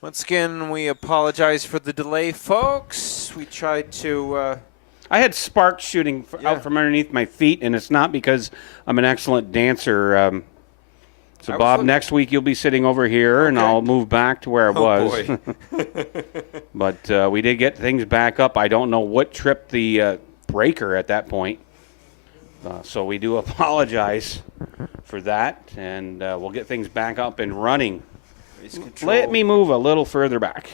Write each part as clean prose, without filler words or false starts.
Once again, we apologize for the delay, folks. We tried to... I had sparks shooting out from underneath my feet, and it's not because I'm an excellent dancer. So, Bob, next week you'll be sitting over here, and I'll move back to where I was. Boy. But we did get things back up. I don't know what tripped the breaker at that point. So we do apologize for that, and we'll get things back up and running. Let me move a little further back.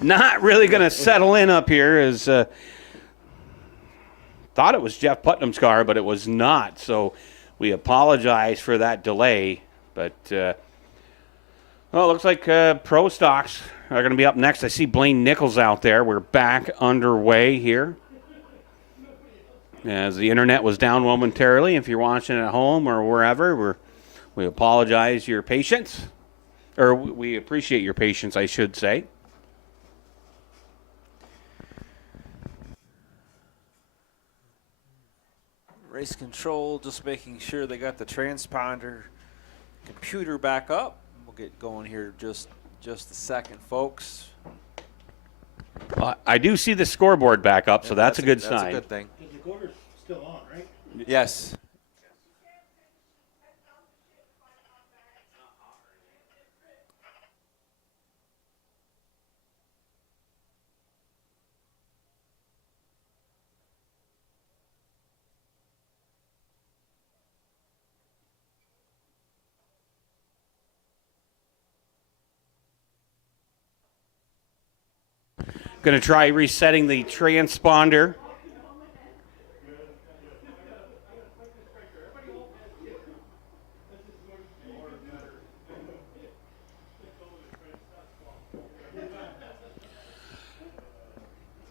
Not really going to settle in up here. As thought it was Jeff Putnam's car, but it was not. So we apologize for that delay. But well, it looks like ProStocks are going to be up next. I see Blaine Nichols out there. We're back underway here. As the internet was down momentarily, if you're watching at home or wherever, we apologize your patience, or we appreciate your patience, I should say. Race control, just making sure they got the transponder computer back up. We'll get going here just a second, folks. I do see the scoreboard back up, so that's a good sign. That's a good thing. The recorder's still on, right? Yes. Going to try resetting the transponder.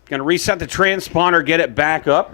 Going to reset the transponder, get it back up.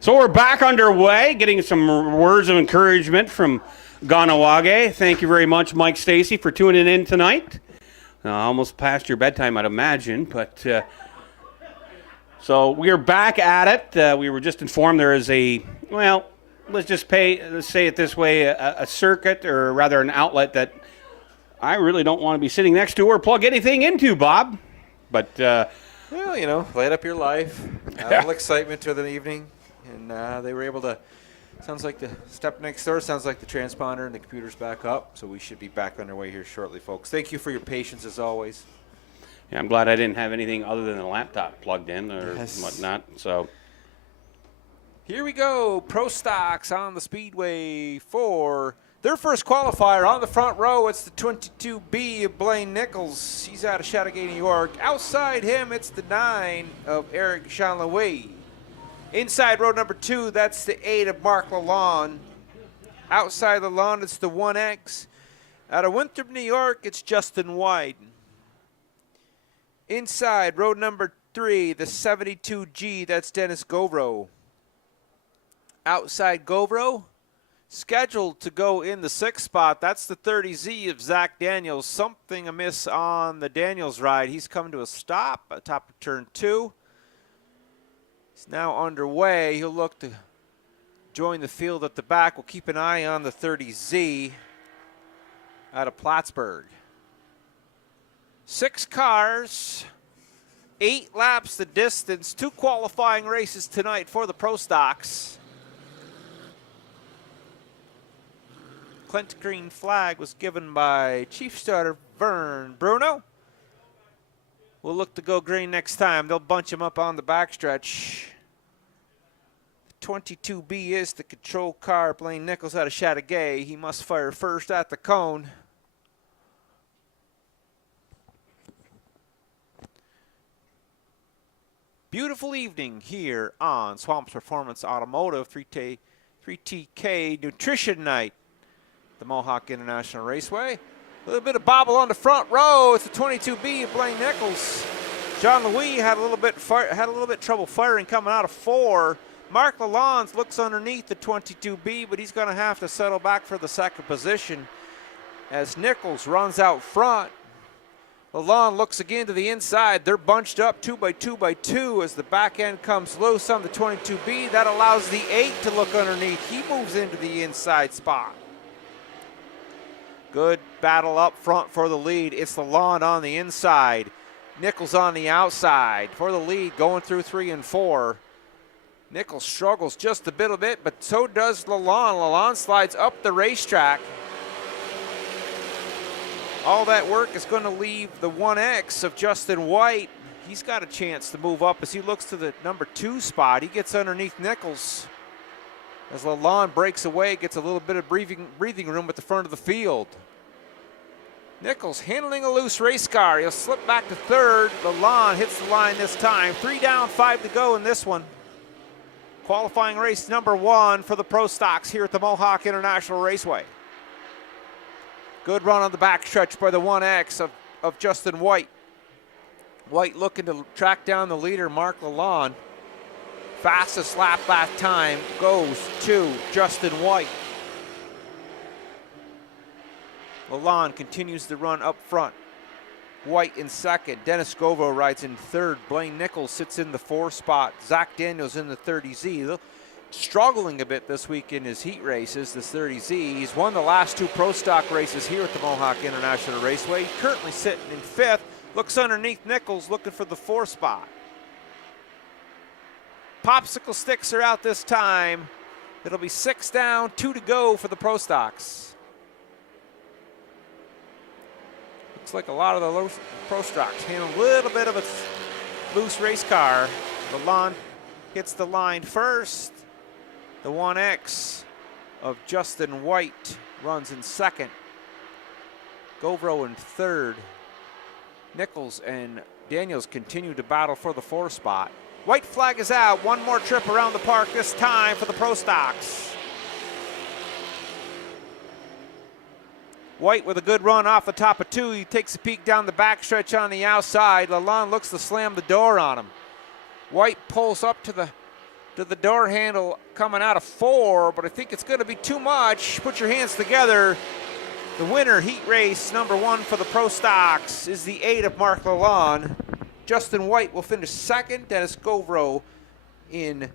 So we're back underway, getting some words of encouragement from Ganawage. Thank you very much, Mike Stacy, for tuning in tonight. Almost past your bedtime, I'd imagine. But so we're back at it. We were just informed there is let's say it this way, a circuit, or rather an outlet that I really don't want to be sitting next to or plug anything into, Bob. But well, light up your life. Add a little excitement to the evening. And they were able to, sounds like the step next door, sounds like the transponder and the computer's back up. So we should be back underway here shortly, folks. Thank you for your patience as always. Yeah, I'm glad I didn't have anything other than a laptop plugged in or whatnot. So here we go. ProStocks on the speedway for their first qualifier on the front row. It's the 22B of Blaine Nichols. He's out of Chateauguay, New York. Outside him, it's the 9 of Eric Jean-Louis. Inside row number 2, that's the 8 of Mark Lalonde. Outside Lalonde, it's the 1X. Out of Winthrop, New York, it's Justin Wyden. Inside row number 3, the 72G, that's Dennis Govro. Outside Govro, scheduled to go in the 6th spot, that's the 30Z of Zach Daniels. Something amiss on the Daniels ride. He's coming to a stop at top of turn 2. It's now underway. He'll look to join the field at the back. We'll keep an eye on the 30Z out of Plattsburgh. 6 cars 8 laps the distance, 2 qualifying races tonight for the Pro Stocks. Clint green flag was given by Chief Starter Vern Bruno. We'll look to go green next time. They'll bunch him up on the backstretch. 22B is the control car. Blaine Nichols out of Chateauguay. He must fire first at the cone. Beautiful evening here on Swamps Performance Automotive 3TK Nutrition Night. The Mohawk International Raceway. A little bit of bobble on the front row. It's the 22B of Blaine Nichols. John Louis had a little bit trouble firing coming out of 4. Mark Lalonde looks underneath the 22B, but he's going to have to settle back for the second position as Nichols runs out front. Lalonde looks again to the inside. They're bunched up 2 by 2 by 2 as the back end comes loose on the 22B. That allows the 8 to look underneath. He moves into the inside spot. Good battle up front for the lead. It's Lalonde on the inside. Nichols on the outside for the lead going through 3 and 4. Nichols struggles just a bit, but so does Lalonde. Lalonde slides up the racetrack. All that work is going to leave the 1X of Justin White. He's got a chance to move up as he looks to the number 2 spot. He gets underneath Nichols. As Lalonde breaks away, gets a little bit of breathing room at the front of the field. Nichols handling a loose race car. He'll slip back to 3rd. Lalonde hits the line this time. 3 down, 5 to go in this one. Qualifying race number 1 for the Pro Stocks here at the Mohawk International Raceway. Good run on the backstretch by the 1X of Justin White. White looking to track down the leader, Mark Lalonde. Fastest lap that time goes to Justin White. Lalonde continues to run up front. White in 2nd. Dennis Govo rides in 3rd. Blaine Nichols sits in the 4th spot. Zach Daniels in the 30Z. Struggling a bit this week in his heat races, this 30Z. He's won the last 2 Pro Stock races here at the Mohawk International Raceway. Currently sitting in 5th. Looks underneath Nichols, looking for the 4th spot. Popsicle sticks are out this time. It'll be 6 down, 2 to go for the Pro Stocks. Looks like a lot of the Pro Stocks handle a little bit of a loose race car. Lalonde hits the line first. The 1X of Justin White runs in 2nd. Govro in 3rd. Nichols and Daniels continue to battle for the 4th spot. White flag is out. One more trip around the park this time for the Pro Stocks. White with a good run off the top of 2. He takes a peek down the backstretch on the outside. Lalonde looks to slam the door on him. White pulls up to the door handle coming out of 4, but I think it's going to be too much. Put your hands together. The winner, heat race number 1 for the Pro Stocks, is the 8 of Mark Lalonde. Justin White will finish 2nd. Dennis Govro in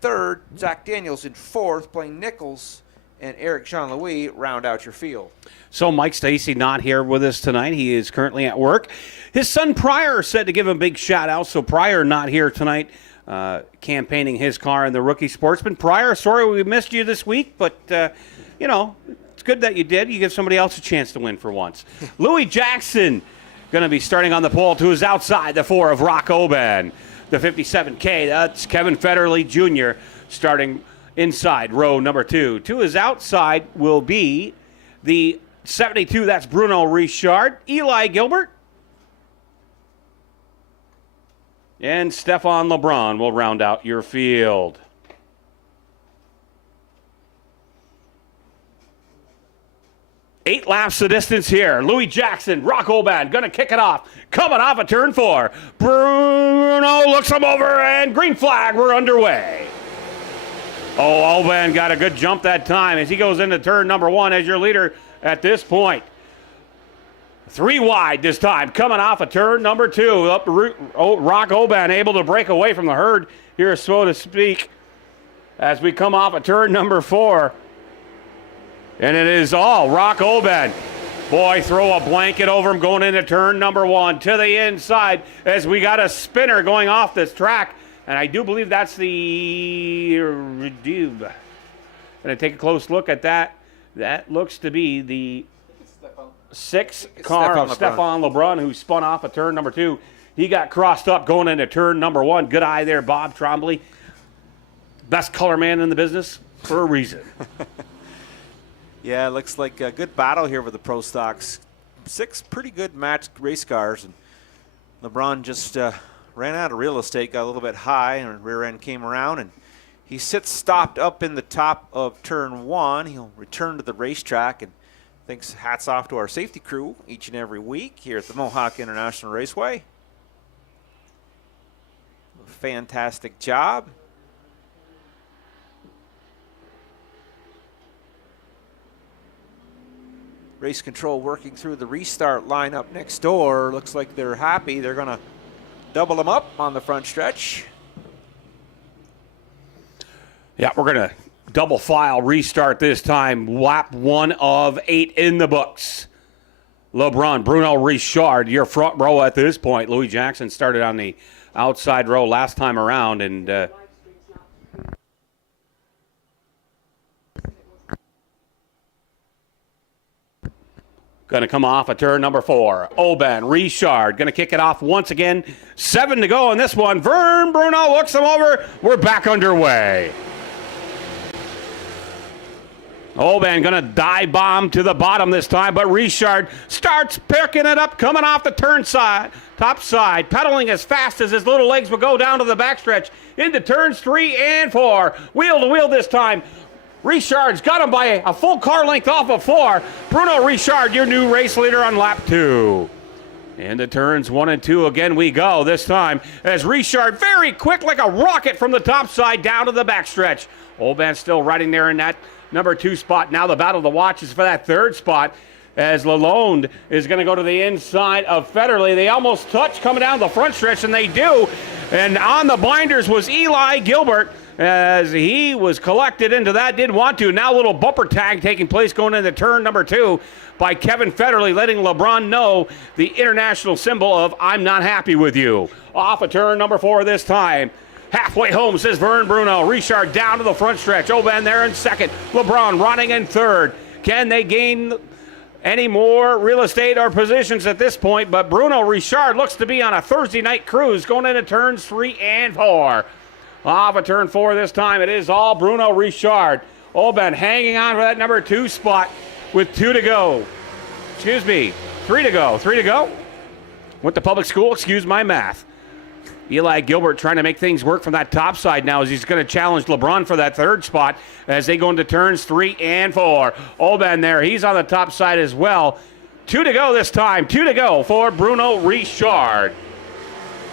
3rd. Zach Daniels in 4th. Blaine Nichols and Eric Jean-Louis round out your field. So Mike Stacy not here with us tonight. He is currently at work. His son Pryor said to give him a big shout out. So Pryor not here tonight, campaigning his car in the Rookie Sportsman. Pryor, sorry we missed you this week, but you know, it's good that you did. You give somebody else a chance to win for once. Louis Jackson going to be starting on the pole to his outside, the 4 of Rock Oban. The 57K, that's Kevin Federley Jr. starting inside row number 2. To his outside will be the 72, that's Bruno Richard, Eli Gilbert, and Stefan LeBron will round out your field. Eight laps the distance here. Louis Jackson, Rock Oban, going to kick it off. Coming off of turn 4. Bruno looks him over, and green flag, we're underway. Oh, Oban got a good jump that time as he goes into turn number 1 as your leader at this point. 3 wide this time, coming off of turn number 2. Rock Oban able to break away from the herd here, so to speak, as we come off of turn number 4. And it is all Rock Oban. Boy, throw a blanket over him going into turn number 1 to the inside as we got a spinner going off this track. And I do believe that's the Reduve. Going to take a close look at that. That looks to be the 6 car of Stefan LeBrun, who spun off of turn number 2. He got crossed up going into turn number 1. Good eye there, Bob Trombley. Best color man in the business for a reason. Yeah, it looks like a good battle here with the Pro Stocks. 6 pretty good matched race cars. And LeBron just ran out of real estate, got a little bit high, and rear end came around, and he sits stopped up in the top of turn 1. He'll return to the racetrack, and thanks, hats off to our safety crew each and every week here at the Mohawk International Raceway. Fantastic job. Race control working through the restart lineup next door. Looks like they're happy. They're going to double them up on the front stretch. Yeah, we're going to double file restart this time. Lap 1 of 8 in the books. LeBron, Bruno Richard, your front row at this point. Louis Jackson started on the outside row last time around, and going to come off of turn number 4. Oban, Richard, going to kick it off once again. 7 to go in this one. Vern Bruno looks him over. We're back underway. Oban going to dive bomb to the bottom this time, but Richard starts picking it up, coming off the turn side, top side, pedaling as fast as his little legs will go down to the backstretch into turns 3 and 4. Wheel to wheel this time. Richard's got him by a full car length off of 4. Bruno Richard, your new race leader on lap 2. Into turns 1 and 2 again we go this time as Richard very quick like a rocket from the top side down to the backstretch. Oban still riding there in that number 2 spot. Now the battle to watch is for that 3rd spot as Lalonde is going to go to the inside of Federley. They almost touch coming down the front stretch, and they do. And on the binders was Eli Gilbert as he was collected into that, didn't want to. Now a little bumper tag taking place going into turn number 2 by Kevin Federley, letting LeBron know the international symbol of I'm not happy with you. Off of turn number 4 this time. Halfway home, says Vern Bruno. Richard down to the front stretch. Oban there in 2nd. LeBron running in 3rd. Can they gain any more real estate or positions at this point? But Bruno Richard looks to be on a Thursday night cruise going into turns 3 and 4. Off of turn 4 this time, it is all Bruno Richard. Oban hanging on for that number 2 spot with 2 to go. Excuse me, 3 to go. 3 to go? Went to public school, excuse my math. Eli Gilbert trying to make things work from that top side now as he's going to challenge LeBron for that 3rd spot as they go into turns 3 and 4. Oban there, he's on the top side as well. 2 to go this time, 2 to go for Bruno Richard.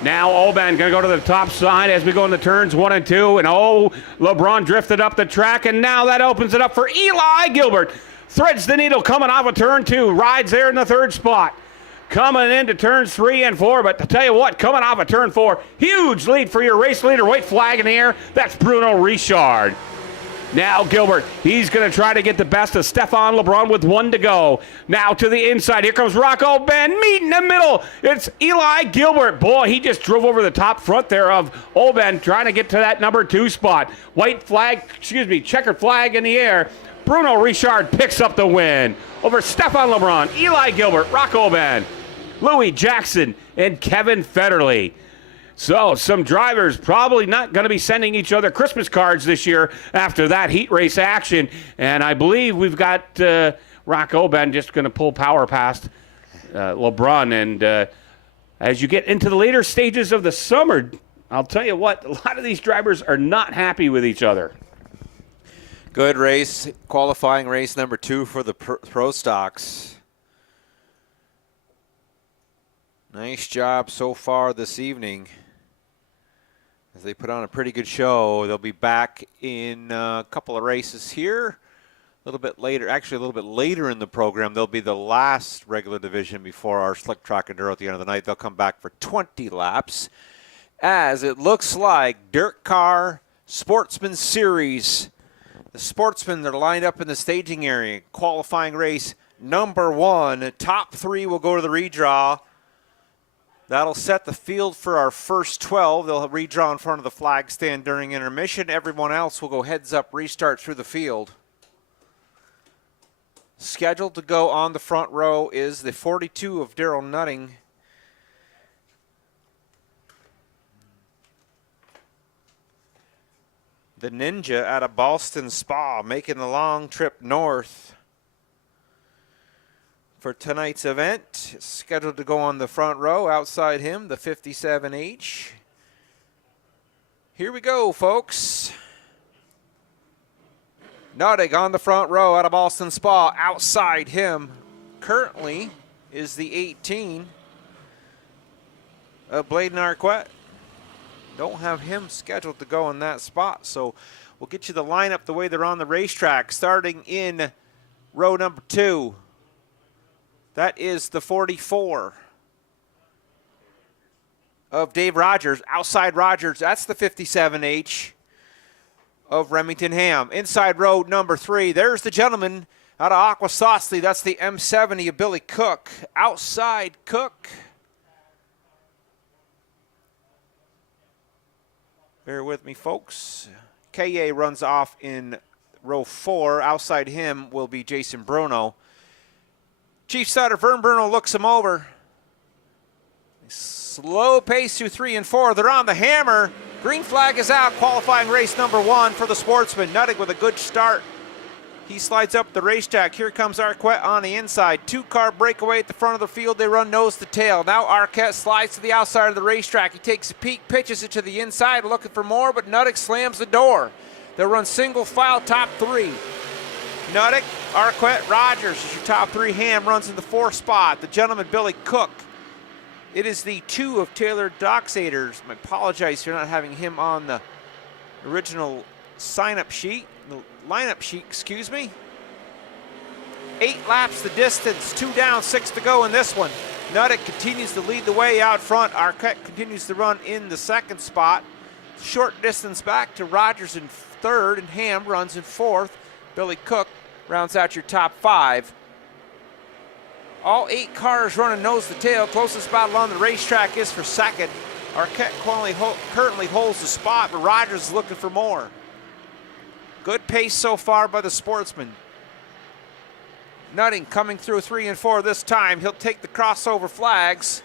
Now Oban going to go to the top side as we go into turns 1 and 2. And LeBron drifted up the track, and now that opens it up for Eli Gilbert. Threads the needle coming off of turn 2, rides there in the 3rd spot. Coming into turns 3 and 4, but to tell you what, coming off of turn 4, huge lead for your race leader. White flag in the air. That's Bruno Richard. Now Gilbert, he's going to try to get the best of Stefan LeBron with 1 to go. Now to the inside, here comes Rocco Ben, meet in the middle. It's Eli Gilbert. Boy, he just drove over the top front there of Oban trying to get to that number 2 spot. White flag, checkered flag in the air. Bruno Richard picks up the win over Stefan LeBron, Eli Gilbert, Rocco Ben, Louis Jackson, and Kevin Federley. So some drivers probably not going to be sending each other Christmas cards this year after that heat race action. And I believe we've got Rocco Ben just going to pull power past LeBron. And as you get into the later stages of the summer, I'll tell you what, a lot of these drivers are not happy with each other. Good race, qualifying race number 2 for the Pro Stocks. Nice job so far this evening as they put on a pretty good show. They'll be back in a couple of races here. A little bit later, actually a little bit later in the program. They'll be the last regular division before our Slick Track Enduro at the end of the night. They'll come back for 20 laps as it looks like DIRTCar Sportsmen Series. The sportsmen that are lined up in the staging area, qualifying race number 1. Top 3 will go to the redraw. That'll set the field for our first 12. They'll redraw in front of the flag stand during intermission. Everyone else will go heads up, restart through the field. Scheduled to go on the front row is the 42 of Daryl Nutting. The Ninja out of Boston Spa, making the long trip north for tonight's event. Scheduled to go on the front row. Outside him, the 57H. Here we go, folks. Nuttig on the front row out of Boston Spa. Outside him currently is the 18 of Bladen Arquette. Don't have him scheduled to go in that spot, so we'll get you the lineup the way they're on the racetrack. Starting in row number 2, that is the 44 of Dave Rogers. Outside Rogers, that's the 57H of Remington Ham. Inside row number 3, there's the gentleman out of Akwesasne. That's the M70 of Billy Cook. Outside Cook. Bear with me, folks. KA runs off in row 4. Outside him will be Jason Bruno. Chief Starter Vern Bruno looks him over. Slow pace through 3 and 4. They're on the hammer. Green flag is out. Qualifying race number 1 for the Sportsman. Nuttig with a good start. He slides up the racetrack. Here comes Arquette on the inside. 2-car breakaway at the front of the field. They run nose to tail. Now Arquette slides to the outside of the racetrack. He takes a peek, pitches it to the inside, looking for more, but Nuttig slams the door. They'll run single file top 3. Nuttig, Arquette, Rogers is your top 3. Ham runs in the 4th spot. The gentleman, Billy Cook. It is the 2 of Taylor Doxaters. I apologize for not having him on the original sign-up sheet. The lineup sheet, excuse me. 8 laps the distance, 2 down, 6 to go in this one. Nuttig continues to lead the way out front. Arquette continues to run in the 2nd spot. Short distance back to Rogers in 3rd, and Ham runs in 4th. Billy Cook rounds out your top 5. All 8 cars running nose to tail. Closest battle on the racetrack is for 2nd. Arquette currently holds the spot, but Rogers is looking for more. Good pace so far by the Sportsman. Nutting coming through 3 and 4 this time. He'll take the crossover flags.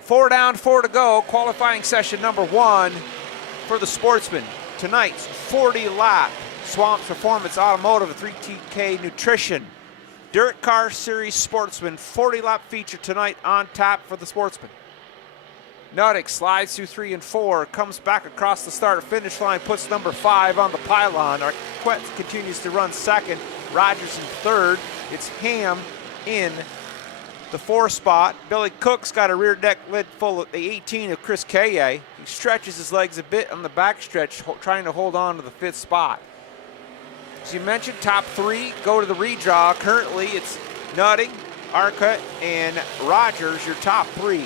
4 down, 4 to go. Qualifying session number 1 for the Sportsman. Tonight's 40-lap Swamps Performance Automotive 3TK Nutrition DIRTCar Series Sportsman 40-lap feature tonight on tap for the Sportsman. Nuttig slides through 3 and 4, comes back across the start-finish line, puts number 5 on the pylon. Arquette continues to run 2nd, Rogers in 3rd. It's Ham in the 4th spot. Billy Cook's got a rear deck lid full of the 18 of Chris Kaye. He stretches his legs a bit on the backstretch, trying to hold on to the 5th spot. As you mentioned, top 3 go to the redraw. Currently, it's Nutting, Arquette, and Rogers, your top 3.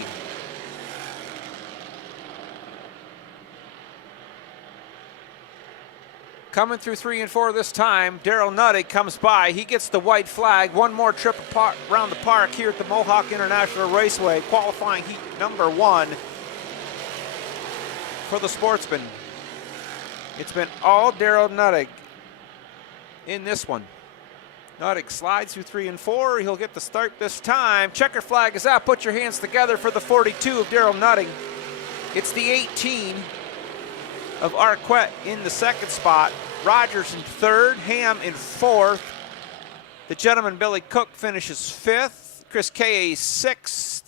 Coming through 3 and 4 this time, Daryl Nuttig comes by. He gets the white flag. One more trip around the park here at the Mohawk International Raceway. Qualifying heat number 1 for the Sportsman. It's been all Daryl Nuttig in this one. Nuttig slides through 3 and 4. He'll get the start this time. Checker flag is out. Put your hands together for the 42 of Daryl Nuttig. It's the 18 of Arquette in the 2nd spot. Rogers in 3rd, Ham in 4th. The gentleman Billy Cook finishes 5th. Chris Kaye 6th.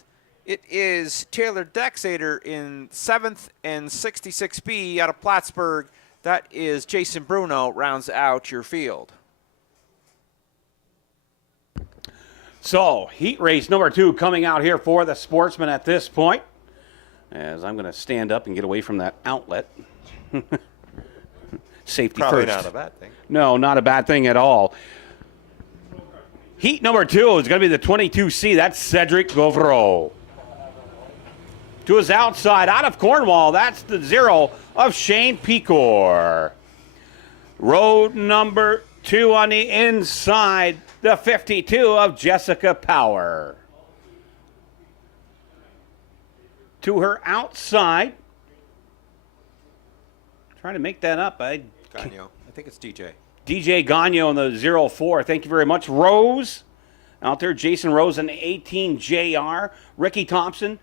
It is Taylor Doxater in 7th, and 66B out of Plattsburgh. That is Jason Bruno rounds out your field. So, heat race number 2 coming out here for the Sportsman at this point. As I'm going to stand up and get away from that outlet. Safety Probably first. not a bad thing. No, not a bad thing at all. Heat number 2 is going to be the 22C. That's Cedric Gauvreau. To his outside, out of Cornwall, that's the 0 of Shane Pecor. Road number 2 on the inside, the 52 of Jessica Power. To her outside. Trying to make that up. Gagno. I think it's DJ. DJ Gagno in the 04. Thank you very much. Rose out there. Jason Rose in the 18 JR. Ricky Thompson.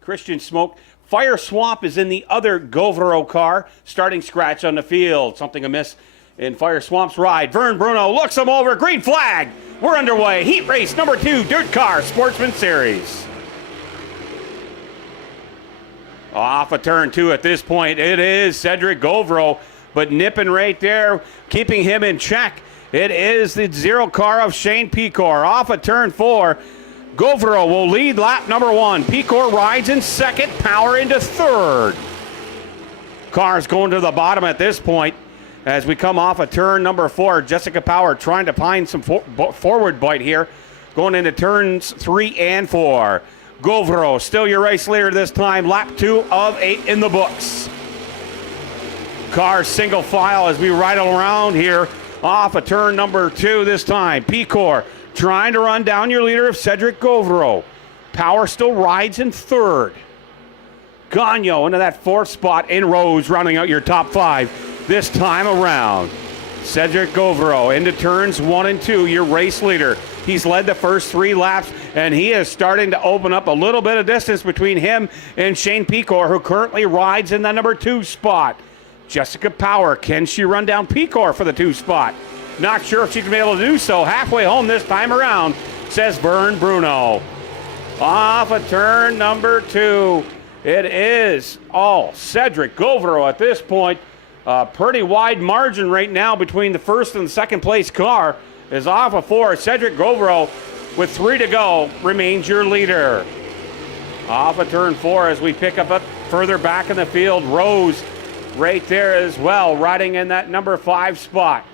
Christian Smoke. Fire Swamp is in the other Govero car. Starting scratch on the field. Something amiss in Fire Swamp's ride. Vern Bruno looks him over. Green flag. We're underway. Heat race number 2. DIRTCar Sportsmen Series. Off of turn 2 at this point. It is Cedric Govero, but nipping right there, keeping him in check. It is the 0 car of Shane Pecor. Off of turn 4. Govero will lead lap number 1. Pecor rides in second, Power into third. Cars going to the bottom at this point as we come off of turn number 4. Jessica Power trying to find some forward bite here, going into turns 3 and 4. Govero, still your race leader this time. Lap 2 of 8 in the books. Cars single file as we ride around here off of turn number 2 this time. Pecor trying to run down your leader of Cedric Govero. Power still rides in third. Gagno into that 4th spot in Rose, rounding out your top 5 this time around. Cedric Govero into turns 1 and 2, your race leader. He's led the first 3 laps, and he is starting to open up a little bit of distance between him and Shane Pecor, who currently rides in the number 2 spot. Jessica Power, can she run down Pecor for the 2 spot? Not sure if she's going to be able to do so. Halfway home this time around, says Vern Bruno. Off of turn number 2, it is all Cedric Govero at this point. Pretty wide margin right now between the first and second place car is off of 4. Cedric Govero, with 3 to go, remains your leader. Off of turn 4 as we pick up further back in the field. Rose right there as well, riding in that number 5 spot.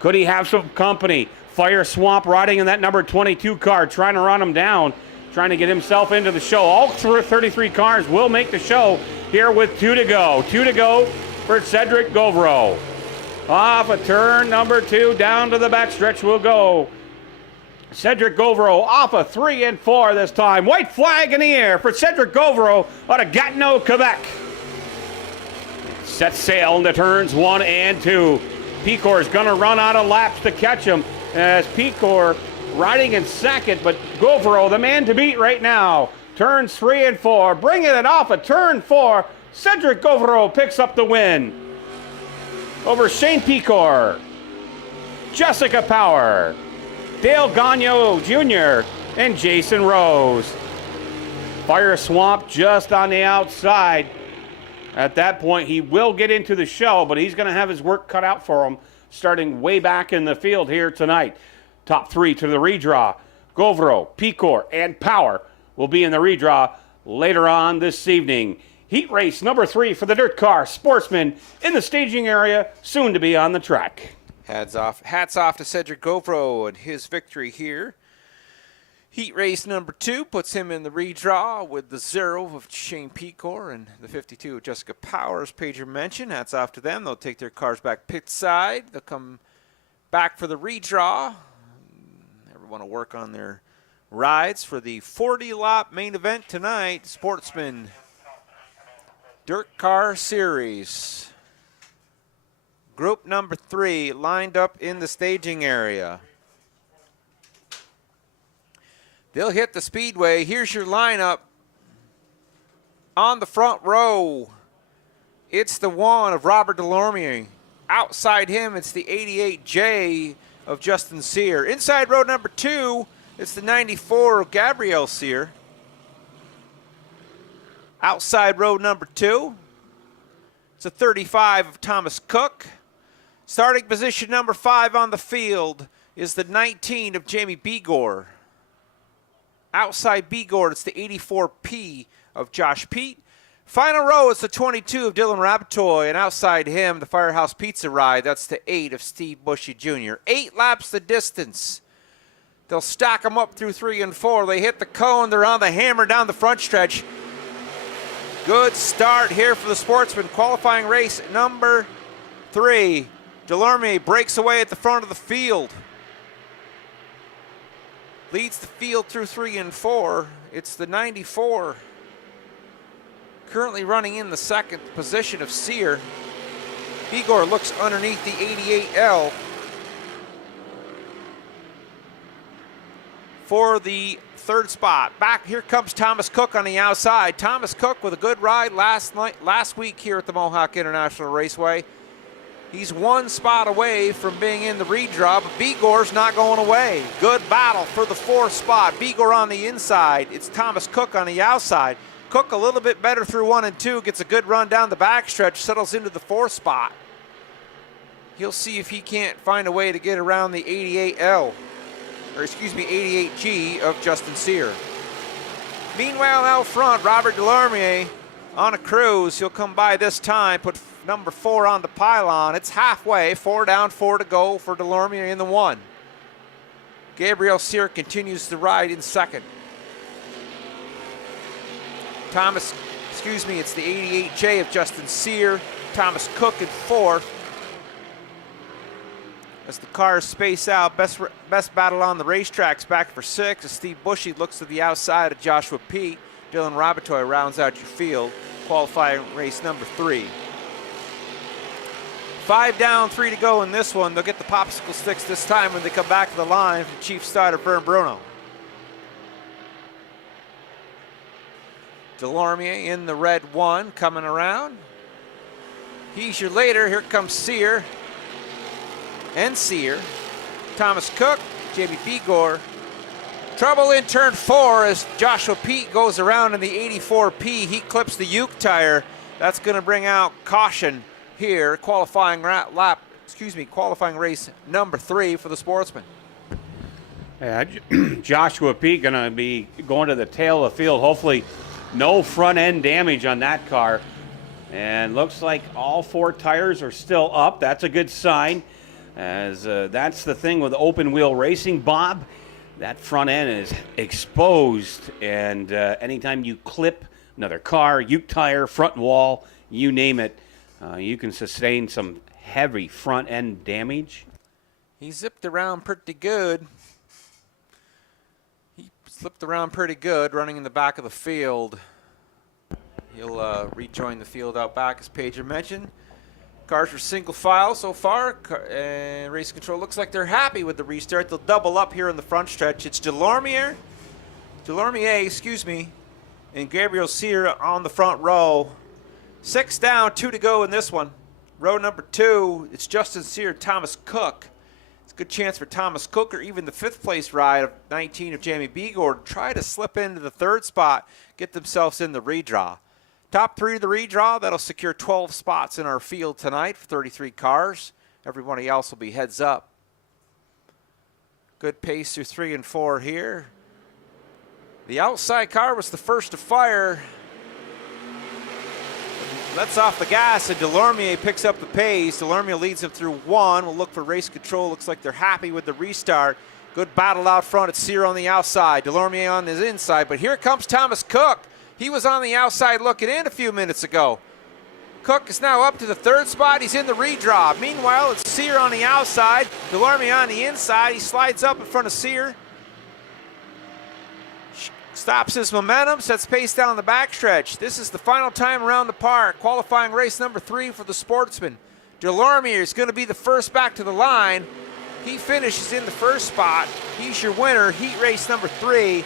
Could he have some company? Fire Swamp riding in that number 22 car, trying to run him down, trying to get himself into the show. All 33 cars will make the show here with 2 to go. 2 to go for Cedric Govero. Off of turn number 2, down to the backstretch we'll go. Cedric Govero off of 3 and 4 this time. White flag in the air for Cedric Govero out of Gatineau, Quebec. Set sail into turns 1 and 2. Pecor is going to run out of laps to catch him as Pecor riding in second, but Govero, the man to beat right now. Turns 3 and 4, bringing it off of turn 4. Cedric Govero picks up the win over Shane Pecor, Jessica Power, Dale Gagno Jr., and Jason Rose. Fire Swamp just on the outside. At that point, he will get into the show, but he's going to have his work cut out for him starting way back in the field here tonight. Top 3 to the redraw. Govero, Pecor, and Power will be in the redraw later on this evening. Heat race number 3 for the DIRTCar Sportsmen in the staging area, soon to be on the track. Hats off to Cedric Govero and his victory here. Heat race number 2 puts him in the redraw with the 0 of Shane Pecor and the 52 of Jessica Power, as Pager mentioned. Hats off to them. They'll take their cars back pit side. They'll come back for the redraw. Everyone will work on their rides for the 40-lap main event tonight, Sportsman DIRTCar Series. Group number 3 lined up in the staging area. They'll hit the speedway. Here's your lineup. On the front row, it's the 1 of Robert Delorme. Outside him, it's the 88J of Justin Sear. Inside row number 2, it's the 94 of Gabrielle Sear. Outside row number 2, it's a 35 of Thomas Cook. Starting position number 5 on the field is the 19 of Jamie Begor. Outside Begor, it's the 84P of Josh Pete. Final row is the 22 of Dylan Rabatoy, and outside him, the Firehouse Pizza Ride, that's the 8 of Steve Bushy Jr. 8 laps the distance. They'll stack them up through 3 and 4. They hit the cone, they're on the hammer down the front stretch. Good start here for the Sportsman. Qualifying race number 3. Delorme breaks away at the front of the field. leads the field through 3 and 4. It's the 94 currently running in the second position of Sear. Bigor looks underneath the 88L for the third spot. Back here comes Thomas Cook on the outside. Thomas Cook with a good ride last week here at the Mohawk International Raceway. He's one spot away from being in the redraw, but Bigor's not going away. Good battle for the fourth spot. Bigor on the inside. It's Thomas Cook on the outside. Cook a little bit better through 1 and 2, gets a good run down the backstretch, settles into the fourth spot. He'll see if he can't find a way to get around the 88L, or excuse me, 88G of Justin Sear. Meanwhile, out front, Robert Delormier on a cruise. He'll come by this time, put number 4 on the pylon. It's halfway, 4 down, 4 to go for Delormier in the 1. Gabriel Sear continues to ride in second. It's the 88J of Justin Sear. Thomas Cook in fourth. As the cars space out, best battle on the racetracks back for 6 as Steve Bushy looks to the outside of Joshua Pete. Dylan Robitoy rounds out your field, qualifying race number 3. 5 down, 3 to go in this one. They'll get the popsicle sticks this time when they come back to the line from Chief starter Vern Bruno. Delormier in the red 1 coming around. He's your leader. Here comes Sear and Sear. Thomas Cook, JB Bigor. Trouble in turn 4 as Joshua Pete goes around in the 84P. He clips the Uke tire. That's going to bring out caution here. Qualifying race number 3 for the Sportsman. Yeah, Joshua Pete going to be going to the tail of the field. Hopefully no front end damage on that car. And looks like all 4 tires are still up. That's a good sign, as that's the thing with open wheel racing, Bob. That front end is exposed, and anytime you clip another car, Uke tire, front wall, you name it, you can sustain some heavy front end damage. He zipped around pretty good. He slipped around pretty good running in the back of the field. He'll rejoin the field out back, as Pager mentioned. Cars are single file so far, and race control looks like they're happy with the restart. They'll double up here in the front stretch. It's Delormier, and Gabriel Sear on the front row. 6 down, 2 to go in this one. Row number 2, it's Justin Sear, Thomas Cook. It's a good chance for Thomas Cook, or even the 5th place ride of 19 of Jamie Bigor, to try to slip into the 3rd spot, get themselves in the redraw. Top 3 of the redraw, that'll secure 12 spots in our field tonight for 33 cars. Everybody else will be heads up. Good pace through 3 and 4 here. The outside car was the first to fire. Lets off the gas, and Delormier picks up the pace. Delormier leads him through 1. We'll look for race control. Looks like they're happy with the restart. Good battle out front. It's Sear on the outside, Delormier on his inside. But here comes Thomas Cook. He was on the outside looking in a few minutes ago. Cook is now up to the 3rd spot. He's in the redraw. Meanwhile, it's Sear on the outside, Delormier on the inside. He slides up in front of Sear. Stops his momentum, sets pace down the backstretch. This is the final time around the park. Qualifying race number 3 for the Sportsman. Delormier is going to be the first back to the line. He finishes in the 1st spot. He's your winner, heat race number 3.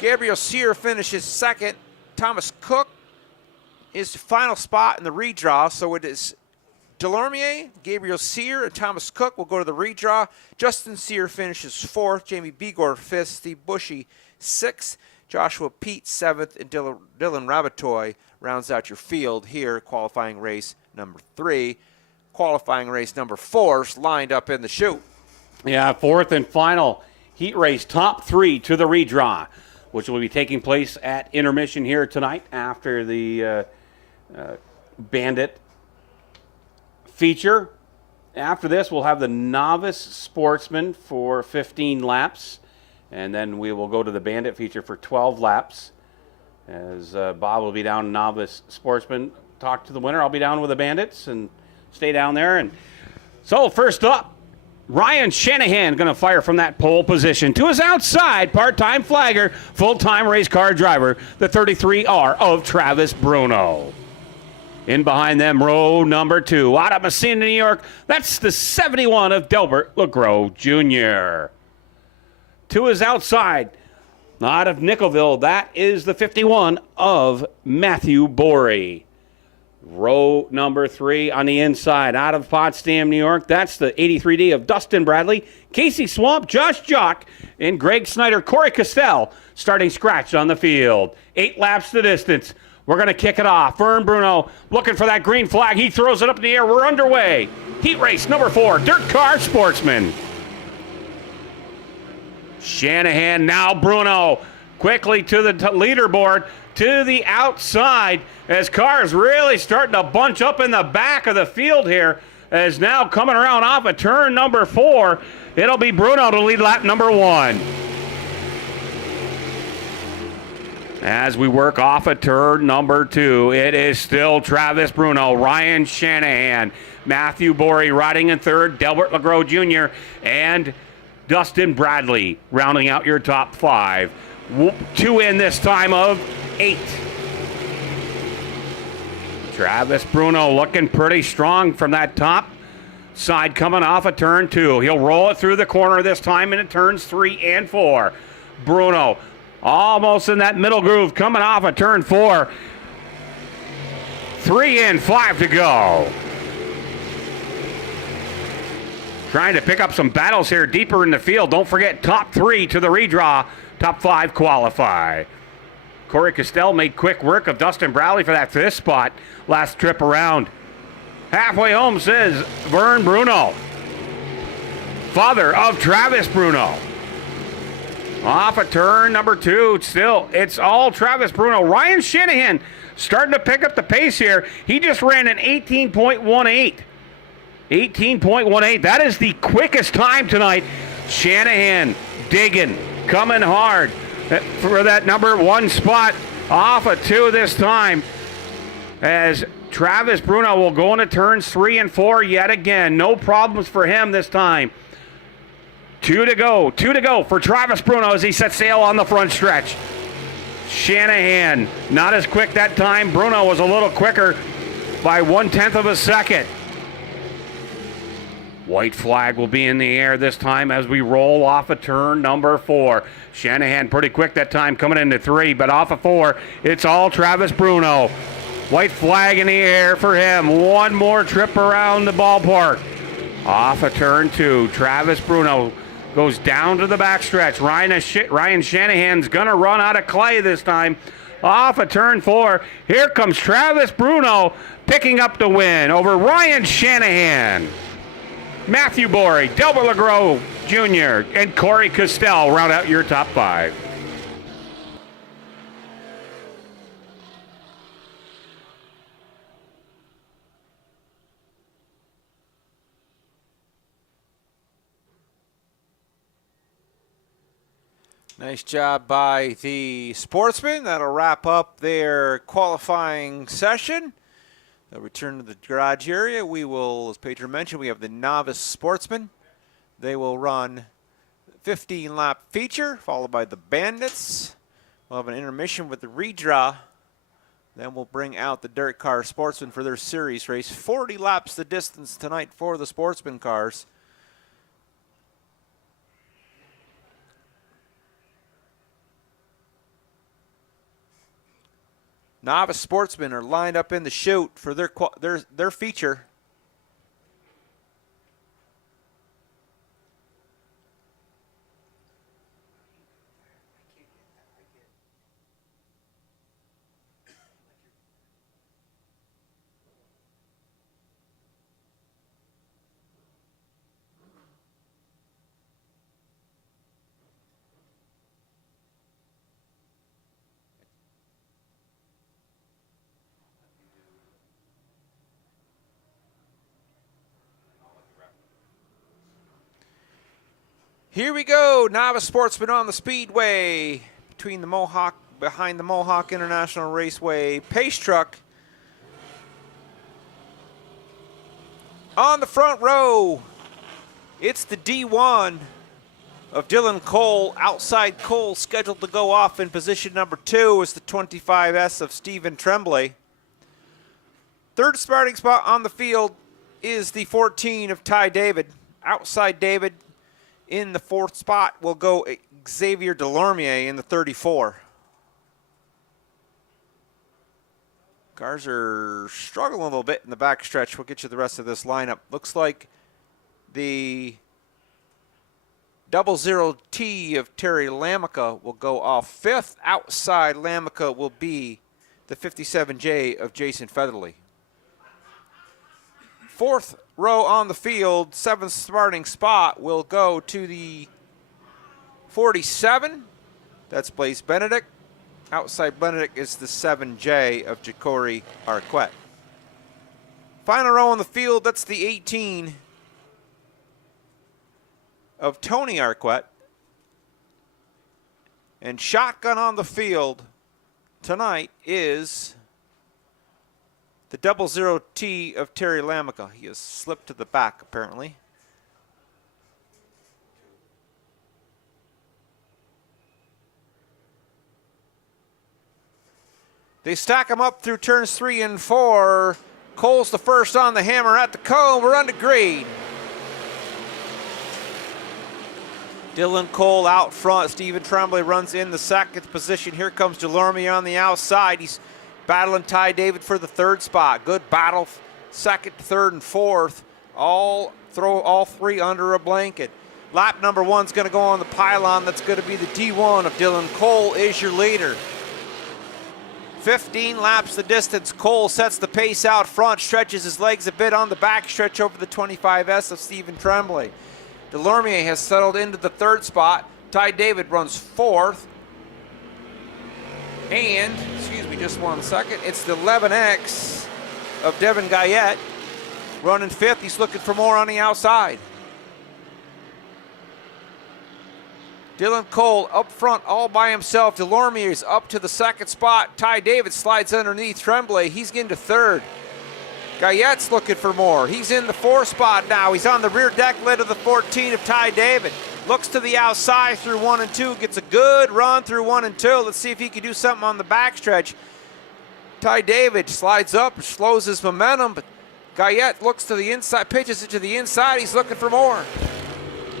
Gabriel Sear finishes 2nd. Thomas Cook is the final spot in the redraw. So it is Delormier, Gabriel Sear, and Thomas Cook will go to the redraw. Justin Sear finishes 4th. Jamie Bigor 5th. Steve Bushy 6th. Joshua Pete 7th. And Dylan Rabatoy rounds out your field here. Qualifying race number 3. Qualifying race number 4 is lined up in the chute. Yeah, 4th and final heat race, top 3 to the redraw, which will be taking place at Intermission here tonight after the Bandit feature. After this, we'll have the Novice Sportsmen for 15 laps, and then we will go to the Bandit feature for 12 laps. As Bob will be down Novice Sportsmen, talk to the winner. I'll be down with the Bandits and stay down there. And so first up, Ryan Shanahan going to fire from that pole position. To his outside, part-time flagger, full-time race car driver, the 33R of Travis Bruno. In behind them, row number 2. Out of Messina, New York, that's the 71 of Delbert LeGros Jr. To his outside, out of Nickelville, that is the 51 of Matthew Borey. Row number 3 on the inside, out of Potsdam, New York. That's the 83D of Dustin Bradley, Casey Swamp, Josh Jock, and Greg Snyder. Corey Castell starting scratch on the field. 8 laps the distance. We're going to kick it off. Vern Bruno looking for that green flag. He throws it up in the air. We're underway. Heat race number 4, DIRTCar Sportsmen. Shanahan, now Bruno, quickly to the leaderboard, to the outside, as cars really starting to bunch up in the back of the field here, as now coming around off of turn number 4, it'll be Bruno to lead lap number 1. As we work off of turn number 2, it is still Travis Bruno, Ryan Shanahan, Matthew Borey riding in third, Delbert LeGros Jr., and Dustin Bradley rounding out your top 5. 2 in this time of 8. Travis Bruno looking pretty strong from that top side coming off of turn 2. He'll roll it through the corner this time into turns 3 and 4. Bruno almost in that middle groove coming off of turn 4. 3 and 5 to go. Trying to pick up some battles here deeper in the field. Don't forget top 3 to the redraw. Top 5 qualify. Corey Castell made quick work of Dustin Bradley for that 5th spot last trip around. Halfway home says Vern Bruno, father of Travis Bruno. Off of turn number 2, still, it's all Travis Bruno. Ryan Shanahan starting to pick up the pace here. He just ran an 18.18. 18.18. That is the quickest time tonight. Shanahan digging, coming hard for that number 1 spot. Off of 2 this time, as Travis Bruno will go into turns 3 and 4 yet again. No problems for him this time. 2 to go. 2 to go for Travis Bruno as he sets sail on the front stretch. Shanahan not as quick that time. Bruno was a little quicker by 1/10 of a second. White flag will be in the air this time as we roll off of turn number 4. Shanahan pretty quick that time coming into 3, but off of 4, it's all Travis Bruno. White flag in the air for him. 1 more trip around the ballpark. Off of turn 2, Travis Bruno goes down to the backstretch. Ryan Shanahan's going to run out of clay this time. Off of turn 4, here comes Travis Bruno picking up the win over Ryan Shanahan. Matthew Borey, Delbert LeGros Jr., and Corey Castell round out your top 5. Nice job by the Sportsmen. That'll wrap up their qualifying session. They'll return to the garage area. We will, as Pedro mentioned, we have the Novice Sportsmen. They will run 15-lap feature, followed by the Bandits. We'll have an intermission with the redraw. Then we'll bring out the DIRTCar Sportsmen for their series race. 40 laps the distance tonight for the Sportsman cars. Novice Sportsmen are lined up in the chute for their feature. Here we go, Novice Sportsmen on the Speedway behind the Mohawk International Raceway pace truck. On the front row, It's the D1 of Dylan Cole. Outside Cole scheduled to go off in position number 2 is the 25S of Stephen Tremblay. Third starting spot on the field is the 14 of Ty David. Outside David in the 4th spot will go Xavier Delormier in the 34. Cars are struggling a little bit in the backstretch. We'll get you the rest of this lineup. Looks like the 00T of Terry Lamica will go off 5th. Outside Lamica will be the 57J of Jason Featherly. 4th row on the field, 7th starting spot will go to the 47. That's Blaise Benedict. Outside Benedict is the 7J of Ja'Cory Arquette. Final row on the field, that's the 18 of Tony Arquette. And shotgun on the field tonight is the 00T of Terry Lamica. He has slipped to the back, apparently. They stack them up through turns 3 and 4. Cole's the first on the hammer at the cone. We're under green. Dylan Cole out front. Stephen Tremblay runs in the 2nd position. Here comes Delormier on the outside. He's battling Ty David for the 3rd spot. Good battle, 2nd, 3rd, and 4th. Throw all 3 under a blanket. Lap number 1's going to go on the pylon. That's going to be the D1 of Dylan Cole is your leader. 15 laps the distance. Cole sets the pace out front, stretches his legs a bit on the back stretch over the 25S of Stephen Tremblay. Delormier has settled into the 3rd spot. Ty David runs 4th. And, excuse me just one second, it's the 11X of Devin Guyette running 5th. He's looking for more on the outside. Dylan Cole up front all by himself. Delormier is up to the 2nd spot. Ty David slides underneath Tremblay. He's getting to 3rd. Guyette's looking for more. He's in the 4th spot now. He's on the rear deck lid of the 14 of Ty David. Looks to the outside through 1 and 2. Gets a good run through 1 and 2. Let's see if he can do something on the backstretch. Ty David slides up, slows his momentum, but Guyette looks to the inside, pitches it to the inside. He's looking for more.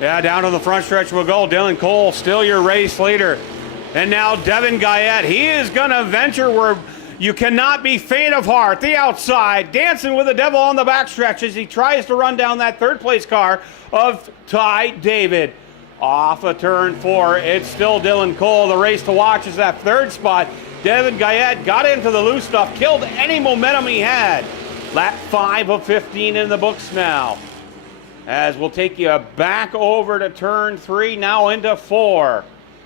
Yeah, down to the front stretch we'll go. Dylan Cole, still your race leader. And now Devin Guyette. He is going to venture where you cannot be faint of heart. The outside, dancing with the devil on the backstretch as he tries to run down that 3rd place car of Ty David. Off of turn 4, it's still Dylan Cole. The race to watch is that 3rd spot. Devin Guyette got into the loose stuff, killed any momentum he had. Lap 5 of 15 in the books now. As we'll take you back over to turn 3, now into 4.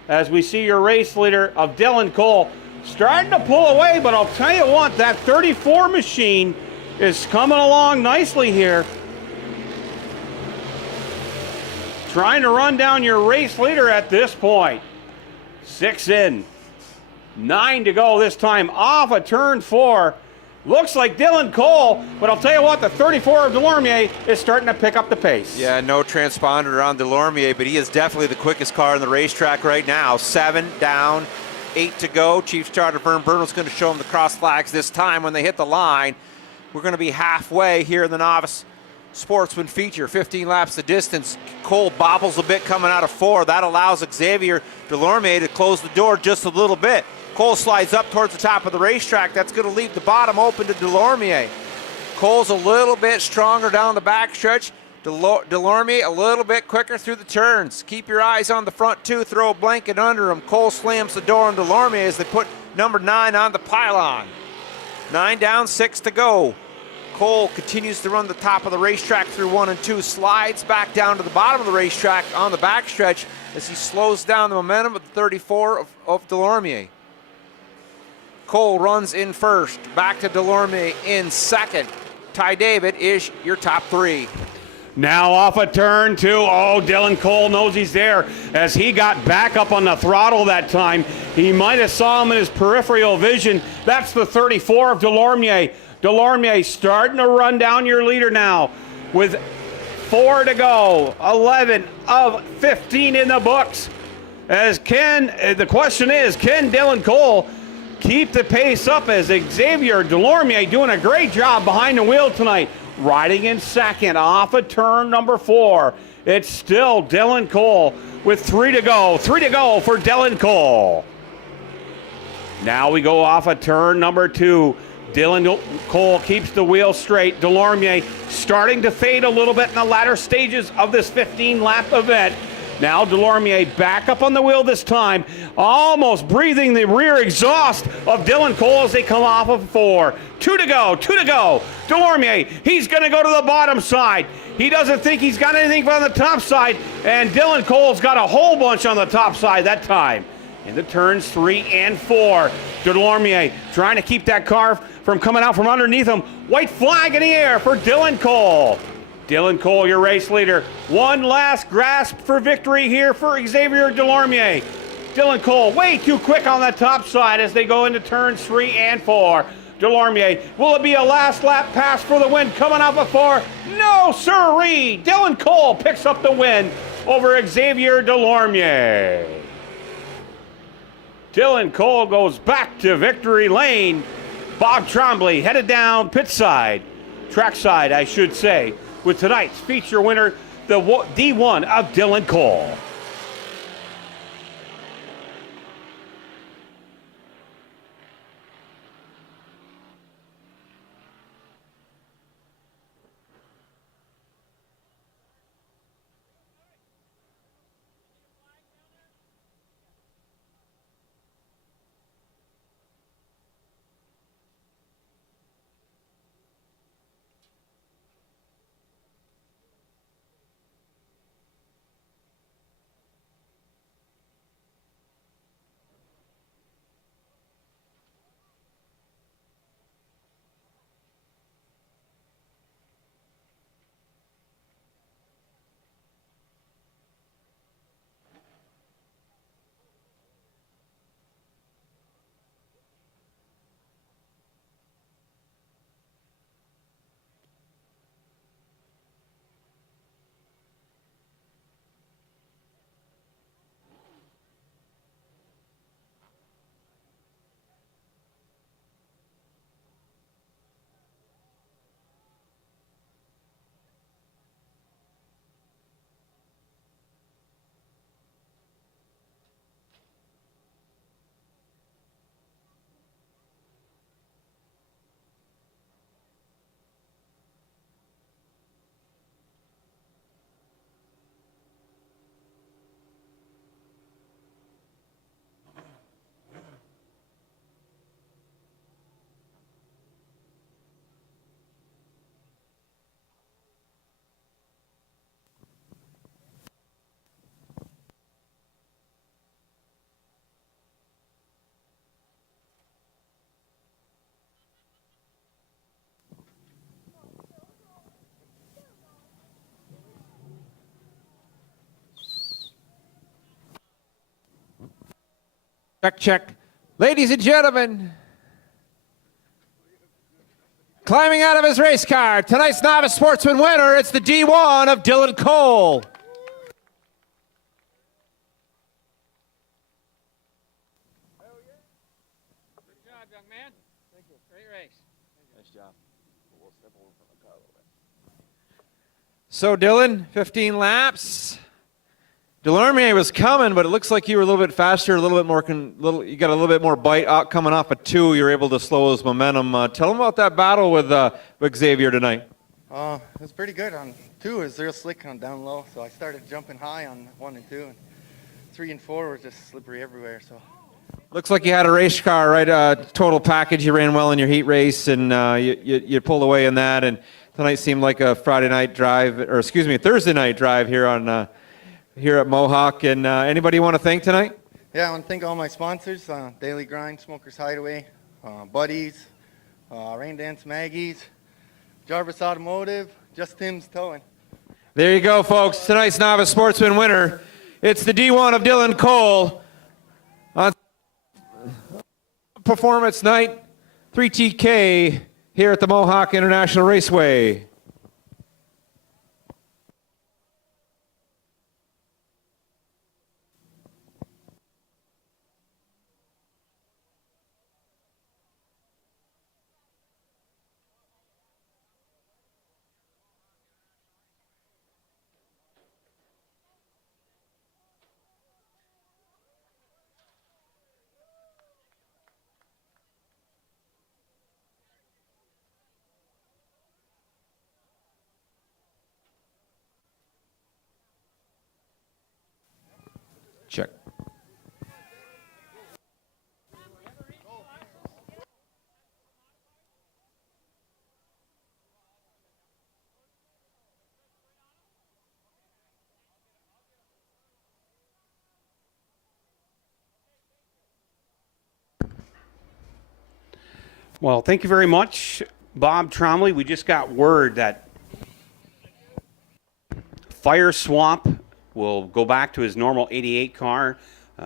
As we see your race leader of Dylan Cole starting to pull away, but I'll tell you what, that 34 machine is coming along nicely here. Trying to run down your race leader at this point. 6 in, 9 to go this time off of turn 4. Looks like Dylan Cole, but I'll tell you what, the 34 of Delormier is starting to pick up the pace. Yeah, no transponder on Delormier, but he is definitely the quickest car on the racetrack right now. 7 down, 8 to go. Chief Starter Vern Burnell's going to show him the cross flags this time when they hit the line. We're going to be halfway here in the Novice Sportsman feature. 15 laps the distance. Cole bobbles a bit coming out of 4. That allows Xavier Delormier to close the door just a little bit. Cole slides up towards the top of the racetrack. That's going to leave the bottom open to Delormier. Cole's a little bit stronger down the backstretch. Delormier a little bit quicker through the turns. Keep your eyes on the front 2. Throw a blanket under him. Cole slams the door on Delormier as they put number 9 on the pylon. 9 down, 6 to go. Cole continues to run the top of the racetrack through 1 and 2. Slides back down to the bottom of the racetrack on the backstretch as he slows down the momentum of the 34 of Delormier. Cole runs in 1st. Back to Delormier in 2nd. Ty David is your top 3. Now off a turn 2. Oh, Dylan Cole knows he's there as he got back up on the throttle that time. He might have saw him in his peripheral vision. That's the 34 of Delormier. Delormier starting to run down your leader now with 4 to go. 11 of 15 in the books. As the question is, can Dylan Cole keep the pace up as Xavier Delormier doing a great job behind the wheel tonight, riding in second off of turn number 4. It's still Dylan Cole with 3 to go. 3 to go for Dylan Cole. Now we go off of turn number 2. Dylan Cole keeps the wheel straight. Delormier starting to fade a little bit in the latter stages of this 15-lap event. Now Delormier back up on the wheel this time, almost breathing the rear exhaust of Dylan Cole as they come off of 4. 2 to go, 2 to go. Delormier, he's going to go to the bottom side. He doesn't think he's got anything on the top side, and Dylan Cole's got a whole bunch on the top side that time. Into turns 3 and 4. Delormier trying to keep that car from coming out from underneath him. White flag in the air for Dylan Cole. Dylan Cole, your race leader. One last grasp for victory here for Xavier Delormier. Dylan Cole way too quick on the top side as they go into turns 3 and 4. Delormier, will it be a last lap pass for the win coming off of 4? No, sirree! Dylan Cole picks up the win over Xavier Delormier. Dylan Cole goes back to victory lane. Bob Trombley headed down pit side, trackside, I should say, with tonight's feature winner, the D1 of Dylan Cole. Check, check. Ladies and gentlemen, climbing out of his race car, tonight's Novice Sportsman winner, it's the D1 of Dylan Cole. Good job, young man. Thank you. Great race. Nice job. We'll step over from the car a little bit. So Dylan, 15 laps. Delormier was coming, but it looks like you were a little bit faster, a little bit more, you got a little bit more bite out coming off of 2. You were able to slow his momentum. Tell him about that battle with Xavier tonight. It was pretty good. On 2, it was real slick on down low, so I started jumping high on 1 and 2, and 3 and 4 were just slippery everywhere. So looks like you had a race car, right? Total package. You ran well in your heat race, and you pulled away in that. And tonight seemed like a Thursday night drive here on. Here at Mohawk. And anybody you want to thank tonight? yeah, I want to thank all my sponsors, Daily Grind, Smokers Hideaway, Buddies, Rain Dance Maggie's, Jarvis Automotive, Just Tim's Towing. There you go, folks. Tonight's Novice Sportsman winner. It's the D1 of Dylan Cole. On performance night, 3TK here at the Mohawk International Raceway. Well, thank you very much, Bob Tromley. We just got word that Fire Swamp will go back to his normal 88 car.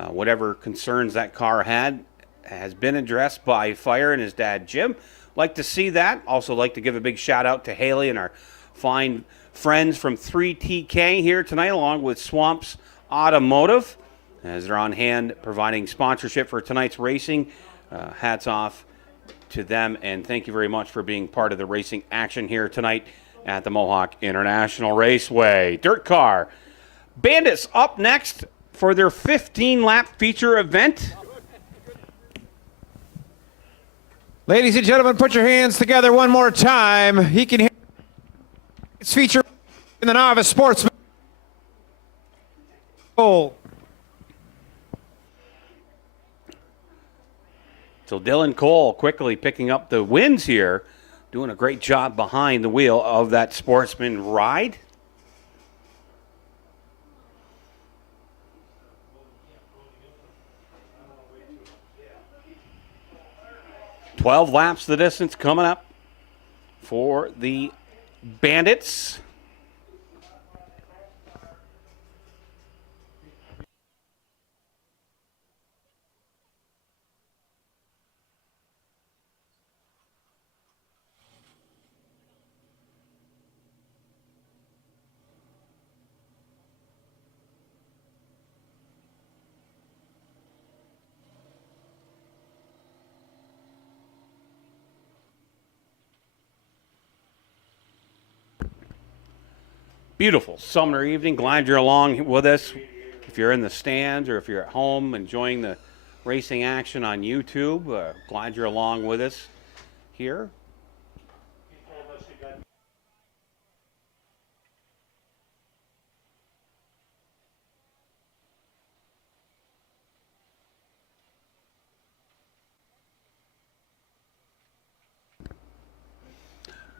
Whatever concerns that car had has been addressed by Fire and his dad, Jim. Like to see that. Also like to give a big shout out to Haley and our fine friends from 3TK here tonight, along with Swamps Automotive, as they're on hand providing sponsorship for tonight's racing. Hats off to them, and thank you very much for being part of the racing action here tonight at the Mohawk International Raceway. Dirt Car Bandits up next for their 15-lap feature event. Ladies and gentlemen, put your hands together one more time. He can hear its feature in the Novice Sportsmen. Goal. So Dylan Cole quickly picking up the wins here, doing a great job behind the wheel of that Sportsman ride. "12 laps the distance coming up for the Bandits. Beautiful summer evening. Glad you're along with us. If you're in the stands or if you're at home enjoying the racing action on YouTube, glad you're along with us here.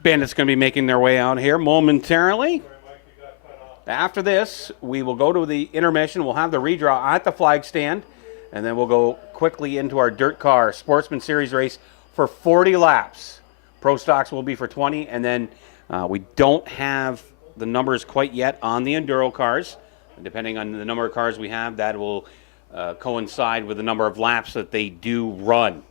Bandits going to be making their way out here momentarily. After this, we will go to the intermission. We'll have the redraw at the flag stand, and then we'll go quickly into our DIRTCar Sportsmen Series race for 40 laps. ProStocks will be for 20, and then we don't have the numbers quite yet on the Enduro cars. Depending on the number of cars we have, that will coincide with the number of laps that they do run.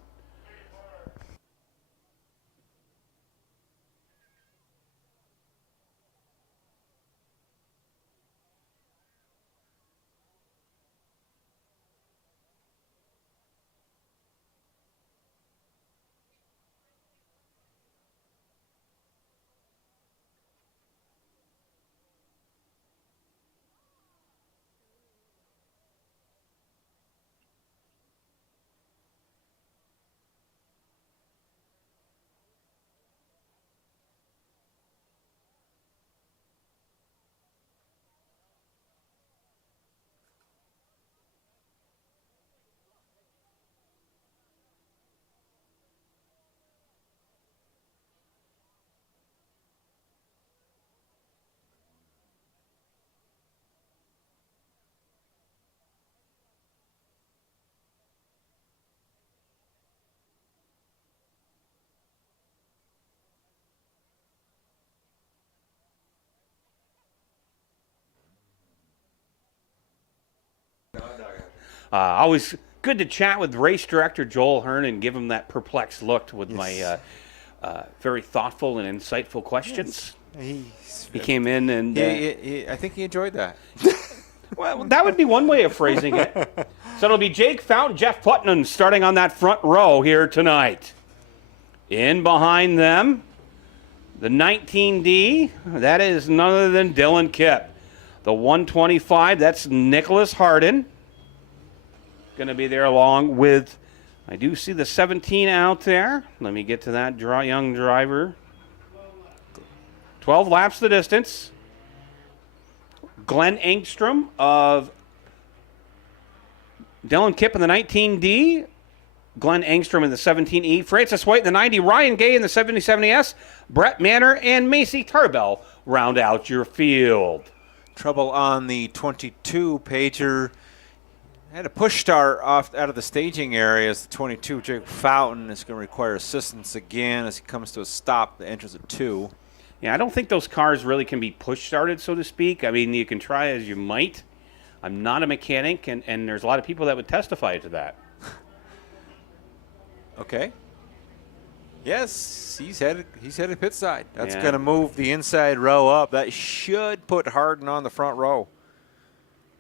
Always good to chat with race director Joel Hearn and give him that perplexed look with my very thoughtful and insightful questions. Yes. He came in and... I think he enjoyed that. Well, that would be one way of phrasing it. So it'll be Jake Fountain, Jeff Putnam starting on that front row here tonight. In behind them, the 19D, that is none other than Dylan Kipp. The 125, that's Nicholas Hardin. Going to be there along with, I do see the 17 out there. Let me get to that young driver. 12 laps the distance. Glenn Engstrom of Dylan Kipp in the 19D. Glenn Engstrom in the 17E. Francis White in the 90. Ryan Gay in the 7070S. Brett Manor and Macy Tarbell round out your field. Trouble on the 22 pager. Had a push start off out of the staging area as the 22 Jake Fountain is going to require assistance again as he comes to a stop that enters a 2. Yeah, I don't think those cars really can be push started, so to speak. I mean, you can try as you might. I'm not a mechanic, and there's a lot of people that would testify to that. Okay. Yes, he's headed pit side. That's Yeah. going to move the inside row up. That should put Harden on the front row.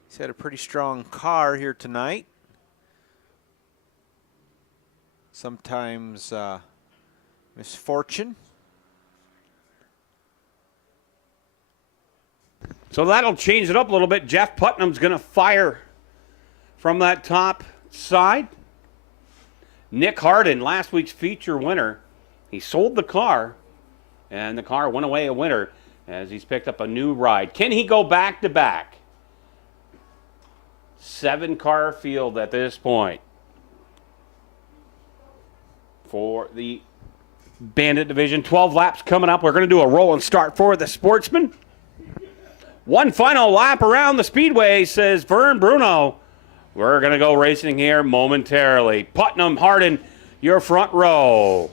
He's had a pretty strong car here tonight. Sometimes misfortune. So that'll change it up a little bit. Jeff Putnam's going to fire from that top side. Nick Harden, last week's feature winner, he sold the car, and the car went away a winner as he's picked up a new ride. Can he go back-to-back? 7-car field at this point for the Bandit division. 12 laps coming up. We're going to do a roll and start for the Sportsman. One final lap around the speedway, says Vern Bruno. We're going to go racing here momentarily. Putnam, Harden, your front row.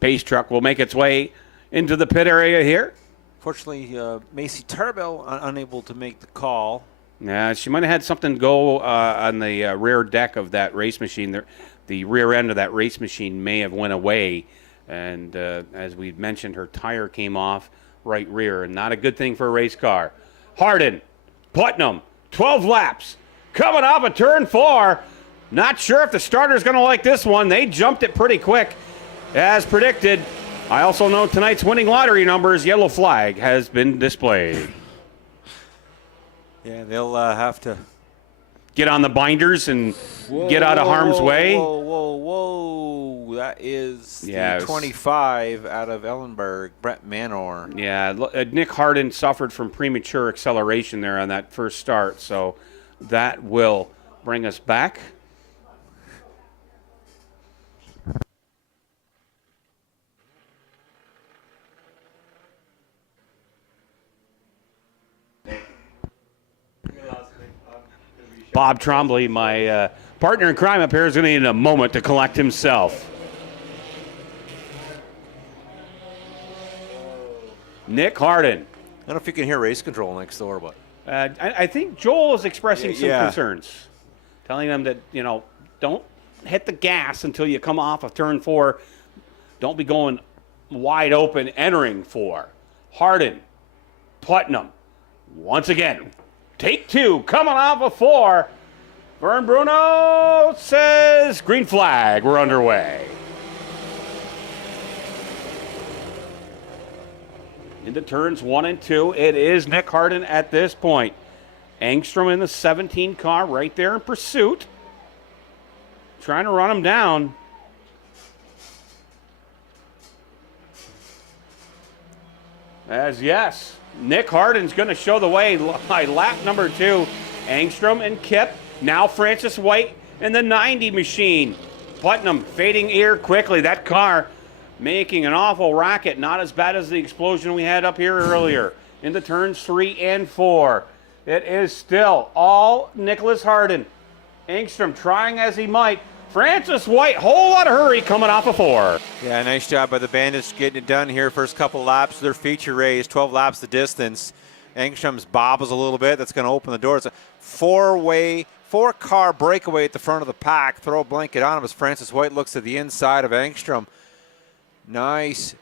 Pace truck will make its way into the pit area here. Fortunately, Macy Tarbell unable to make the call. Yeah, she might have had something go on the rear deck of that race machine. The rear end of that race machine may have went away. And as we mentioned, her tire came off right rear, and not a good thing for a race car. Harden, Putnam, 12 laps, coming off of turn 4. Not sure if the starter's going to like this one. They jumped it pretty quick, as predicted. I also know tonight's winning lottery numbers. Yellow flag has been displayed. Yeah, they'll have to Get on the binders and get out of harm's way. Whoa. That is the 25 out of Ellenberg, Brett Manor. Yeah, Nick Harden suffered from premature acceleration there on that first start, so that will bring us back. Bob Trombley, my partner in crime up here, is going to need a moment to collect himself. Nick Harden. I don't know if you can hear race control next door, but I think Joel is expressing some concerns, telling them that, don't hit the gas until you come off of turn 4. Don't be going wide open entering 4. Harden, Putnam, once again. Take 2, coming off of 4. Vern Bruno says green flag, we're underway. Into turns 1 and 2, it is Nick Harden at this point. Engstrom in the 17 car right there in pursuit. Trying to run him down. Nick Harden's going to show the way by lap number 2. Engstrom and Kip. Now Francis White and the 90 machine. Putnam fading here quickly. That car making an awful racket. Not as bad as the explosion we had up here earlier. Into turns 3 and 4. It is still all Nicholas Harden. Engstrom trying as he might. Francis White, whole lot of hurry coming off of 4. yeah, nice job by the Bandits getting it done here. First couple laps of their feature race, 12 laps the distance. Engstrom's bobbles a little bit. That's going to open the door. It's a 4-car breakaway at the front of the pack. Throw a blanket on him as Francis White looks to the inside of Engstrom. Nice,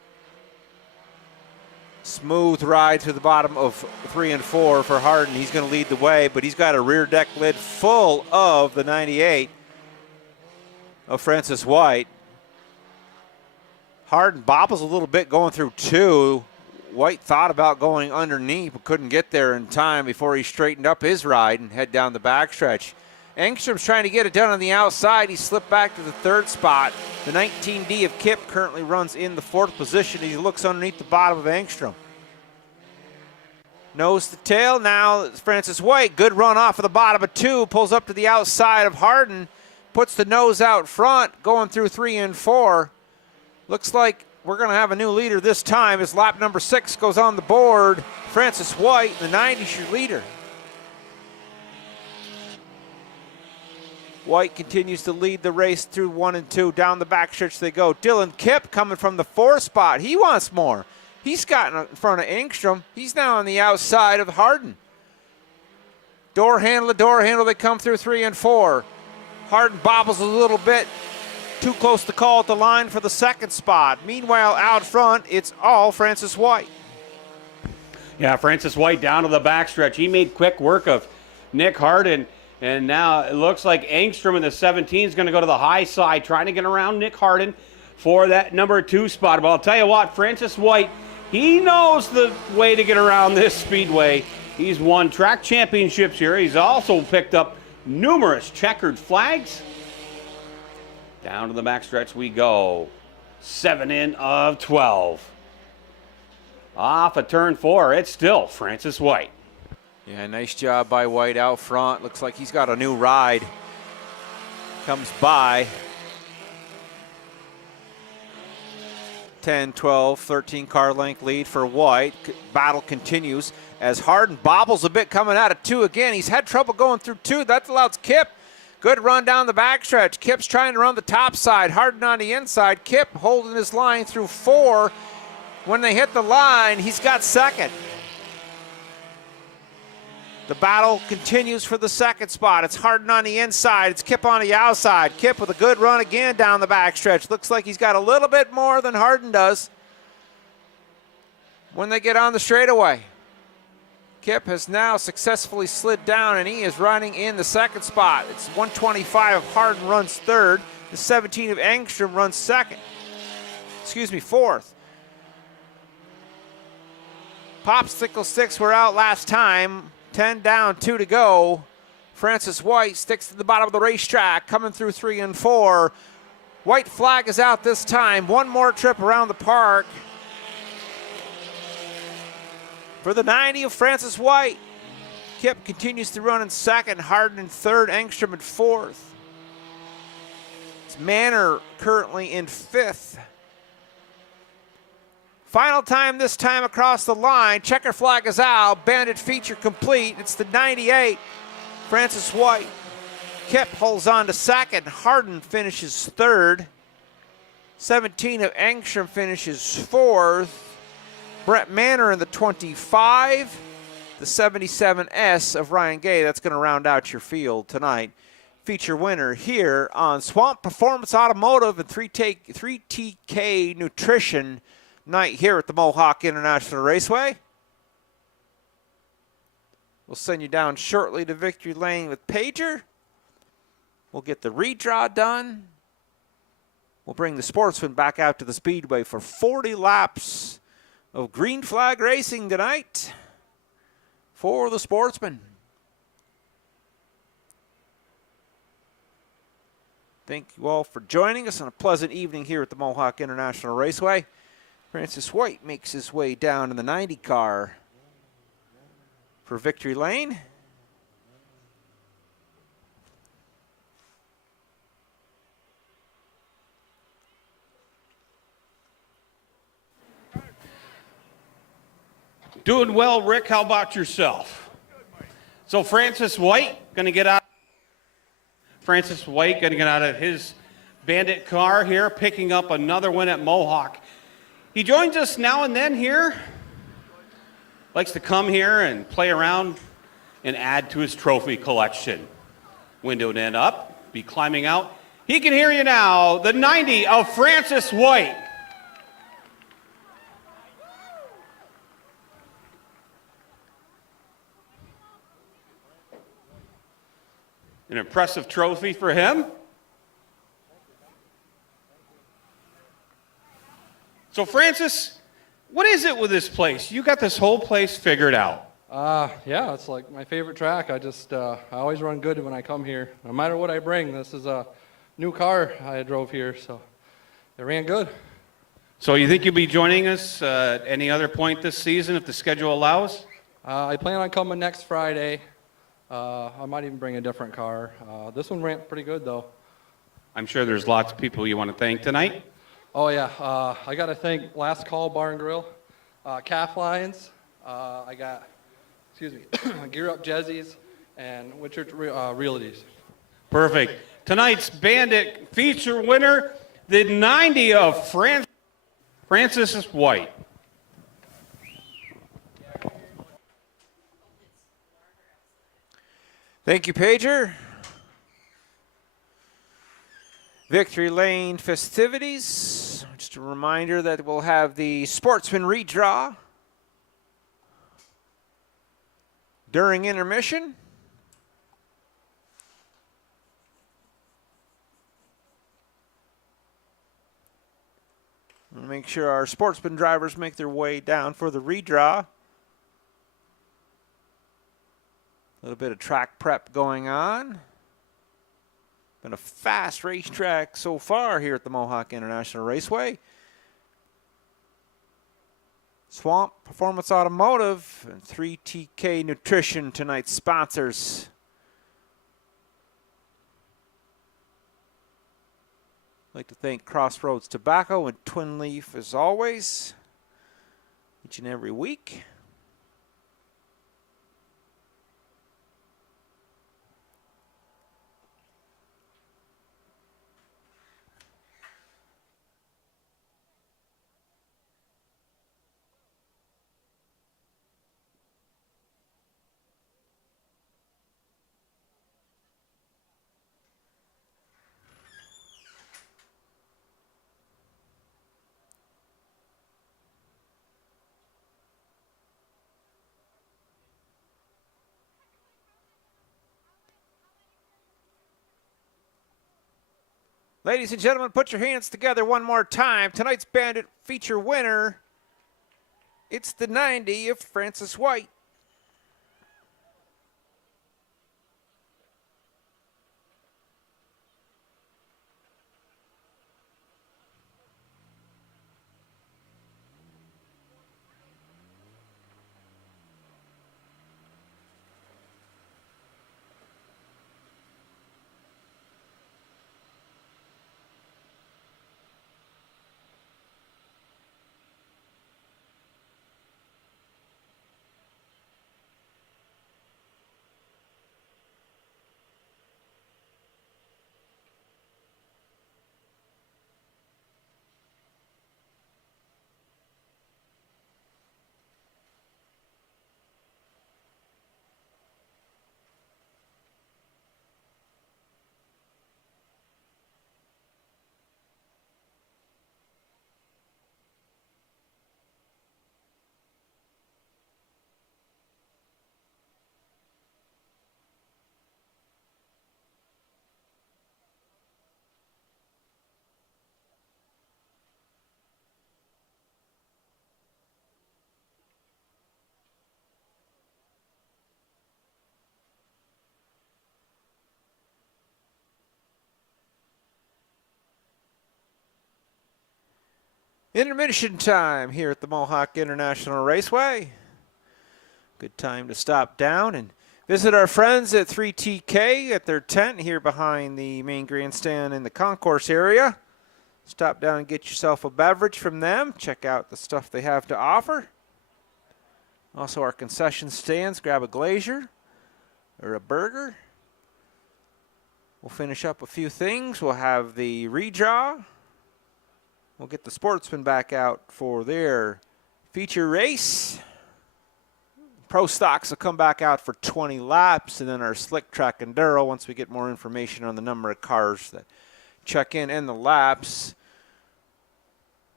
smooth ride through the bottom of 3 and 4 for Harden. He's going to lead the way, but he's got a rear deck lid full of the 98 of Francis White. Harden bobbles a little bit going through 2. White thought about going underneath but couldn't get there in time before he straightened up his ride and head down the backstretch. Engstrom's trying to get it done on the outside. He slipped back to the 3rd spot. The 19D of Kip currently runs in the 4th position. He looks underneath the bottom of Engstrom. Nose to tail now. Francis White, good run off of the bottom of 2. Pulls up to the outside of Harden. Puts the nose out front, going through 3 and 4. Looks like we're going to have a new leader this time as lap number 6 goes on the board. Francis White, the 90's your leader. White continues to lead the race through 1 and 2. Down the backstretch they go. Dylan Kipp coming from the 4th spot. He wants more. He's gotten in front of Engstrom. He's now on the outside of Harden. Door handle to door handle. They come through 3 and 4. Harden bobbles a little bit. Too close to call at the line for the 2nd spot. Meanwhile, out front, it's all Francis White. Yeah, Francis White down to the backstretch. He made quick work of Nick Harden. And now it looks like Engstrom in the 17 is going to go to the high side, trying to get around Nick Harden for that number 2 spot. But I'll tell you what, Francis White, he knows the way to get around this speedway. He's won track championships here. He's also picked up numerous checkered flags. Down to the backstretch we go. 7 in of 12. Off of turn 4, it's still Francis White. Yeah, nice job by White out front. Looks like he's got a new ride. Comes by. 10, 12, 13 car length lead for White. Battle continues as Harden bobbles a bit coming out of 2 again. He's had trouble going through 2. That allows Kipp. Good run down the backstretch. Kipp's trying to run the top side. Harden on the inside. Kipp holding his line through 4. When they hit the line, he's got 2nd. The battle continues for the 2nd spot. It's Harden on the inside. It's Kipp on the outside. Kipp with a good run again down the backstretch. Looks like he's got a little bit more than Harden does when they get on the straightaway. Kipp has now successfully slid down, and he is running in the 2nd spot. It's 125 of Harden runs 3rd. The 17 of Engstrom runs 2nd. Excuse me, 4th. Popsicle sticks were out last time. 10 down, 2 to go. Francis White sticks to the bottom of the racetrack, coming through 3 and 4. White flag is out this time. One more trip around the park for the 90 of Francis White. Kipp continues to run in 2nd, Harden in 3rd, Engstrom in 4th. It's Manor currently in 5th. Final time this time across the line. Checker flag is out. Bandit feature complete. It's the 98, Francis White. Kipp holds on to 2nd. Harden finishes 3rd. 17 of Engstrom finishes 4th. Brett Manor in the 25. The 77S of Ryan Gay. That's going to round out your field tonight. Feature winner here on Swamp Performance Automotive and 3TK Nutrition night here at the Mohawk International Raceway. We'll send you down shortly to Victory Lane with Pager. We'll get the redraw done. We'll bring the Sportsman back out to the Speedway for 40 laps of green flag racing tonight for the Sportsman. Thank you all for joining us on a pleasant evening here at the Mohawk International Raceway. Francis White makes his way down in the 90 car for Victory Lane. Doing well, Rick. How about yourself? So Francis White going to get out. Francis White going to get out of his Bandit car here, picking up another win at Mohawk. He joins us now and then here. Likes to come here and play around and add to his trophy collection. Windowed end up, be climbing out. He can hear you now, the 90 of Francis White. An impressive trophy for him. So Francis, what is it with this place? You got this whole place figured out. Yeah, it's like my favorite track. I always run good when I come here. No matter what I bring, this is a new car I drove here, so it ran good. So you think you'll be joining us at any other point this season if the schedule allows? I plan on coming next Friday. I might even bring a different car. This one ran pretty good, though. I'm sure there's lots of people you want to thank tonight. Oh yeah, I got to thank Last Call Bar and Grill, Calf Lines. I got, excuse me, Gear Up Jezzies, and Witcher Realties. Perfect. Tonight's Bandit feature winner, the 90 of Francis White. Thank you, Pager. Victory Lane festivities. Just a reminder that we'll have the Sportsman redraw during intermission. We'll make sure our Sportsman drivers make their way down for the redraw. A little bit of track prep going on. Been a fast racetrack so far here at the Mohawk International Raceway. Swamp Performance Automotive and 3TK Nutrition, tonight's sponsors. I'd like to thank Crossroads Tobacco and Twin Leaf as always, each and every week. Ladies and gentlemen, put your hands together one more time. Tonight's Bandit feature winner, it's the 90 of Francis White. Intermission time here at the Mohawk International Raceway. Good time to stop down and visit our friends at 3TK at their tent here behind the main grandstand in the concourse area. Stop down and get yourself a beverage from them. Check out the stuff they have to offer. Also our concession stands. Grab a glacier or a burger. We'll finish up a few things. We'll have the redraw. We'll get the Sportsmen back out for their feature race. ProStocks will come back out for 20 laps, and then our Slick Track Enduro, once we get more information on the number of cars that check in and the laps,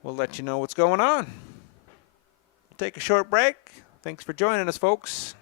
we'll let you know what's going on. We'll take a short break. Thanks for joining us, folks.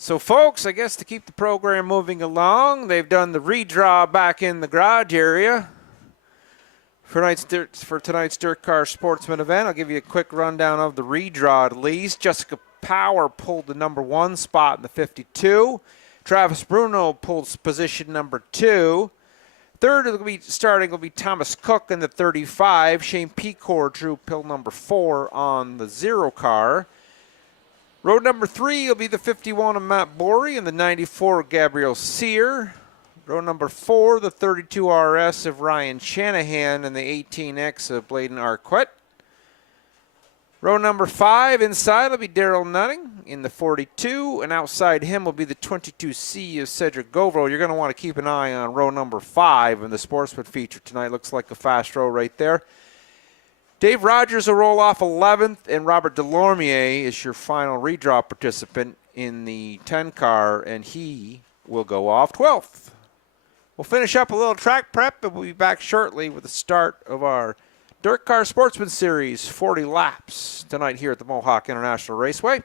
So, folks, I guess to keep the program moving along, they've done the redraw back in the garage area for tonight's DIRTCar Sportsman event. I'll give you a quick rundown of the redraw at least. Jessica Power pulled the number 1 spot in the 52. Travis Bruno pulled position number 2. Third will be Thomas Cook in the 35. Shane Pecor drew pill number 4 on the 0 car. Road number 3 will be the 51 of Matt Borey and the 94 of Gabriel Sear. Row number 4, the 32 RS of Ryan Shanahan and the 18X of Bladen Arquette. Row number 5, inside will be Daryl Nutting in the 42, and outside him will be the 22C of Cedric Govro. You're going to want to keep an eye on row number 5 in the Sportsman feature tonight. Looks like a fast row right there. Dave Rogers will roll off 11th, and Robert Delormier is your final redraw participant in the 10 car, and he will go off 12th. We'll finish up a little track prep, and we'll be back shortly with the start of our DIRTCar Sportsmen Series 40 laps tonight here at the Mohawk International Raceway.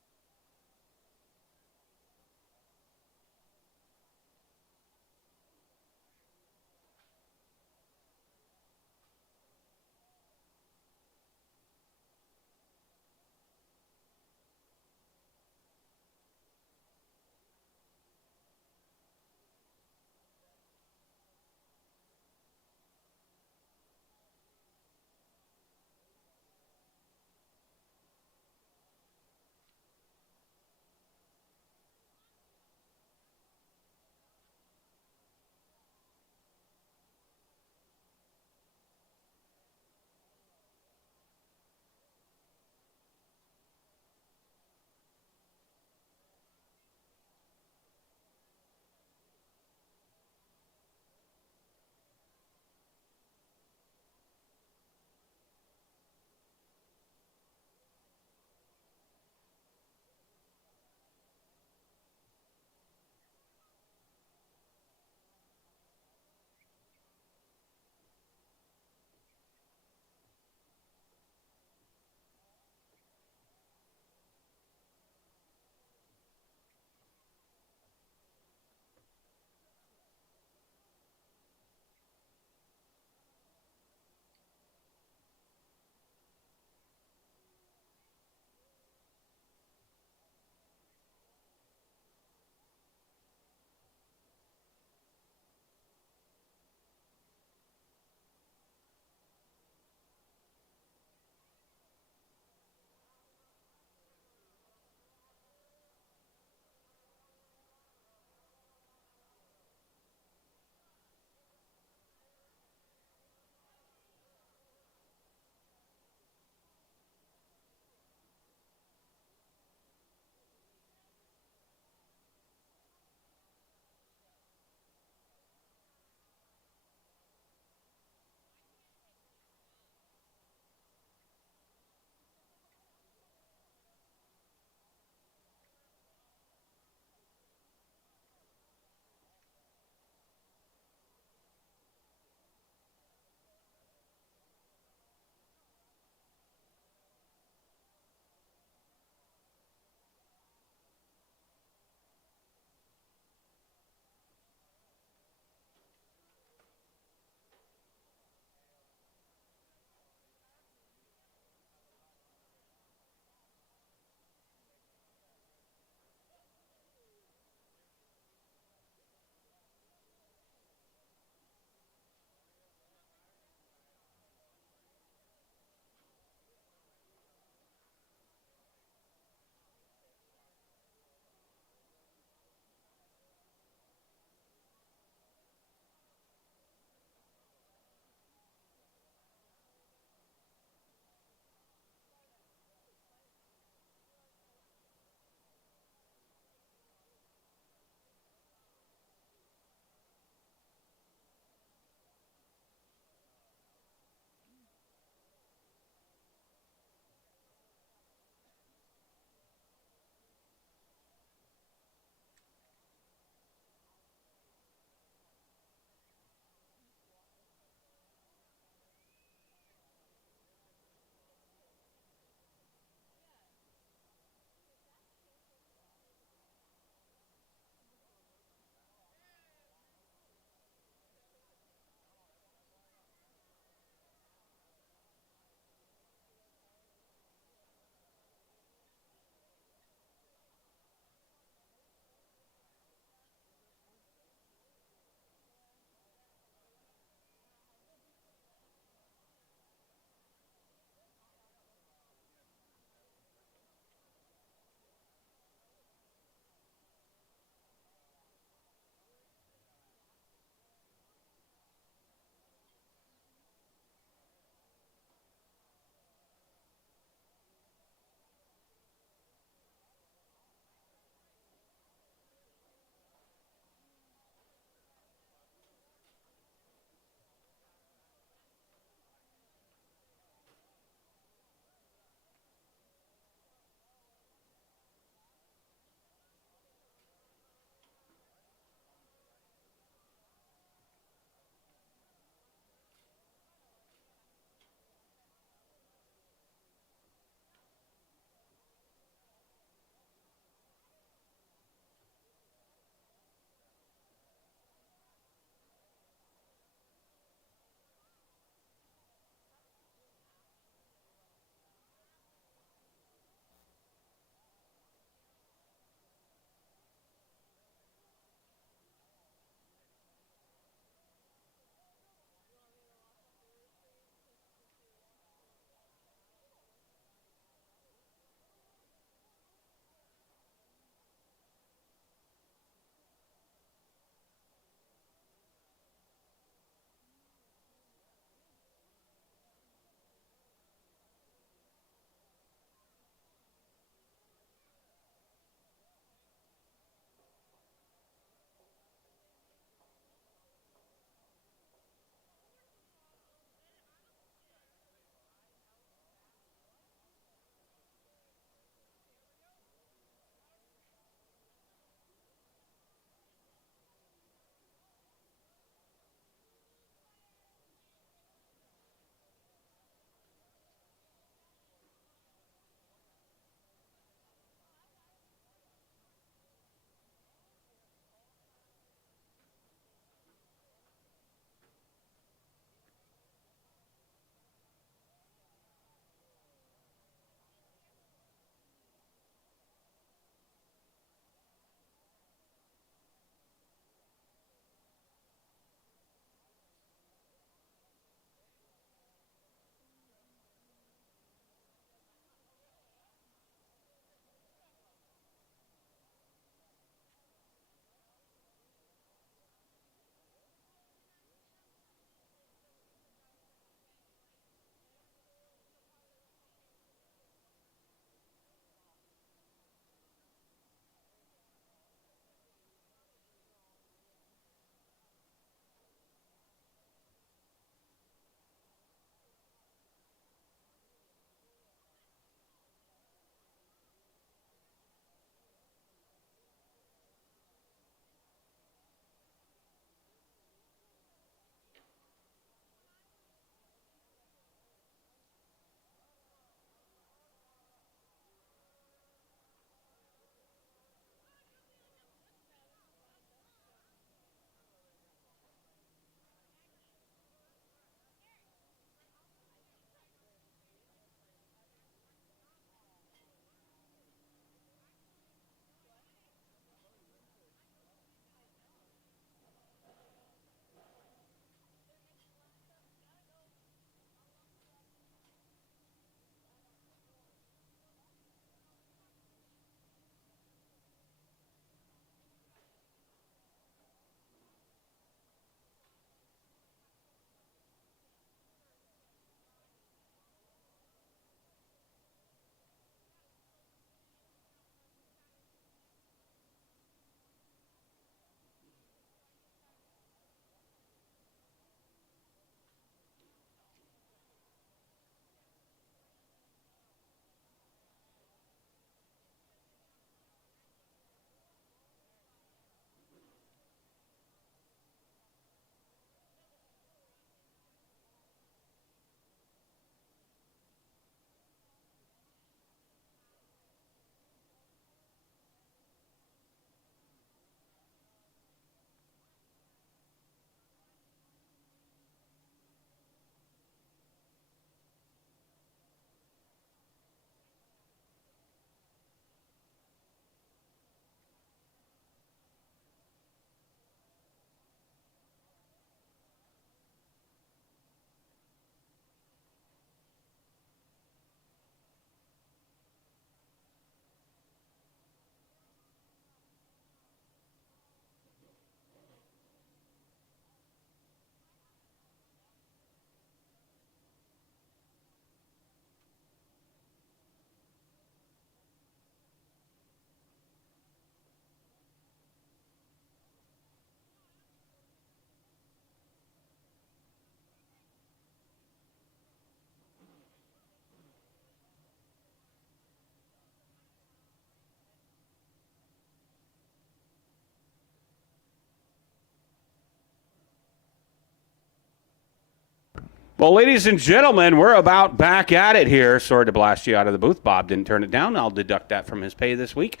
Well, ladies and gentlemen, we're about back at it here. Sorry to blast you out of the booth. Bob didn't turn it down. I'll deduct that from his pay this week.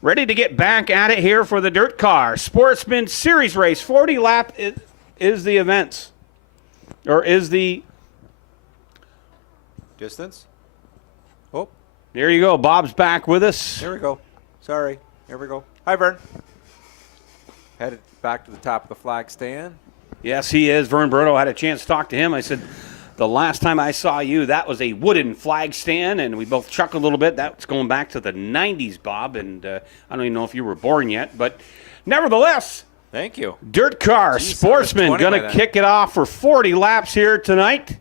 Ready to get back at it here for the DIRTCar Sportsmen Series race. 40 lap is the events. Or is the... Distance? Oh, There you go. Bob's back with us. here we go. Sorry. Here we go. Hi, Vern. Headed back to the top of the flag stand. Yes, he is. Vern Berto had a chance to talk to him. I said, the last time I saw you, that was a wooden flag stand, and we both chuckled a little bit. That's going back to the 90s, Bob, and I don't even know if you were born yet. But nevertheless, Thank you. DIRTCar Jeez, I was Sportsmen 20 going by to then. kick it off for 40 laps here tonight.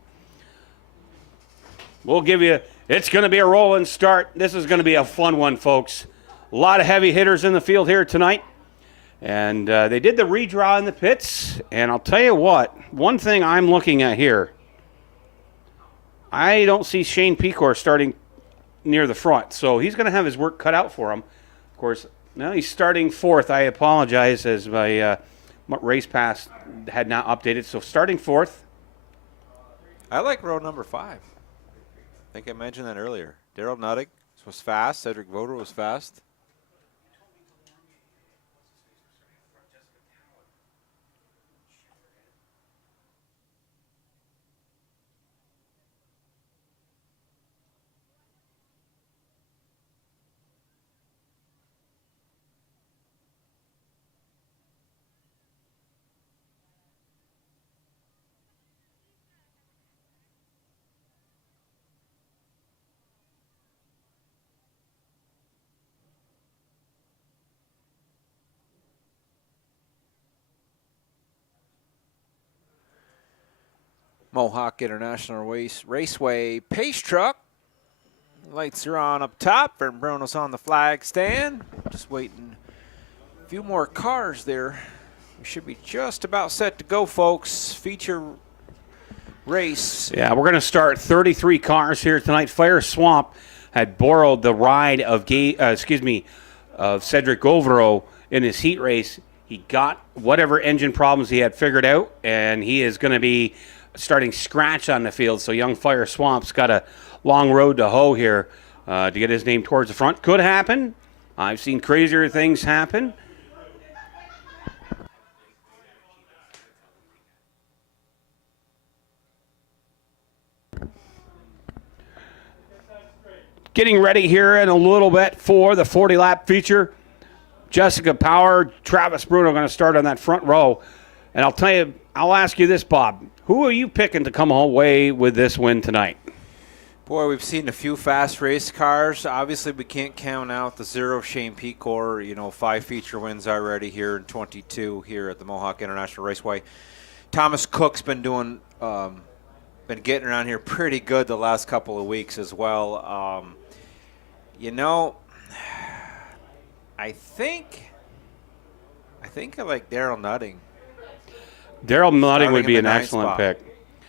We'll give you, it's going to be a rolling start. This is going to be a fun one, folks. A lot of heavy hitters in the field here tonight. And they did the redraw in the pits. And I'll tell you what, one thing I'm looking at here, I don't see Shane Pecor starting near the front. So he's going to have his work cut out for him. Of course, now he's starting fourth. I apologize as my race pass had not updated. So starting fourth. I like row number 5. I think I mentioned that earlier. Daryl Nuttig was fast. Cedric Voder was fast. Mohawk International Raceway pace truck. Lights are on up top. Vern Bruno's on the flag stand. Just waiting a few more cars there. We should be just about set to go, folks. Feature race. Yeah, we're going to start 33 cars here tonight. Fire Swamp had borrowed the ride of of Cedric Govero in his heat race. He got whatever engine problems he had figured out, and he is going to be starting scratch on the field. So young Fire Swamp's got a long road to hoe here to get his name towards the front. Could happen. I've seen crazier things happen. Getting ready here in a little bit for the 40-lap feature. Jessica Power, Travis Bruno going to start on that front row. And I'll tell you, I'll ask you this, Bob. Who are you picking to come away with this win tonight? Boy, we've seen a few fast race cars. Obviously, we can't count out the zero Shane Pecor. 5 feature wins already here in 22 here at the Mohawk International Raceway. Thomas Cook's been doing, been getting around here pretty good the last couple of weeks as well. I think I like Daryl Nutting. Daryl Nutting would Starting be in an the ninth excellent spot. pick.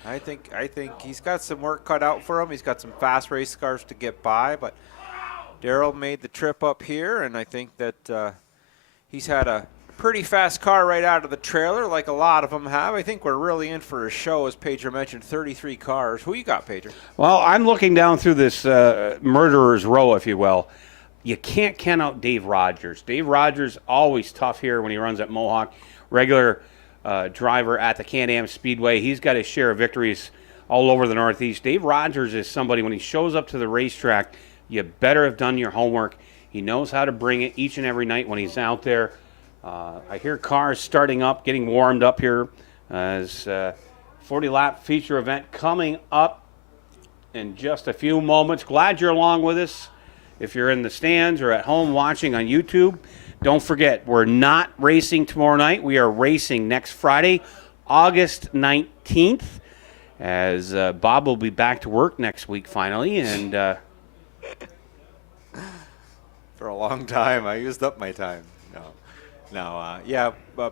I think he's got some work cut out for him. He's got some fast race cars to get by, but Daryl made the trip up here, and I think that he's had a pretty fast car right out of the trailer, like a lot of them have. I think we're really in for a show, as Pedro mentioned, 33 cars. Who you got, Pedro? Well, I'm looking down through this murderer's row, if you will. You can't count out Dave Rogers. Dave Rogers, always tough here when he runs at Mohawk. Regular driver at the Can-Am Speedway. He's got his share of victories all over the Northeast. Dave Rogers is somebody, when he shows up to the racetrack, you better have done your homework. He knows how to bring it each and every night when he's out there. I hear cars starting up, getting warmed up here as 40-lap feature event coming up in just a few moments. Glad you're along with us. If you're in the stands or at home watching on YouTube, don't forget, we're not racing tomorrow night. We are racing next Friday, August 19th, as Bob will be back to work next week finally. And For a long time, I used up my time.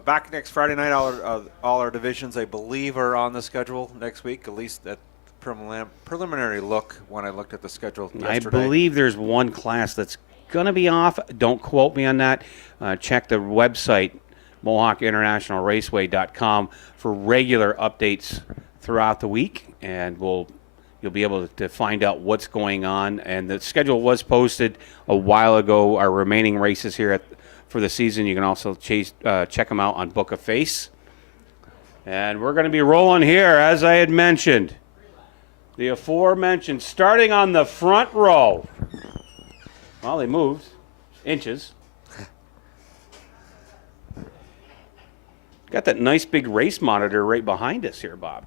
Back next Friday night. All our divisions, I believe, are on the schedule next week, at least at preliminary look when I looked at the schedule yesterday. I believe there's one class that's going to be off. Don't quote me on that. Check the website, MohawkInternationalRaceway.com, for regular updates throughout the week, and you'll be able to find out what's going on. And the schedule was posted a while ago. Our remaining races here for the season, you can also check them out on Book of Face. And we're going to be rolling here, as I had mentioned. The aforementioned, starting on the front row. Well, they moved inches. Got that nice big race monitor right behind us here, Bob.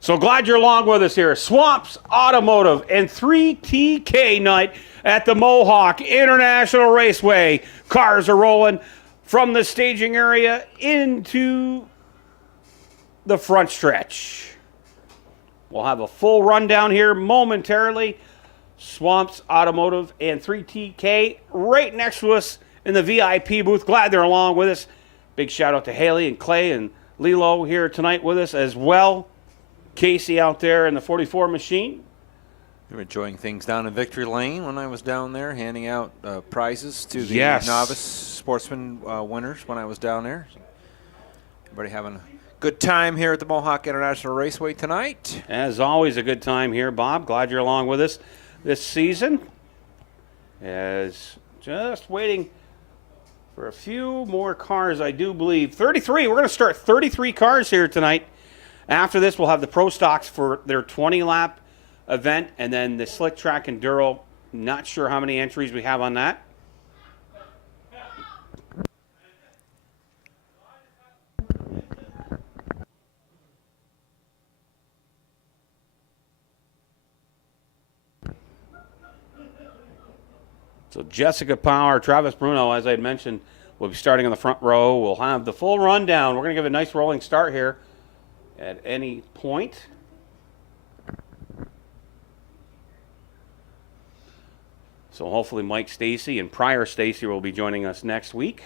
So glad you're along with us here. Swamps Automotive and 3TK night at the Mohawk International Raceway. Cars are rolling from the staging area into the front stretch. We'll have a full rundown here momentarily. Swamps Automotive and 3TK right next to us in the VIP booth. Glad they're along with us. Big shout out to Haley and Clay and Lilo here tonight with us as well. Casey out there in the 44 machine. You were enjoying things down in Victory Lane when I was down there, handing out prizes to the Yes. Novice Sportsmen winners when I was down there. Everybody having a good time here at the Mohawk International Raceway tonight. As always, a good time here, Bob. Glad you're along with us this season. As just waiting for a few more cars, I do believe. 33. We're going to start 33 cars here tonight. After this, we'll have the ProStocks for their 20-lap event, and then the Slick Track Enduro. Not sure how many entries we have on that. So Jessica Power, Travis Bruno, as I had mentioned, will be starting on the front row. We'll have the full rundown. We're going to give a nice rolling start here at any point. So hopefully Mike Stacy and Pryor Stacy will be joining us next week.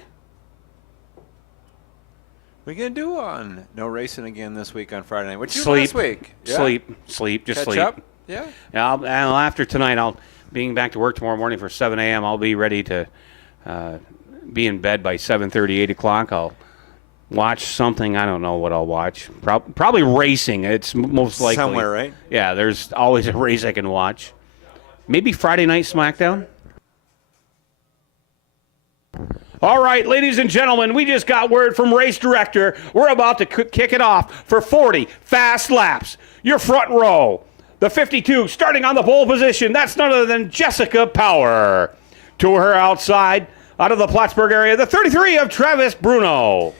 We're going to do on no racing again this week on Friday night. What you do Sleep. last week? Yeah? Sleep, just Catch sleep. up? Yeah. And after tonight, being back to work tomorrow morning for 7 a.m., I'll be ready to be in bed by 7:30, 8 o'clock. I'll watch something. I don't know what I'll watch. Probably racing. It's most likely. Somewhere, right? Yeah, there's always a race I can watch. Maybe Friday Night SmackDown? All right, ladies and gentlemen, we just got word from race director. We're about to kick it off for 40 fast laps. Your front row. The 52 starting on the pole position. That's none other than Jessica Power. To her outside, out of the Plattsburgh area, the 33 of Travis Bruno.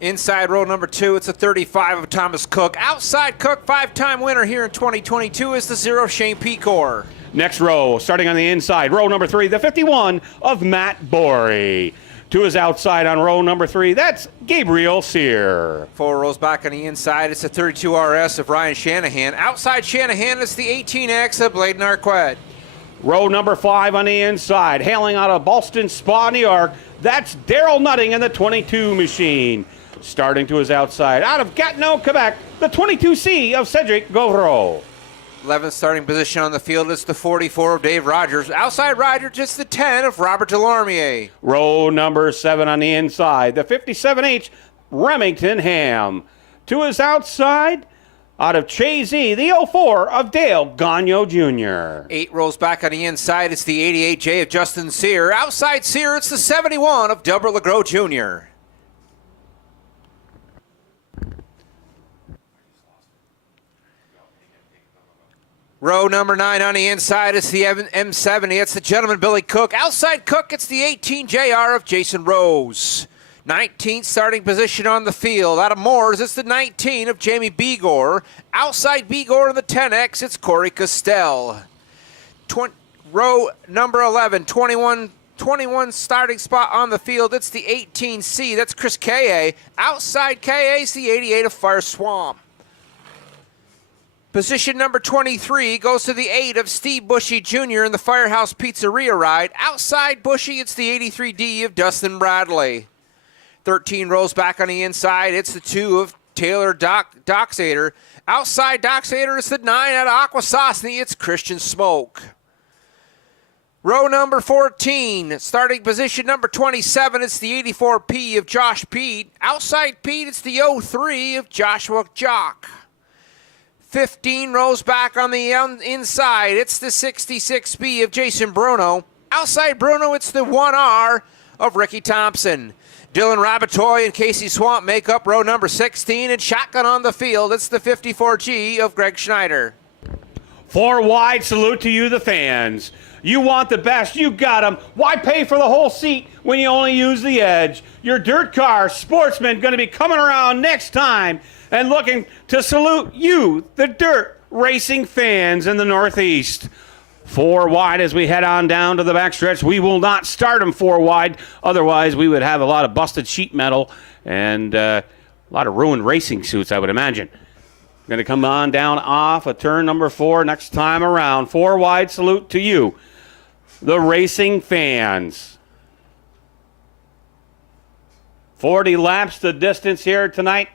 Inside row number 2, it's a 35 of Thomas Cook. Outside Cook, 5-time winner here in 2022 is the 0 Shane Pecor. Next row, starting on the inside, row number 3, the 51 of Matt Borey. To his outside on row number 3, that's Gabriel Sear. 4 rows back on the inside, it's a 32 RS of Ryan Shanahan. Outside Shanahan, it's the 18X of Bladen Arquette. Row number 5 on the inside, hailing out of Ballston Spa, New York, that's Daryl Nutting in the 22 machine. Starting to his outside, out of Gatineau, Quebec, the 22C of Cedric Gauvreau. 11th starting position on the field, it's the 44 of Dave Rogers. Outside Rogers, it's the 10 of Robert Delormier. Row number 7 on the inside, the 57H Remington Ham. To his outside, out of Chazy, the 04 of Dale Gagnon Jr. 8 rows back on the inside, it's the 88J of Justin Sear. Outside Sear, it's the 71 of Delbert LeGros Jr. Row number 9 on the inside, it's the M70. It's the gentleman Billy Cook. Outside Cook, it's the 18 JR of Jason Rose. 19th starting position on the field. Out of Moores, it's the 19 of Jamie Begor. Outside Begor in the 10X, it's Corey Costell. Row number 11, 21 starting spot on the field. It's the 18C. That's Chris K.A. Outside K.A. is the 88 of Fire Swamp. Position number 23 goes to the 8 of Steve Bushy Jr. in the Firehouse Pizzeria ride. Outside Bushy, it's the 83D of Dustin Bradley. 13 rows back on the inside, it's the 2 of Taylor Doxator. Outside Doxator, it's the 9 out of Aquasasni, it's Christian Smoke. Row number 14, starting position number 27, it's the 84P of Josh Pete. Outside Pete, it's the 03 of Joshua Jock. 15 rows back on the inside, it's the 66B of Jason Bruno. Outside Bruno, it's the 1R of Ricky Thompson. Dylan Rabatoy and Casey Swamp make up row number 16, and shotgun on the field, it's the 54G of Greg Schneider. 4 wide, salute to you, the fans. You want the best, you got them. Why pay for the whole seat when you only use the edge? Your dirt car sportsman going to be coming around next time and looking to salute you, the dirt racing fans in the Northeast. 4 wide as we head on down to the backstretch. We will not start them 4 wide. Otherwise, we would have a lot of busted sheet metal and a lot of ruined racing suits, I would imagine. Going to come on down off of turn number 4 next time around. 4 wide, salute to you, the racing fans. 40 laps the distance here tonight.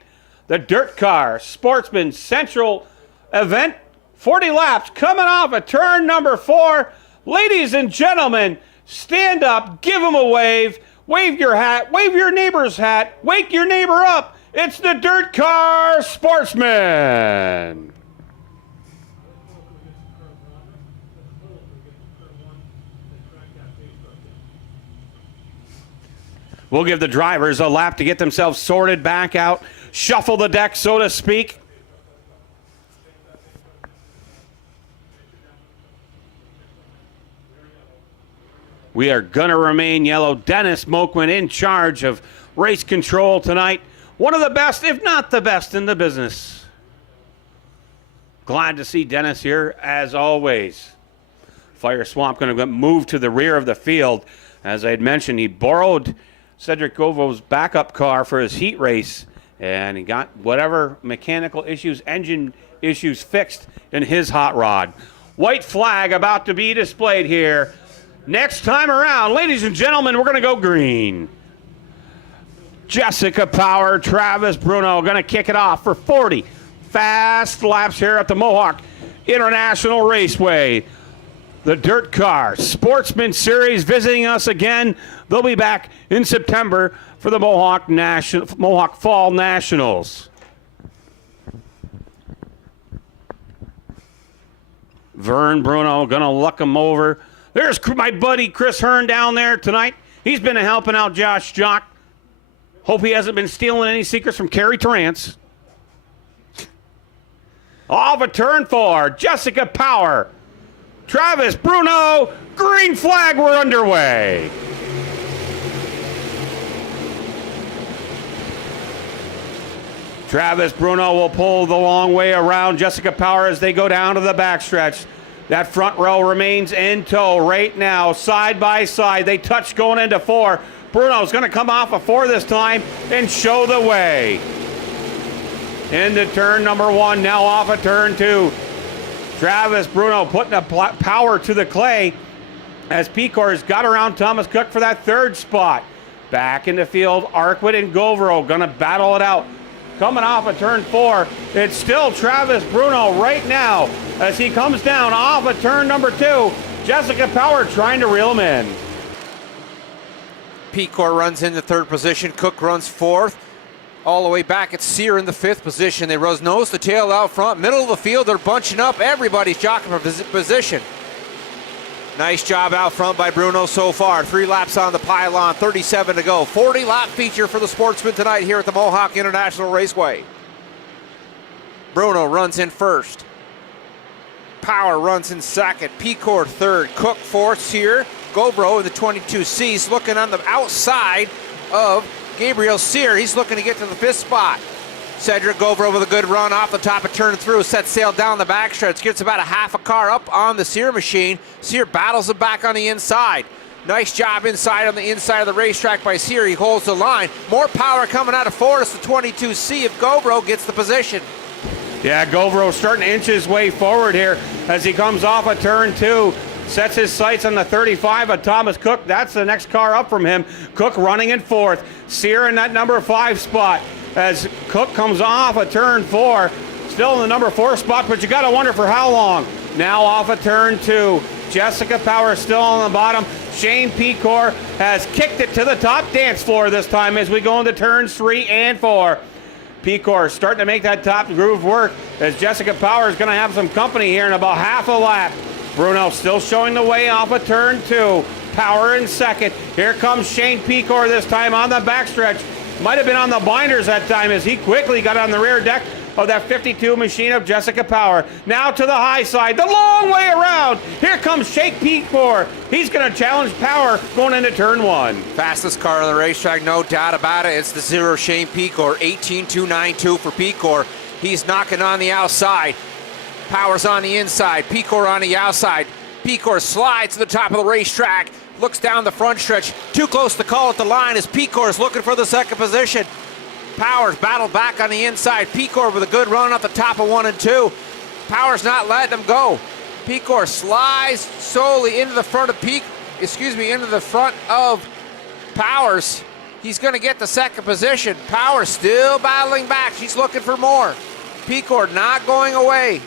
The DIRTCar Sportsmen Central event. 40 laps coming off of turn number 4. Ladies and gentlemen, stand up, give them a wave your hat, wave your neighbor's hat, wake your neighbor up. It's the DIRTCar Sportsmen. We'll give the drivers a lap to get themselves sorted back out, shuffle the deck, so to speak. We are going to remain yellow. Dennis Moquin in charge of race control tonight. One of the best, if not the best, in the business. Glad to see Dennis here, as always. Fire Swamp going to move to the rear of the field. As I had mentioned, he borrowed Cedric Govo's backup car for his heat race, and he got whatever mechanical issues, engine issues fixed in his hot rod. White flag about to be displayed here. Next time around, ladies and gentlemen, we're going to go green. Jessica Power, Travis Bruno going to kick it off for 40 fast laps here at the Mohawk International Raceway. The DIRTCar Sportsmen Series visiting us again. They'll be back in September for the Mohawk Fall Nationals. Vern Bruno going to luck him over. There's my buddy Chris Hearn down there tonight. He's been helping out Josh Jock. Hope he hasn't been stealing any secrets from Kerry Torrance. Off of turn 4, Jessica Power. Travis Bruno, green flag, we're underway. Travis Bruno will pull the long way around Jessica Power as they go down to the backstretch. That front row remains in tow right now, side by side. They touch going into 4. Bruno's going to come off of 4 this time and show the way. Into turn number 1, now off of turn 2. Travis Bruno putting a power to the clay as Pecor's got around Thomas Cook for that 3rd spot. Back in the field, Arkwood and Govero going to battle it out. Coming off of turn 4, it's still Travis Bruno right now as he comes down off of turn number 2. Jessica Power trying to reel him in. Pecor runs into 3rd position. Cook runs 4th. All the way back, it's Sear in the 5th position. They rose nose to tail out front. Middle of the field, they're bunching up. Everybody's jockeying for position. Nice job out front by Bruno so far. 3 laps on the pylon, 37 to go. 40-lap feature for the Sportsmen tonight here at the Mohawk International Raceway. Bruno runs in 1st. Power runs in 2nd. Pecor 3rd. Cook 4th here. Govero in the 22C's looking on the outside of Gabriel Sear. He's looking to get to the 5th spot. Cedric Govero with a good run off the top of turn through, sets sail down the backstretch, gets about a half a car up on the Sear machine. Sear battles it back on the inside. Nice job inside on the inside of the racetrack by Sear. He holds the line. More power coming out of 4. It's the 22C if Govero gets the position. Yeah, Govro starting to inch his way forward here as he comes off of turn 2. Sets his sights on the 35 of Thomas Cook. That's the next car up from him. Cook running in 4th. Sear in that number 5 spot as Cook comes off of turn 4. Still in the number 4 spot, but you got to wonder for how long. Now off of turn 2. Jessica Power still on the bottom. Shane Pecor has kicked it to the top dance floor this time as we go into turns 3 and 4. Pecor starting to make that top groove work as Jessica Power is going to have some company here in about half a lap. Bruno still showing the way off of turn 2. Power in 2nd. Here comes Shane Pecor this time on the backstretch. Might have been on the binders that time as he quickly got on the rear deck of that 52 machine of Jessica Power. Now to the high side, the long way around. Here comes Shane Pecor. He's going to challenge Power going into turn 1. Fastest car on the racetrack, no doubt about it. It's the 0 Shane Pecor, 18.292 for Pecor. He's knocking on the outside. Power's on the inside, Pecor on the outside. Pecor slides to the top of the racetrack, looks down the front stretch. Too close to call at the line as Pecor's looking for the 2nd position. Powers battled back on the inside. Pecor with a good run at the top of 1 and 2. Powers not letting him go. Pecor slides solely into the front of into the front of Powers. He's going to get the 2nd position. Powers still battling back. She's looking for more. Pecor not going away.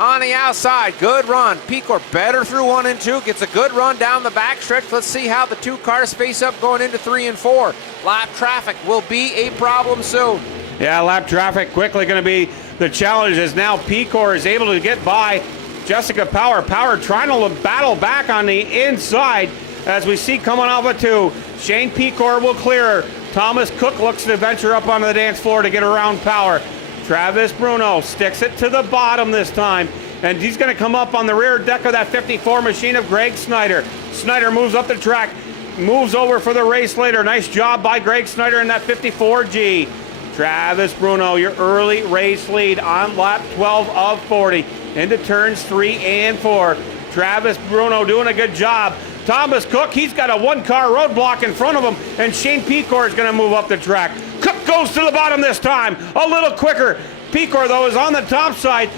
On the outside, good run. Pecor better through 1 and 2, gets a good run down the backstretch. Let's see how the 2 cars face up going into 3 and 4. Lap traffic will be a problem soon. Yeah, lap traffic quickly going to be the challenge as now Pecor is able to get by Jessica Power. Power trying to battle back on the inside as we see coming off of 2. Shane Pecor will clear her. Thomas Cook looks to venture up onto the dance floor to get around Power. Travis Bruno sticks it to the bottom this time, and he's going to come up on the rear deck of that 54 machine of Greg Snyder. Snyder moves up the track, moves over for the race leader. Nice job by Greg Snyder in that 54G. Travis Bruno, your early race lead on lap 12 of 40 into turns 3 and 4. Travis Bruno doing a good job. Thomas Cook, he's got a 1-car roadblock in front of him, and Shane Pecor is going to move up the track. Cook goes to the bottom this time, a little quicker. Pecor, though, is on the top side.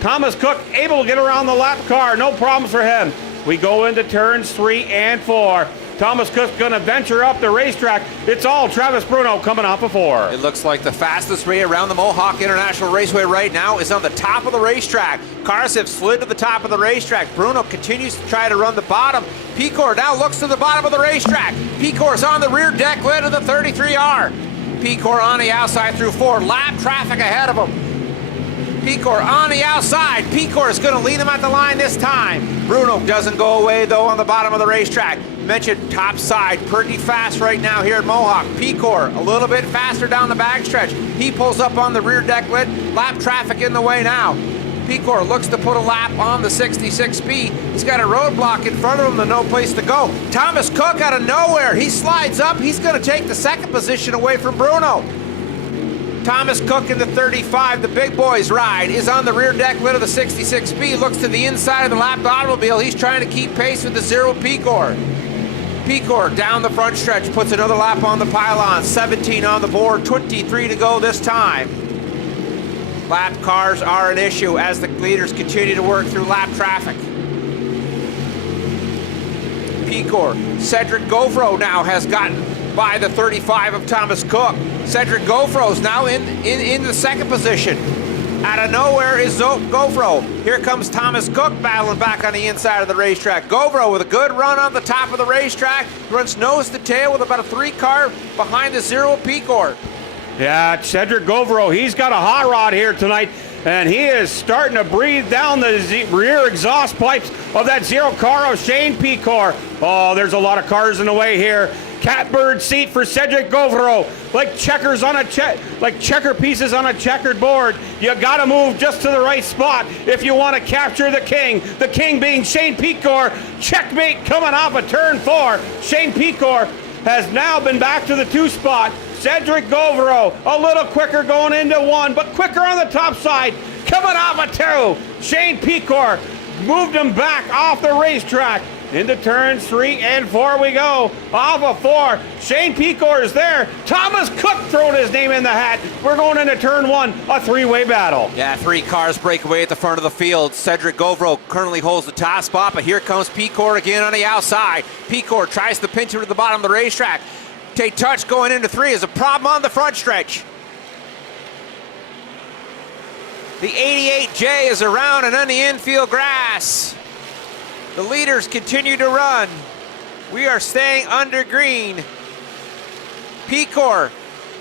Thomas Cook able to get around the lap car, no problem for him. We go into turns 3 and 4. Thomas Cook's going to venture up the racetrack. It's all Travis Bruno coming off of 4. It looks like the fastest way around the Mohawk International Raceway right now is on the top of the racetrack. Cars have slid to the top of the racetrack. Bruno continues to try to run the bottom. Pecor now looks to the bottom of the racetrack. Pecor's on the rear deck lid of the 33R. Pecor on the outside through 4. Lap traffic ahead of him. Pecor on the outside. Pecor is going to lead him at the line this time. Bruno doesn't go away, though, on the bottom of the racetrack. Mentioned top side, pretty fast right now here at Mohawk. Pecor a little bit faster down the backstretch. He pulls up on the rear deck lid. Lap traffic in the way now. Pecor looks to put a lap on the 66 speed. He's got a roadblock in front of him, no place to go. Thomas Cook out of nowhere. He slides up. He's going to take the 2nd position away from Bruno. Thomas Cook in the 35, the big boys ride, is on the rear deck lid of the 66 speed, looks to the inside of the lapped automobile. He's trying to keep pace with the 0 Pecor. Pecor down the front stretch, puts another lap on the pylon, 17 on the board, 23 to go this time. Lap cars are an issue as the leaders continue to work through lap traffic. Pecor, Cedric Gofro now has gotten by the 35 of Thomas Cook. Cedric Gofro's now in the 2nd position. Out of nowhere is Gofro. Here comes Thomas Cook battling back on the inside of the racetrack. Gofro with a good run on the top of the racetrack. Runs nose to tail with about a 3-car behind the 0 Pecor. Yeah, Cedric Gofro, he's got a hot rod here tonight, and he is starting to breathe down the rear exhaust pipes of that 0 car of Shane Pecor. Oh, there's a lot of cars in the way here. Catbird seat for Cedric Gofro, like checkers on like checker pieces on a checkered board. You got to move just to the right spot if you want to capture the king. The king being Shane Pecor. Checkmate coming off of turn 4. Shane Pecor has now been back to the 2 spot. Cedric Gofro a little quicker going into 1, but quicker on the top side. Coming off of 2. Shane Pecor moved him back off the racetrack. Into turns 3 and 4 we go. Off of 4. Shane Pecor is there. Thomas Cook throwing his name in the hat. We're going into turn 1, a 3-way battle. Yeah, 3 cars break away at the front of the field. Cedric Govro currently holds the top spot, but here comes Pecor again on the outside. Pecor tries to pinch him to the bottom of the racetrack. Tate Touch going into 3 is a problem on the front stretch. The 88J is around and on the infield grass. The leaders continue to run. We are staying under green. Pecor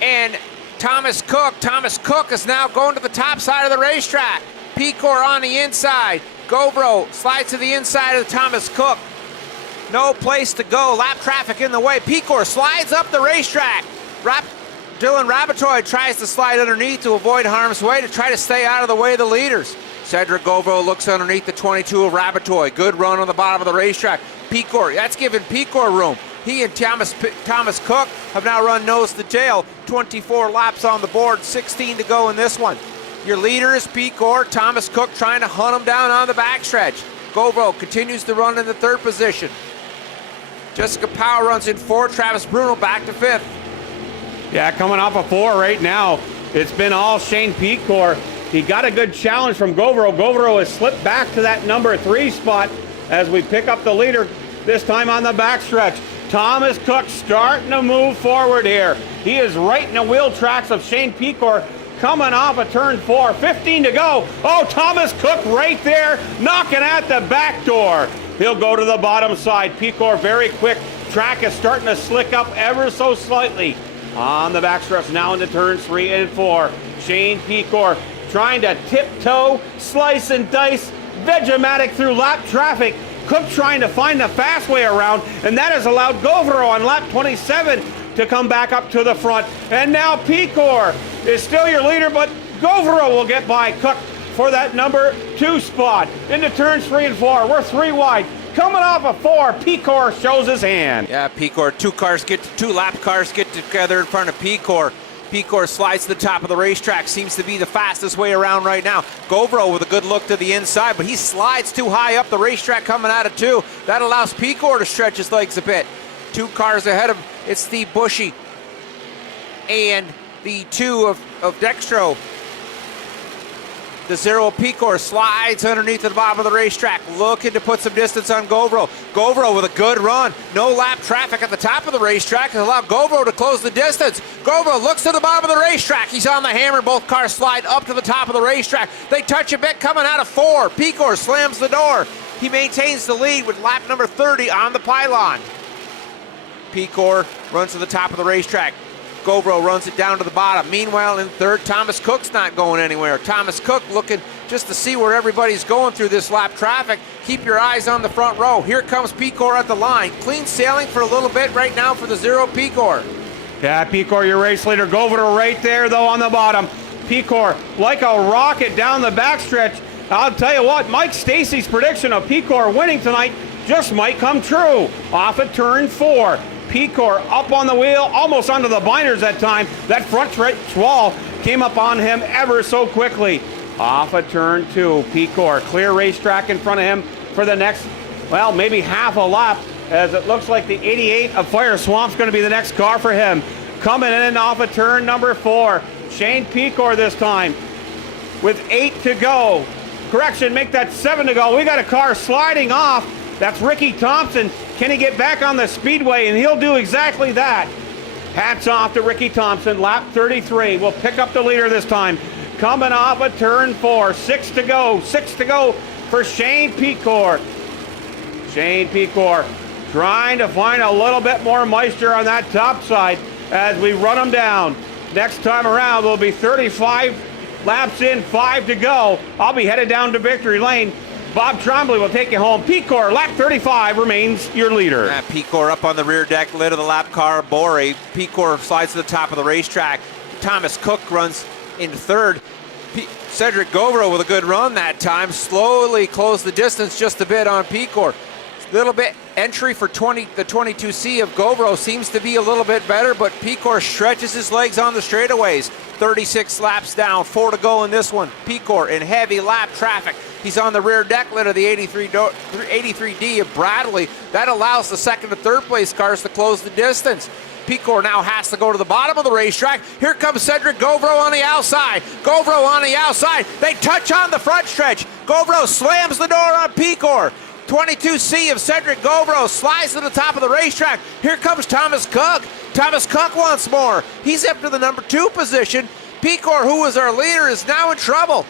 and Thomas Cook. Thomas Cook is now going to the top side of the racetrack. Pecor on the inside. Govro slides to the inside of Thomas Cook. No place to go. Lap traffic in the way. Pecor slides up the racetrack. Dylan Rabatoy tries to slide underneath to avoid harm's way to try to stay out of the way of the leaders. Cedric Govro looks underneath the 22 of Rabatoy. Good run on the bottom of the racetrack. Pecor, that's giving Pecor room. He and Thomas Cook have now run nose to tail. 24 laps on the board, 16 to go in this one. Your leader is Pecor. Thomas Cook trying to hunt him down on the backstretch. Govro continues to run in the 3rd position. Jessica Powell runs in 4th. Travis Bruno back to 5th. Yeah, coming off of 4 right now. It's been all Shane Pecor. He got a good challenge from Govro. Govro has slipped back to that number 3 spot as we pick up the leader, this time on the backstretch. Thomas Cook starting to move forward here. He is right in the wheel tracks of Shane Pecor coming off of turn 4. 15 to go. Oh, Thomas Cook right there knocking at the back door. He'll go to the bottom side. Pecor very quick. Track is starting to slick up ever so slightly. On the backstretch now into turns 3 and 4. Shane Pecor trying to tiptoe, slice and dice, Vegematic through lap traffic. Cook trying to find the fast way around, and that has allowed Govro on lap 27 to come back up to the front. And now Pecor is still your leader, but Govro will get by Cook for that number 2 spot. Into turns 3 and 4. We're 3 wide. Coming off of 4, Pecor shows his hand. Yeah, Pecor, 2 lap cars get together in front of Pecor. Pecor slides to the top of the racetrack, seems to be the fastest way around right now. Govro with a good look to the inside, but he slides too high up the racetrack coming out of 2. That allows Pecor to stretch his legs a bit. 2 cars ahead of him, it's Steve Bushy and the 2 of Dextro. The 0 Pecor slides underneath the bottom of the racetrack, looking to put some distance on Govro. Govro with a good run. No lap traffic at the top of the racetrack has allowed Govro to close the distance. Govro looks to the bottom of the racetrack. He's on the hammer. Both cars slide up to the top of the racetrack. They touch a bit coming out of 4. Pecor slams the door. He maintains the lead with lap number 30 on the pylon. Pecor runs to the top of the racetrack. Govro runs it down to the bottom. Meanwhile, in 3rd, Thomas Cook's not going anywhere. Thomas Cook looking just to see where everybody's going through this lap traffic. Keep your eyes on the front row. Here comes Pecor at the line. Clean sailing for a little bit right now for the 0 Pecor. Yeah, Pecor, your race leader. Govro right there, though, on the bottom. Pecor, like a rocket down the backstretch. I'll tell you what, Mike Stacy's prediction of Pecor winning tonight just might come true. Off at turn 4. Pecor up on the wheel, almost onto the binders that time. That front stretch wall came up on him ever so quickly. Off of turn 2, Pecor, clear racetrack in front of him for the next, well, maybe half a lap, as it looks like the 88 of Fire Swamp's going to be the next car for him. Coming in off of turn number 4, Shane Pecor this time with 8 to go. Correction, make that 7 to go. We got a car sliding off. That's Ricky Thompson. Can he get back on the speedway? And he'll do exactly that. Hats off to Ricky Thompson. Lap 33. We'll pick up the leader this time. Coming off of turn 4. 6 to go. 6 to go for Shane Pecor. Shane Pecor trying to find a little bit more moisture on that top side as we run him down. Next time around, we'll be 35 laps in, 5 to go. I'll be headed down to Victory Lane. Bob Trombley will take you home. Pecor, lap 35, remains your leader. Pecor up on the rear deck, lid of the lap car, Borey. Pecor slides to the top of the racetrack. Thomas Cook runs in 3rd. Cedric Govro with a good run that time. Slowly closed the distance just a bit on Pecor. Little bit entry for the 22C of Govro seems to be a little bit better, but Pecor stretches his legs on the straightaways. 36 laps down, 4 to go in this one. Pecor in heavy lap traffic. He's on the rear deck lid of the 83D of Bradley. That allows the second and third place cars to close the distance. Pecor now has to go to the bottom of the racetrack. Here comes Cedric Govro on the outside. Govro on the outside. They touch on the front stretch. Govro slams the door on Pecor. 22C of Cedric Govro slides to the top of the racetrack. Here comes Thomas Cook. Thomas Cook once more. He's up to the number 2 position. Pecor, who was our leader, is now in trouble.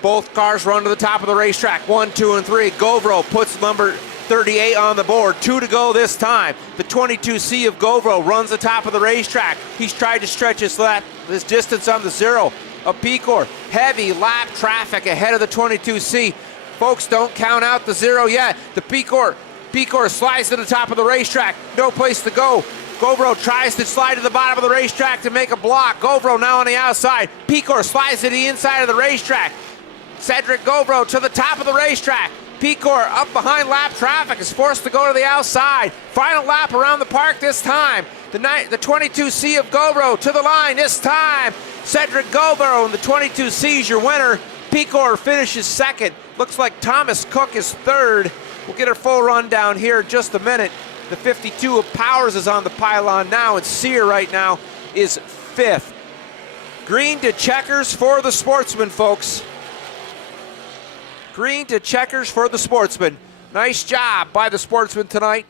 Both cars run to the top of the racetrack. 1, 2, and 3. Govro puts number 38 on the board. 2 to go this time. The 22C of Govro runs the top of the racetrack. He's tried to stretch his distance on the 0 of Pecor. Heavy lap traffic ahead of the 22C. Folks, don't count out the 0 yet. The Pecor slides to the top of the racetrack. No place to go. Govro tries to slide to the bottom of the racetrack to make a block. Govro now on the outside. Pecor slides to the inside of the racetrack. Cedric Govro to the top of the racetrack. Pecor up behind lap traffic is forced to go to the outside. Final lap around the park this time. The 22C of Govro to the line this time. Cedric Govro and the 22C is your winner. Pecor finishes second. Looks like Thomas Cook is third. We'll get a full rundown here in just a minute. The 52 of Powers is on the pylon now, and Sear right now is fifth. Green to checkers for the Sportsman, folks. Green to checkers for the Sportsman. Nice job by the Sportsman tonight.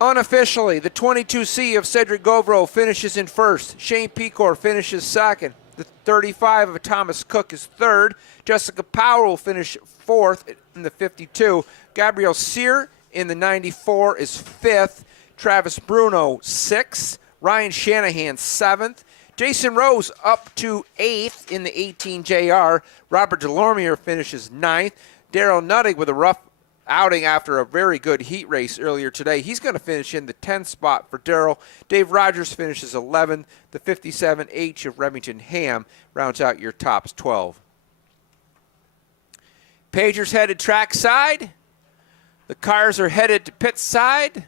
Unofficially, the 22C of Cedric Govro finishes in first. Shane Pecor finishes second. The 35 of Thomas Cook is third. Jessica Power will finish fourth in the 52. Gabrielle Sear in the 94 is fifth. Travis Bruno, sixth. Ryan Shanahan, seventh. Jason Rose up to eighth in the 18JR. Robert Delormier finishes ninth. Daryl Nuttig with a rough outing after a very good heat race earlier today. He's going to finish in the 10th spot for Daryl. Dave Rogers finishes 11th. The 57H of Remington Ham rounds out your tops 12. Pagers headed track side. The cars are headed to pit side.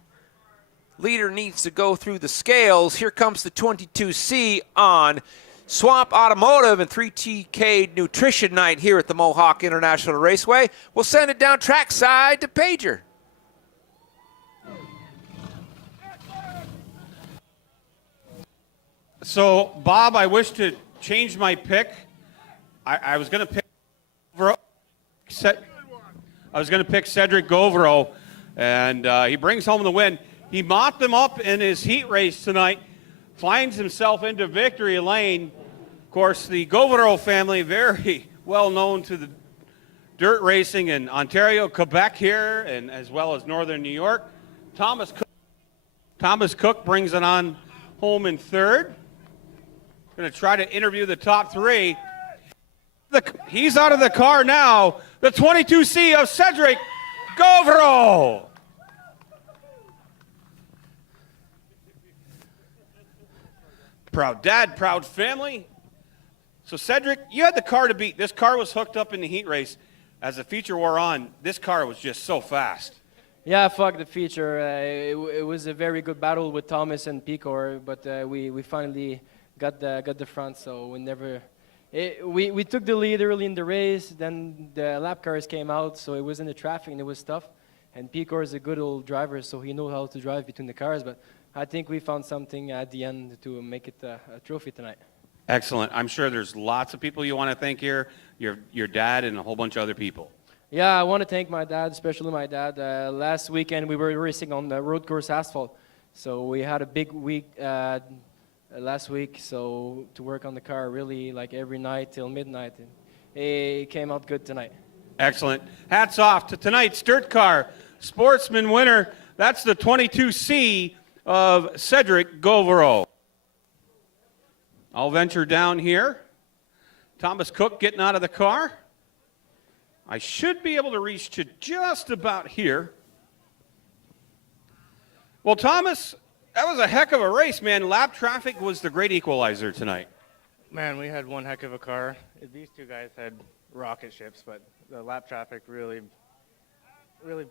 Leader needs to go through the scales. Here comes the 22C on Swamp Automotive and 3TK Nutrition Night here at the Mohawk International Raceway. We'll send it down trackside to Pager. So, Bob, I wish to change my pick. I was going to pick Cedric Govro, and he brings home the win. He mopped them up in his heat race tonight, finds himself into victory lane. Of course, the Govro family, very well known to the dirt racing in Ontario, Quebec here, and as well as northern New York. Thomas Cook brings it on home in third. Going to try to interview the top three. He's out of the car now. The 22C of Cedric Govro. Proud dad, proud family. So Cedric, you had the car to beat. This car was hooked up in the heat race. As the feature wore on, this car was just so fast. Yeah, fuck the feature. It was a very good battle with Thomas and Pecor, but we finally got the front. So we took the lead early in the race. Then the lap cars came out, so it was in the traffic and it was tough. And Pecor is a good old driver, so he knows how to drive between the cars. But I think we found something at the end to make it a trophy tonight. Excellent. I'm sure there's lots of people you want to thank here, your dad and a whole bunch of other people. Yeah, I want to thank my dad, especially my dad. Last weekend we were racing on the road course asphalt. So we had a big week last week, so to work on the car really like every night till midnight. And it came out good tonight. Excellent. Hats off to tonight's DIRTCar Sportsman winner. That's the 22C of Cedric Govro. I'll venture down here. Thomas Cook getting out of the car. I should be able to reach to just about here. Well, Thomas, that was a heck of a race, man. Lap traffic was the great equalizer tonight. Man, we had one heck of a car. These two guys had rocket ships, but the lap traffic really really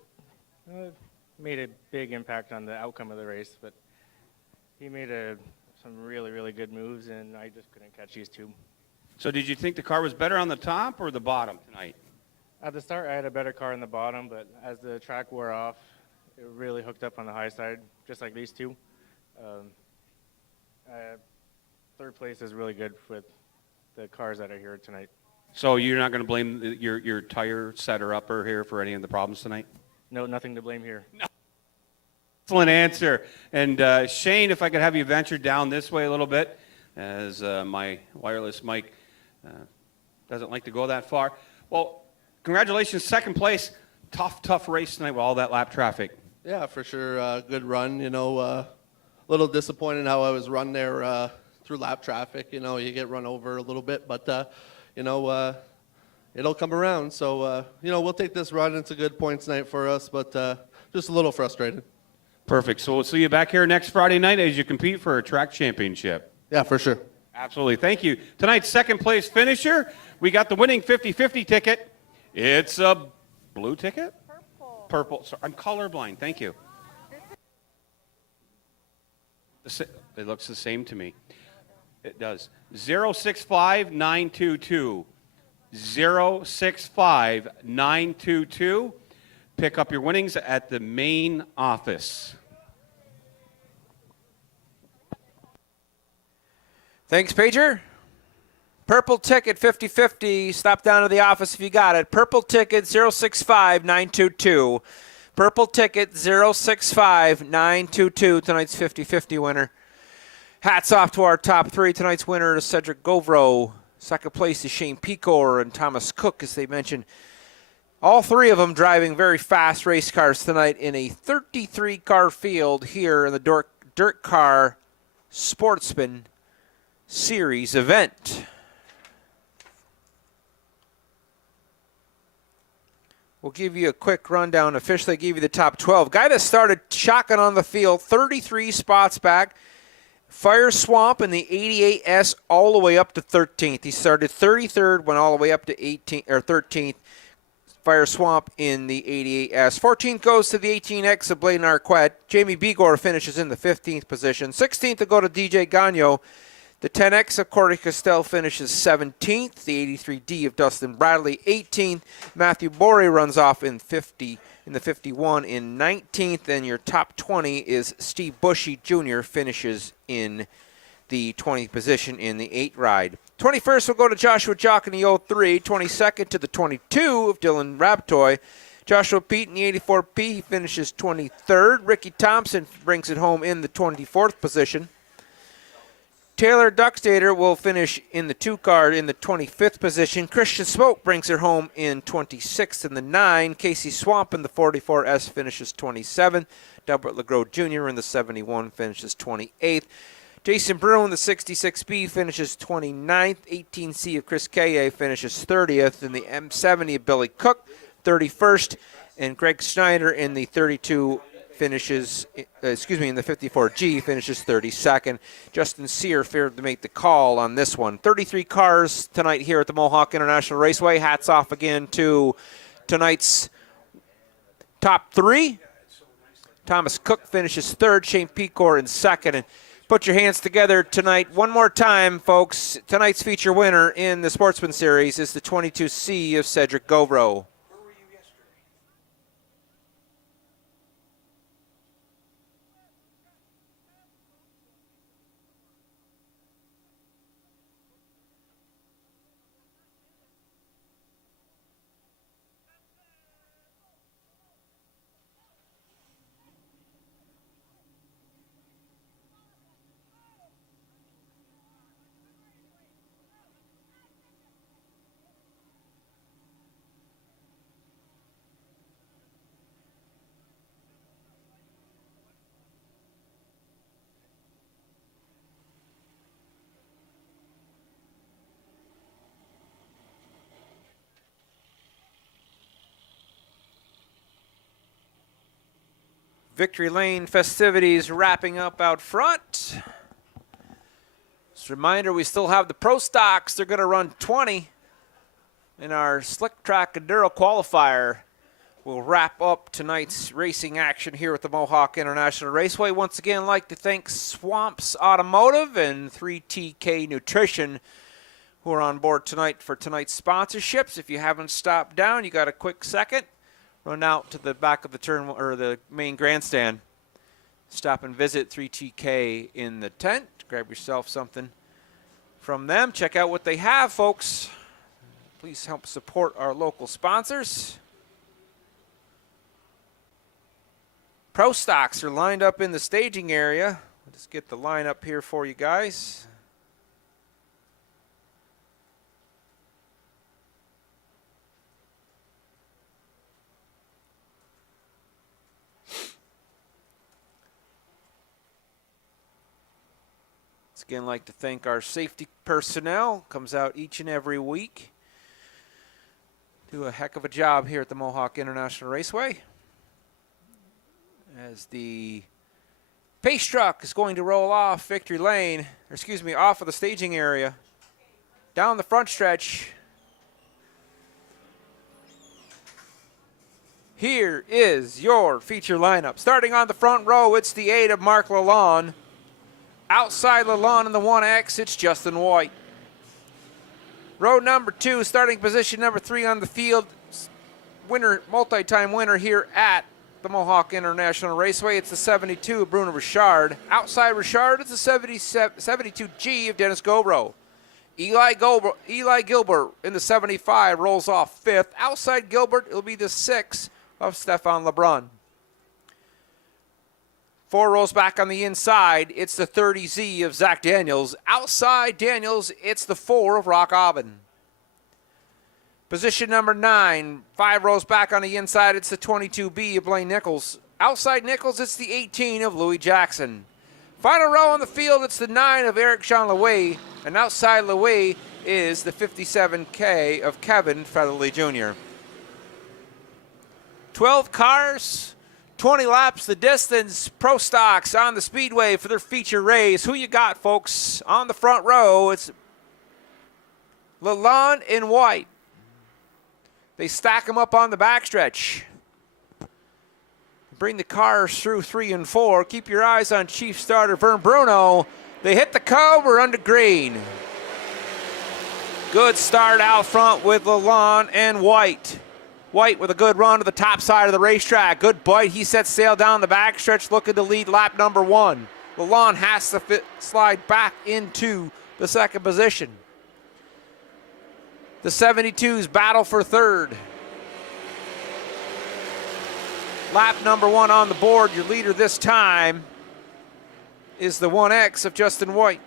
made a big impact on the outcome of the race, but he made some really, really good moves, and I just couldn't catch these two. So did you think the car was better on the top or the bottom tonight? At the start, I had a better car in the bottom, but as the track wore off, it really hooked up on the high side, just like these two. Third place is really good with the cars that are here tonight. So you're not going to blame your tire setter-upper here for any of the problems tonight? No, nothing to blame here. No. Excellent answer. And Shane, if I could have you venture down this way a little bit, as my wireless mic doesn't like to go that far. Well, congratulations, second place. Tough race tonight with all that lap traffic. Yeah, for sure. Good run. You know, a little disappointed how I was run there through lap traffic. You know, you get run over a little bit, but, you know, it'll come around. So, you know, we'll take this run. It's a good points night for us, but just a little frustrated. Perfect. So we'll see you back here next Friday night as you compete for a track championship. Yeah, for sure. Absolutely. Thank you. Tonight's second place finisher, we got the winning 50-50 ticket. It's a blue ticket? Purple. Sorry, I'm colorblind. Thank you. It looks the same to me. It does. 065922. 065922. Pick up your winnings at the main office. Thanks, Pager. Purple ticket 50-50. Stop down to the office if you got it. Purple ticket 065922. Purple ticket 065922. Tonight's 50-50 winner. Hats off to our top three. Tonight's winner is Cedric Govro. Second place is Shane Pecor and Thomas Cook, as they mentioned. All three of them driving very fast race cars tonight in a 33-car field here in the DIRTCar Sportsmen Series event. We'll give you a quick rundown. Officially gave you the top 12. Guy that started shotgun on the field, 33 spots back. Fire Swamp in the 88S all the way up to 13th. He started 33rd, went all the way up to 18th or 13th. Fire Swamp in the 88S. 14th goes to the 18X of Blaine Arquette. Jamie Begor finishes in the 15th position. 16th will go to DJ Gagno. The 10X of Corey Castell finishes 17th. The 83D of Dustin Bradley 18th. Matthew Borey runs off in the 51 in 19th. And your top 20 is Steve Bushy Jr. finishes in the 20th position in the 8 ride. 21st will go to Joshua Jock in the 03. 22nd to the 22 of Dylan Rabtoy. Joshua Pete in the 84P, he finishes 23rd. Ricky Thompson brings it home in the 24th position. Taylor Duckstader will finish in the 2 car in the 25th position. Christian Smoke brings it home in 26th in the 9. Casey Swamp in the 44S finishes 27th. Delbert LeGros Jr. in the 71 finishes 28th. Jason Brew in the 66B finishes 29th. 18C of Chris Kaye finishes 30th. In the M70 of Billy Cook, 31st. And Greg Schneider in the 32 finishes, in the 54G finishes 32nd. Justin Sear failed to make the call on this one. 33 cars tonight here at the Mohawk International Raceway. Hats off again to tonight's top 3. Thomas Cook finishes 3rd. Shane Pecor in 2nd. And put your hands together tonight one more time, folks. Tonight's feature winner in the Sportsman Series is the 22C of Cedric Govro. Victory Lane festivities wrapping up out front. Just a reminder, we still have the Pro Stocks. They're going to run 20 in our Slick Track Enduro Qualifier. We'll wrap up tonight's racing action here at the Mohawk International Raceway. Once again, I'd like to thank Swamps Automotive and 3TK Nutrition who are on board tonight for tonight's sponsorships. If you haven't stopped down, you got a quick second, run out to the back of the turn or the main grandstand. Stop and visit 3TK in the tent. Grab yourself something from them. Check out what they have, folks. Please help support our local sponsors. ProStocks are lined up in the staging area. I'll just get the line up here for you guys. Once again, I'd like to thank our safety personnel. Comes out each and every week. Do a heck of a job here at the Mohawk International Raceway. As the pace truck is going to roll off victory lane, or excuse me, off of the staging area, down the front stretch. Here is your feature lineup. Starting on the front row, it's the 8 of Mark Lalonde. Outside Lalonde in the 1X, it's Justin White. Row number 2, starting position number 3 on the field, winner, multi-time winner here at the Mohawk International Raceway. It's the 72 of Bruno Richard. Outside Richard, it's the 72G of Dennis Gobro. Eli Gilbert in the 75 rolls off 5th. Outside Gilbert, it'll be the 6 of Stefan Lebrun. 4 rows back on the inside, it's the 30Z of Zach Daniels. Outside Daniels, it's the 4 of Rock Aubin. Position number 9, 5 rows back on the inside, it's the 22B of Blaine Nichols. Outside Nichols, it's the 18 of Louis Jackson. Final row on the field, it's the 9 of Eric Jean Louis, and outside Louis is the 57K of Kevin Featherly Jr. 12 cars, 20 laps the distance. ProStocks on the speedway for their feature race. Who you got, folks? On the front row, it's Lalonde in white. They stack them up on the backstretch. Bring the cars through 3 and 4. Keep your eyes on chief starter Vern Bruno. They hit the cove or under green. Good start out front with Lalonde and White. White with a good run to the top side of the racetrack. Good bite. He sets sail down the backstretch looking to lead lap number 1. Lalonde has to slide back into the second position. The 72s battle for 3rd. Lap number 1 on the board. Your leader this time is the 1X of Justin White.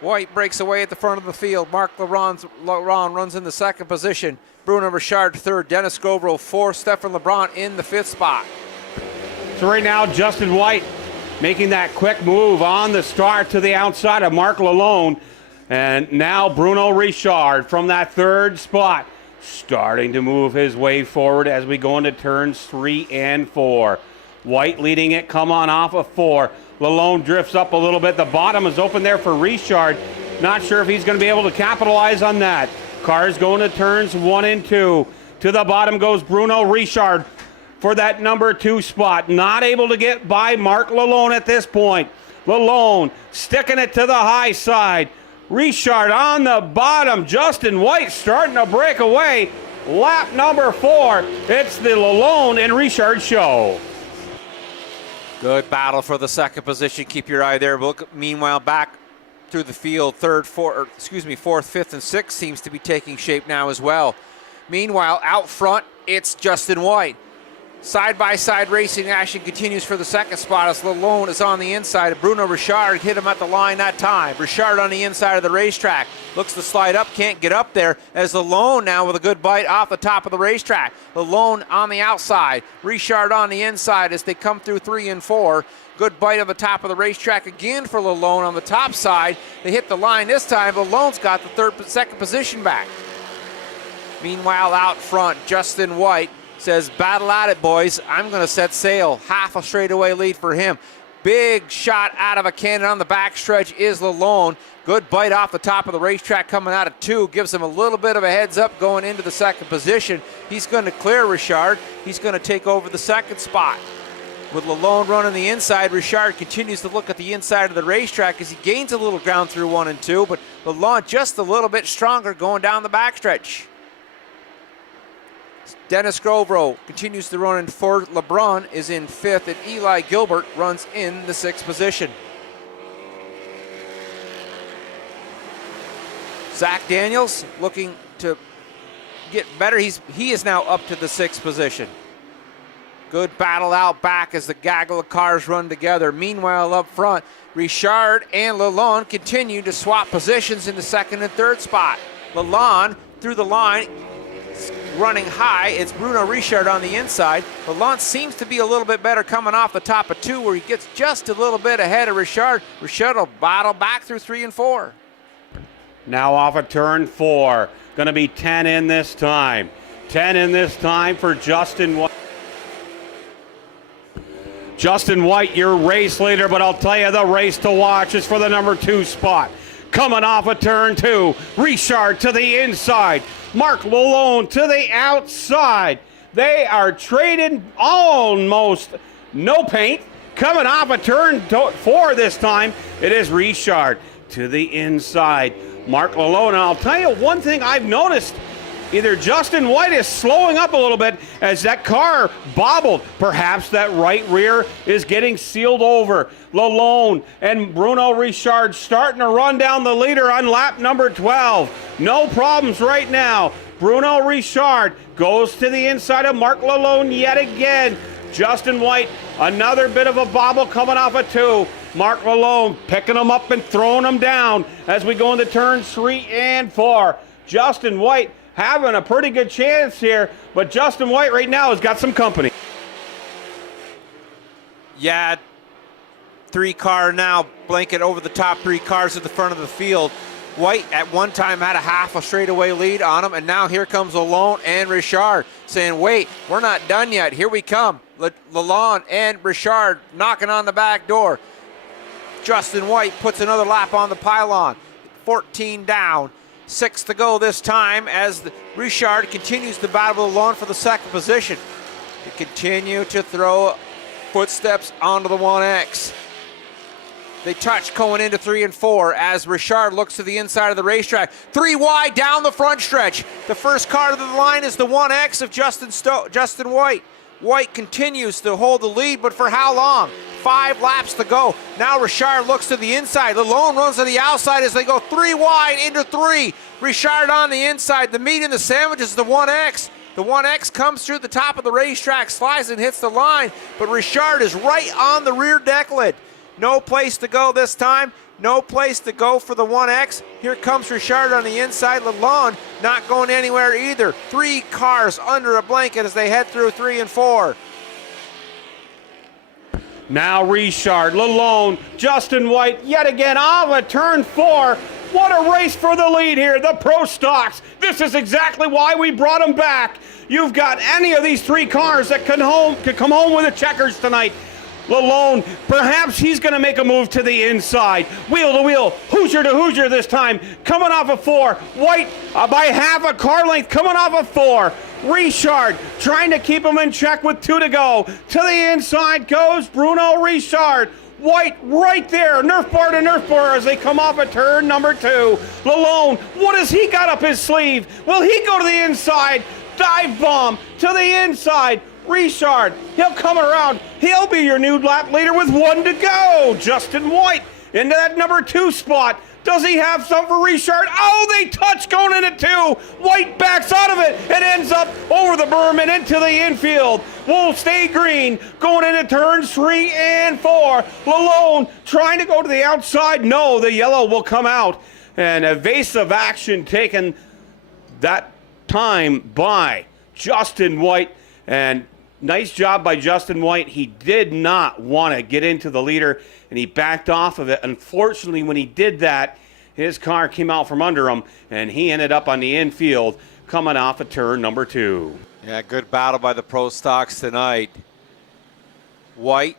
White breaks away at the front of the field. Mark Laurent runs in the second position. Bruno Richard 3rd. Dennis Gobro 4th. Stefan Lebrun in the 5th spot. So right now, Justin White making that quick move on the start to the outside of Mark Lalonde. And now Bruno Richard from that 3rd spot starting to move his way forward as we go into turns 3 and 4. White leading it, come on off of 4. Lalonde drifts up a little bit. The bottom is open there for Richard. Not sure if he's going to be able to capitalize on that. Cars going to turns 1 and 2. To the bottom goes Bruno Richard for that number 2 spot. Not able to get by Mark Lalonde at this point. Lalonde sticking it to the high side. Richard on the bottom. Justin White starting to break away. Lap number 4. It's the Lalonde and Richard show. Good battle for the second position. Keep your eye there. Look, meanwhile, back through the field, 4th, 5th, and 6th seems to be taking shape now as well. Meanwhile, out front, it's Justin White. Side-by-side racing action continues for the second spot as Lalonde is on the inside. Bruno Richard hit him at the line that time. Richard on the inside of the racetrack. Looks to slide up, can't get up there as Lalonde now with a good bite off the top of the racetrack. Lalonde on the outside. Richard on the inside as they come through 3 and 4. Good bite on the top of the racetrack again for Lalonde on the top side. They hit the line this time. Lalonde's got the second position back. Meanwhile, out front, Justin White says, battle at it, boys. I'm going to set sail. Half a straightaway lead for him. Big shot out of a cannon on the backstretch is Lalone. Good bite off the top of the racetrack coming out of 2. Gives him a little bit of a heads up going into the second position. He's going to clear Richard. He's going to take over the second spot. With Lalone running the inside, Richard continues to look at the inside of the racetrack as he gains a little ground through 1 and 2, but Lalone just a little bit stronger going down the backstretch. Dennis Grovero continues to run in 4th. LeBron is in 5th, and Eli Gilbert runs in the 6th position. Zach Daniels looking to get better. He is now up to the 6th position. Good battle out back as the gaggle of cars run together. Meanwhile, up front, Richard and Lalonde continue to swap positions in the 2nd and 3rd spot. Lalonde through the line, running high. It's Bruno Richard on the inside. Lalonde seems to be a little bit better coming off the top of 2, where he gets just a little bit ahead of Richard. Richard will battle back through 3 and 4. Now off of turn 4. Going to be 10 in this time. 10 in this time for Justin White. Justin White, your race leader, but I'll tell you the race to watch is for the number 2 spot. Coming off of turn 2, Richard to the inside. Mark Lalone to the outside. They are trading almost no paint. Coming off of turn 4 this time, it is Richard to the inside. Mark Lalone, and I'll tell you one thing I've noticed. Either Justin White is slowing up a little bit as that car bobbled. Perhaps that right rear is getting sealed over. Lalone and Bruno Richard starting to run down the leader on lap number 12. No problems right now. Bruno Richard goes to the inside of Mark Lalone yet again. Justin White, another bit of a bobble coming off of 2. Mark Lalone picking him up and throwing him down as we go into turns 3 and 4. Justin White having a pretty good chance here, but Justin White right now has got some company. Yeah, 3 car now blanket over the top 3 cars at the front of the field. White at one time had a half a straightaway lead on him, and now here comes Lalone and Richard saying, wait, we're not done yet. Here we come. Lalone and Richard knocking on the back door. Justin White puts another lap on the pylon. 14 down. 6 to go this time as Richard continues to battle Lalone for the 2nd position. They continue to throw footsteps onto the 1X. They touch going into 3 and 4 as Richard looks to the inside of the racetrack. 3 wide down the front stretch. The first car to the line is the 1X of Justin White. White continues to hold the lead, but for how long? 5 laps to go. Now Richard looks to the inside. Lalone runs to the outside as they go 3 wide into 3. Richard on the inside. The meat and the sandwich is the 1X. The 1X comes through the top of the racetrack, slides and hits the line, but Richard is right on the rear deck lid. No place to go this time. No place to go for the 1X. Here comes Richard on the inside. Lalone not going anywhere either. 3 cars under a blanket as they head through 3 and 4. Now Richard, Lalone, Justin White, yet again off of turn 4. What a race for the lead here, the ProStocks. This is exactly why we brought them back. You've got any of these 3 cars that could come home with the checkers tonight. Lalone, perhaps he's going to make a move to the inside. Wheel to wheel, Hoosier to Hoosier this time. Coming off of 4. White by half a car length coming off of 4. Richard trying to keep him in check with 2 to go. To the inside goes Bruno Richard. White right there, Nerf bar to Nerf bar as they come off of turn number 2. Lalone, what has he got up his sleeve? Will he go to the inside? Dive bomb to the inside. Richard, he'll come around. He'll be your new lap leader with 1 to go. Justin White into that number 2 spot. Does he have some for Richard? Oh, they touch going into 2. White backs out of it and ends up over the berm and into the infield. Will stay green going into turns 3 and 4. Lalone trying to go to the outside. No, the yellow will come out. And evasive action taken that time by Justin White. And nice job by Justin White. He did not want to get into the leader, and he backed off of it. Unfortunately, when he did that, his car came out from under him, and he ended up on the infield coming off of turn number 2. Yeah, good battle by the ProStocks tonight. White,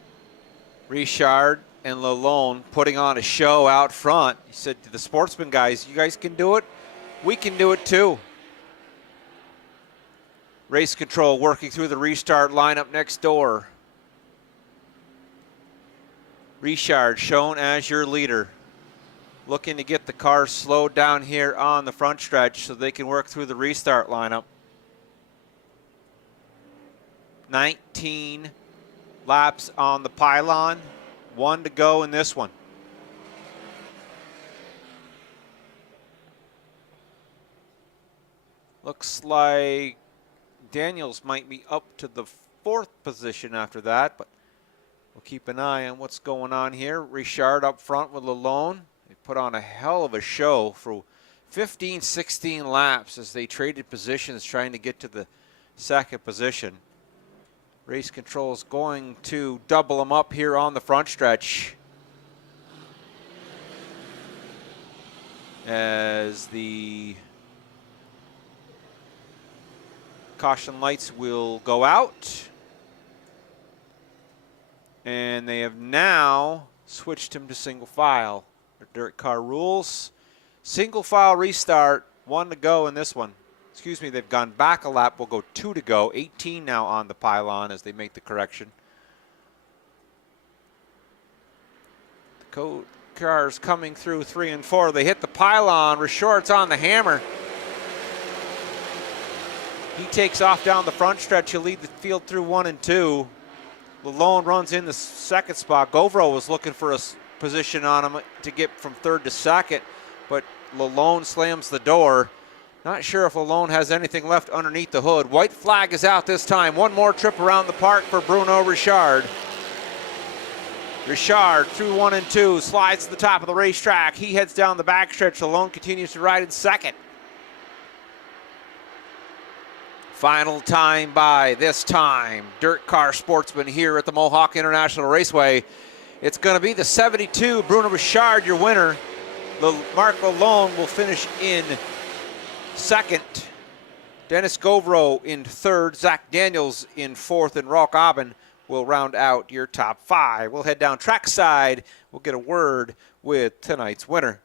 Richard and Lalone putting on a show out front. He said to the Sportsman guys, you guys can do it. We can do it too. Race control working through the restart lineup next door. Richard shown as your leader. Looking to get the car slowed down here on the front stretch so they can work through the restart lineup. 19 laps on the pylon. 1 to go in this one. Looks like Daniels might be up to the 4th position after that, but we'll keep an eye on what's going on here. Richard up front with Lalone. They put on a hell of a show for 15, 16 laps as they traded positions trying to get to the 2nd position. Race control is going to double them up here on the front stretch as the caution lights will go out. And they have now switched him to single file. Their dirt car rules. Single file restart, 1 to go in this one. Excuse me, they've gone back a lap. We'll go 2 to go. 18 now on the pylon as they make the correction. The code cars coming through 3 and 4. They hit the pylon. Richard's on the hammer. He takes off down the front stretch. He'll lead the field through 1 and 2. Lalone runs in the 2nd spot. Govro was looking for a position on him to get from 3rd to 2nd, but Lalone slams the door. Not sure if Lalone has anything left underneath the hood. White flag is out this time. 1 more trip around the park for Bruno Richard. Richard through 1 and 2, slides to the top of the racetrack. He heads down the backstretch. Lalone continues to ride in 2nd. Final time by this time. DIRTCar Sportsmen here at the Mohawk International Raceway. It's going to be the 72, Bruno Richard, your winner. Mark Lalone will finish in 2nd. Dennis Govro in 3rd. Zach Daniels in 4th. And Rolk Aben will round out your top 5. We'll head down trackside. We'll get a word with tonight's winner.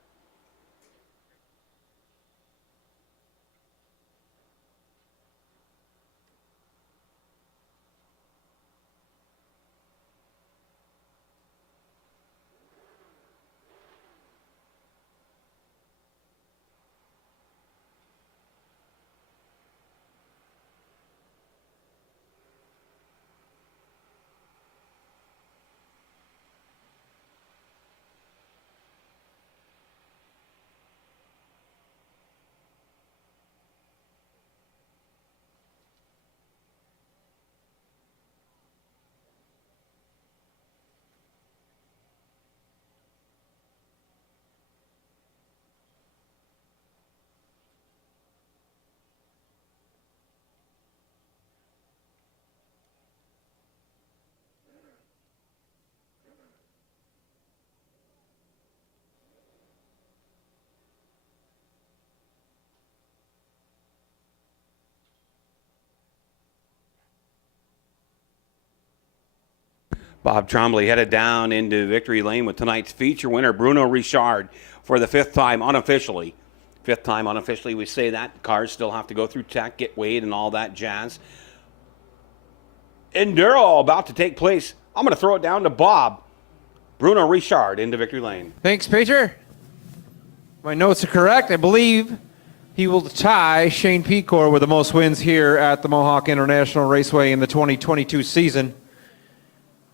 Bob Trombley headed down into victory lane with tonight's feature winner, Bruno Richard, for the 5th time unofficially. 5th time unofficially, we say that. Cars still have to go through tech, get weighed, and all that jazz. Enduro about to take place. I'm going to throw it down to Bob. Bruno Richard into victory lane. Thanks, Peter. My notes are correct. I believe he will tie Shane Pecor with the most wins here at the Mohawk International Raceway in the 2022 season.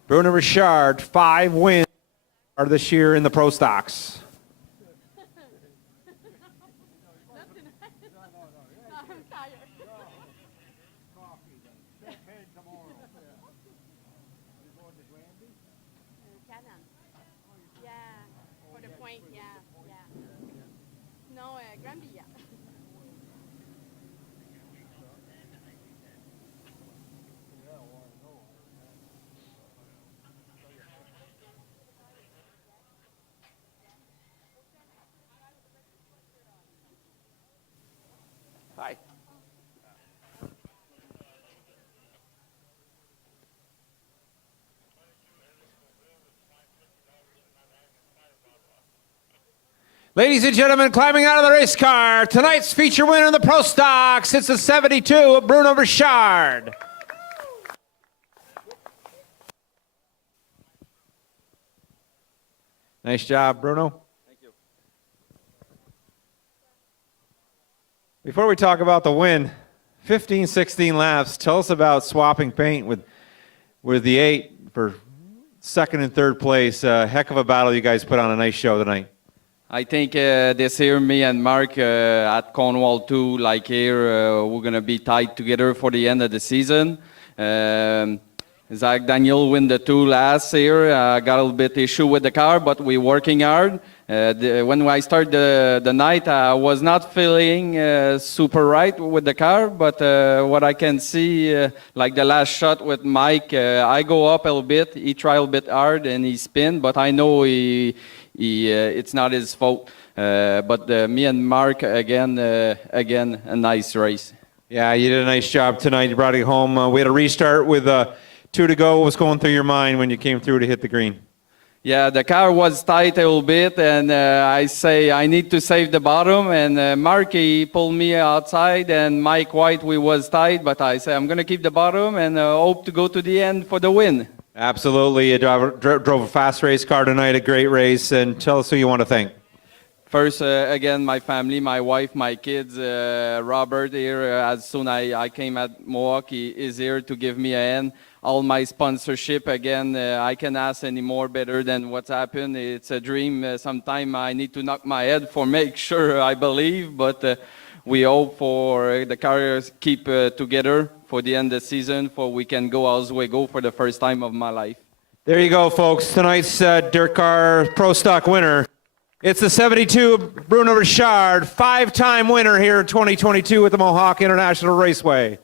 Bruno Richard, 5 wins this year in the ProStocks. Hi. Ladies and gentlemen, climbing out of the race car, tonight's feature winner in the Pro Stocks, it's the 72 of Bruno Richard. Nice job, Bruno. Thank you. Before we talk about the win, 15, 16 laps, tell us about swapping paint with the 8 for second and third place. Heck of a battle you guys put on. A nice show tonight. I think this year, me and Mark at Cornwall 2, like here, we're going to be tied together for the end of the season. Zach Daniel win the 2 last year. Got a little bit issue with the car, but we're working hard. When I started the night, I was not feeling super right with the car, but what I can see, like the last shot with Mike, I go up a little bit, he tried a little bit hard and he spin, but I know it's not his fault. But me and Mark, again, a nice race. Yeah, you did a nice job tonight. You brought it home. We had a restart with 2 to go. What was going through your mind when you came through to hit the green? Yeah, the car was tight a little bit, and I say I need to save the bottom, and Mark, he pulled me outside, and Mike White, we was tight, but I say I'm going to keep the bottom and hope to go to the end for the win. Absolutely. You drove a fast race car tonight, a great race, and tell us who you want to thank. First, again, my family, my wife, my kids, Robert here, as soon as I came at Mohawk, he is here to give me a hand. All my sponsorship, again, I can ask any more better than what's happened. It's a dream. Sometime I need to knock my head for make sure I believe, but we hope for the cars keep together for the end of the season, for we can go Oswego for the first time of my life. There you go, folks. Tonight's DIRTCar Pro Stock winner. It's the 72 Bruno Richard, 5-time winner here in 2022 with the Mohawk International Raceway.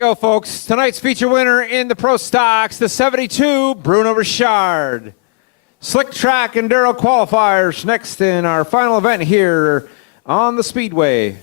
Go, folks. Tonight's feature winner in the Pro Stocks, the 72 Bruno Richard. Slick Track Enduro Qualifiers next in our final event here on the Speedway.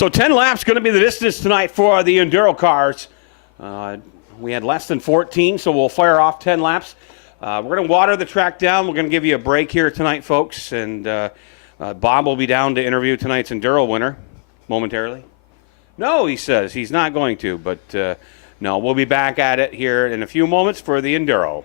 So 10 laps going to be the distance tonight for the Enduro cars. We had less than 14, so we'll fire off 10 laps. We're going to water the track down. We're going to give you a break here tonight, folks. And Bob will be down to interview tonight's Enduro winner momentarily. No, he says he's not going to, but no, we'll be back at it here in a few moments for the Enduro.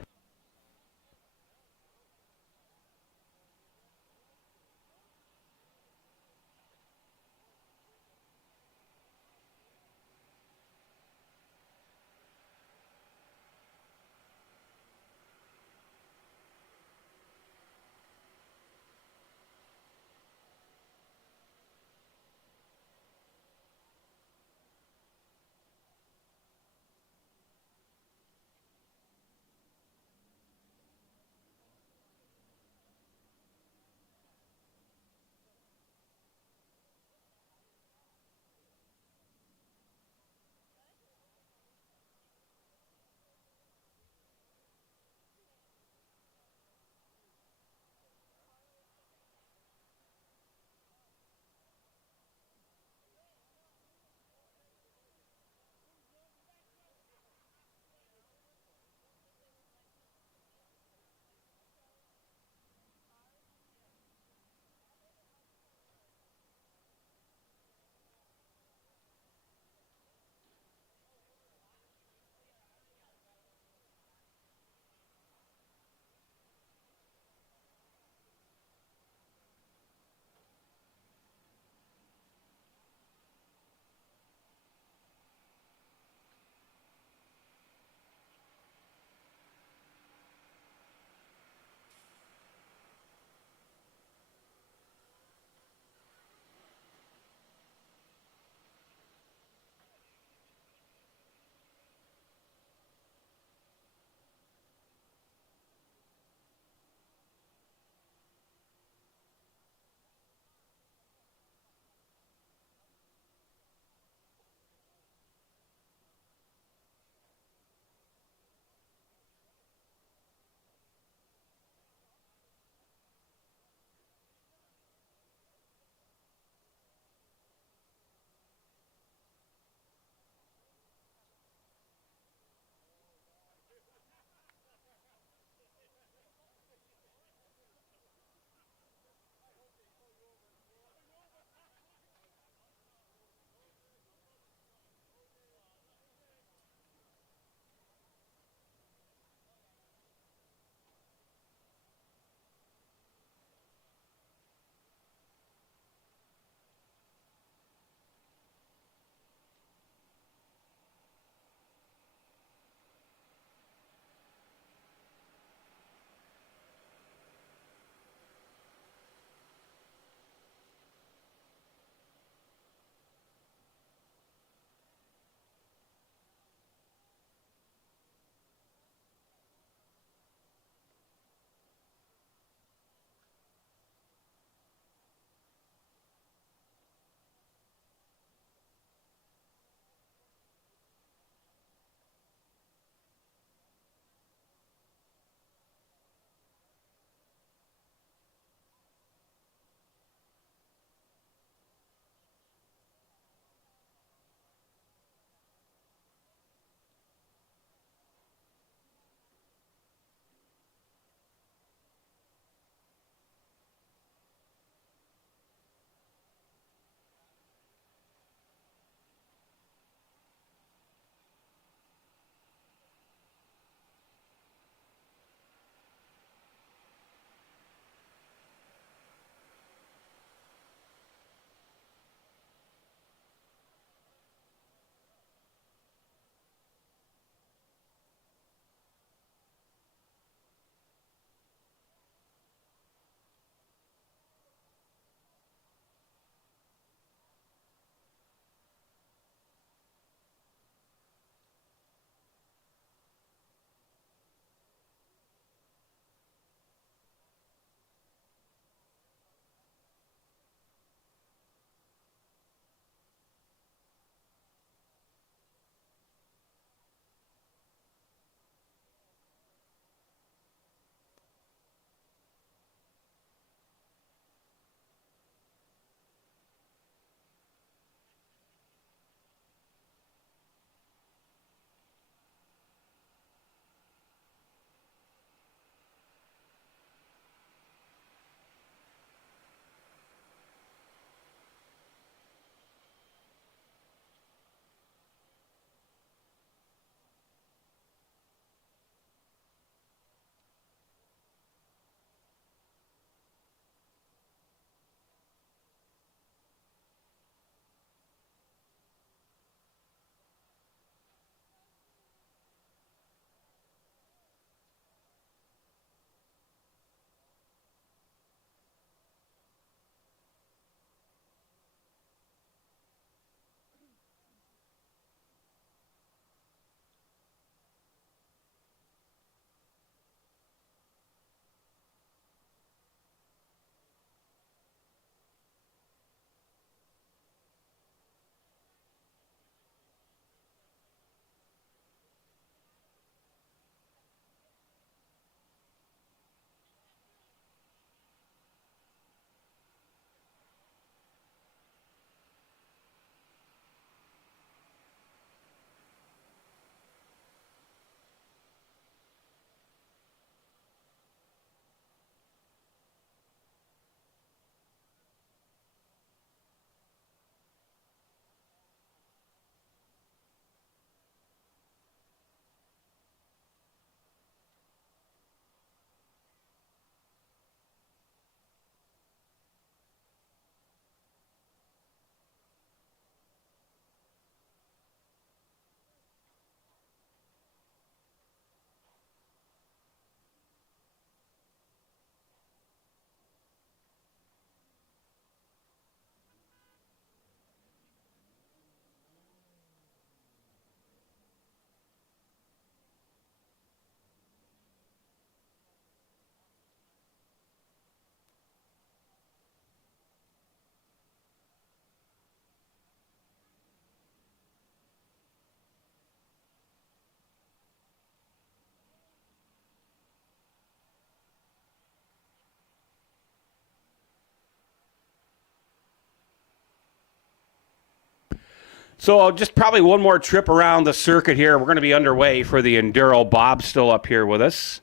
So just probably one more trip around the circuit here. We're going to be underway for the Enduro. Bob's still up here with us.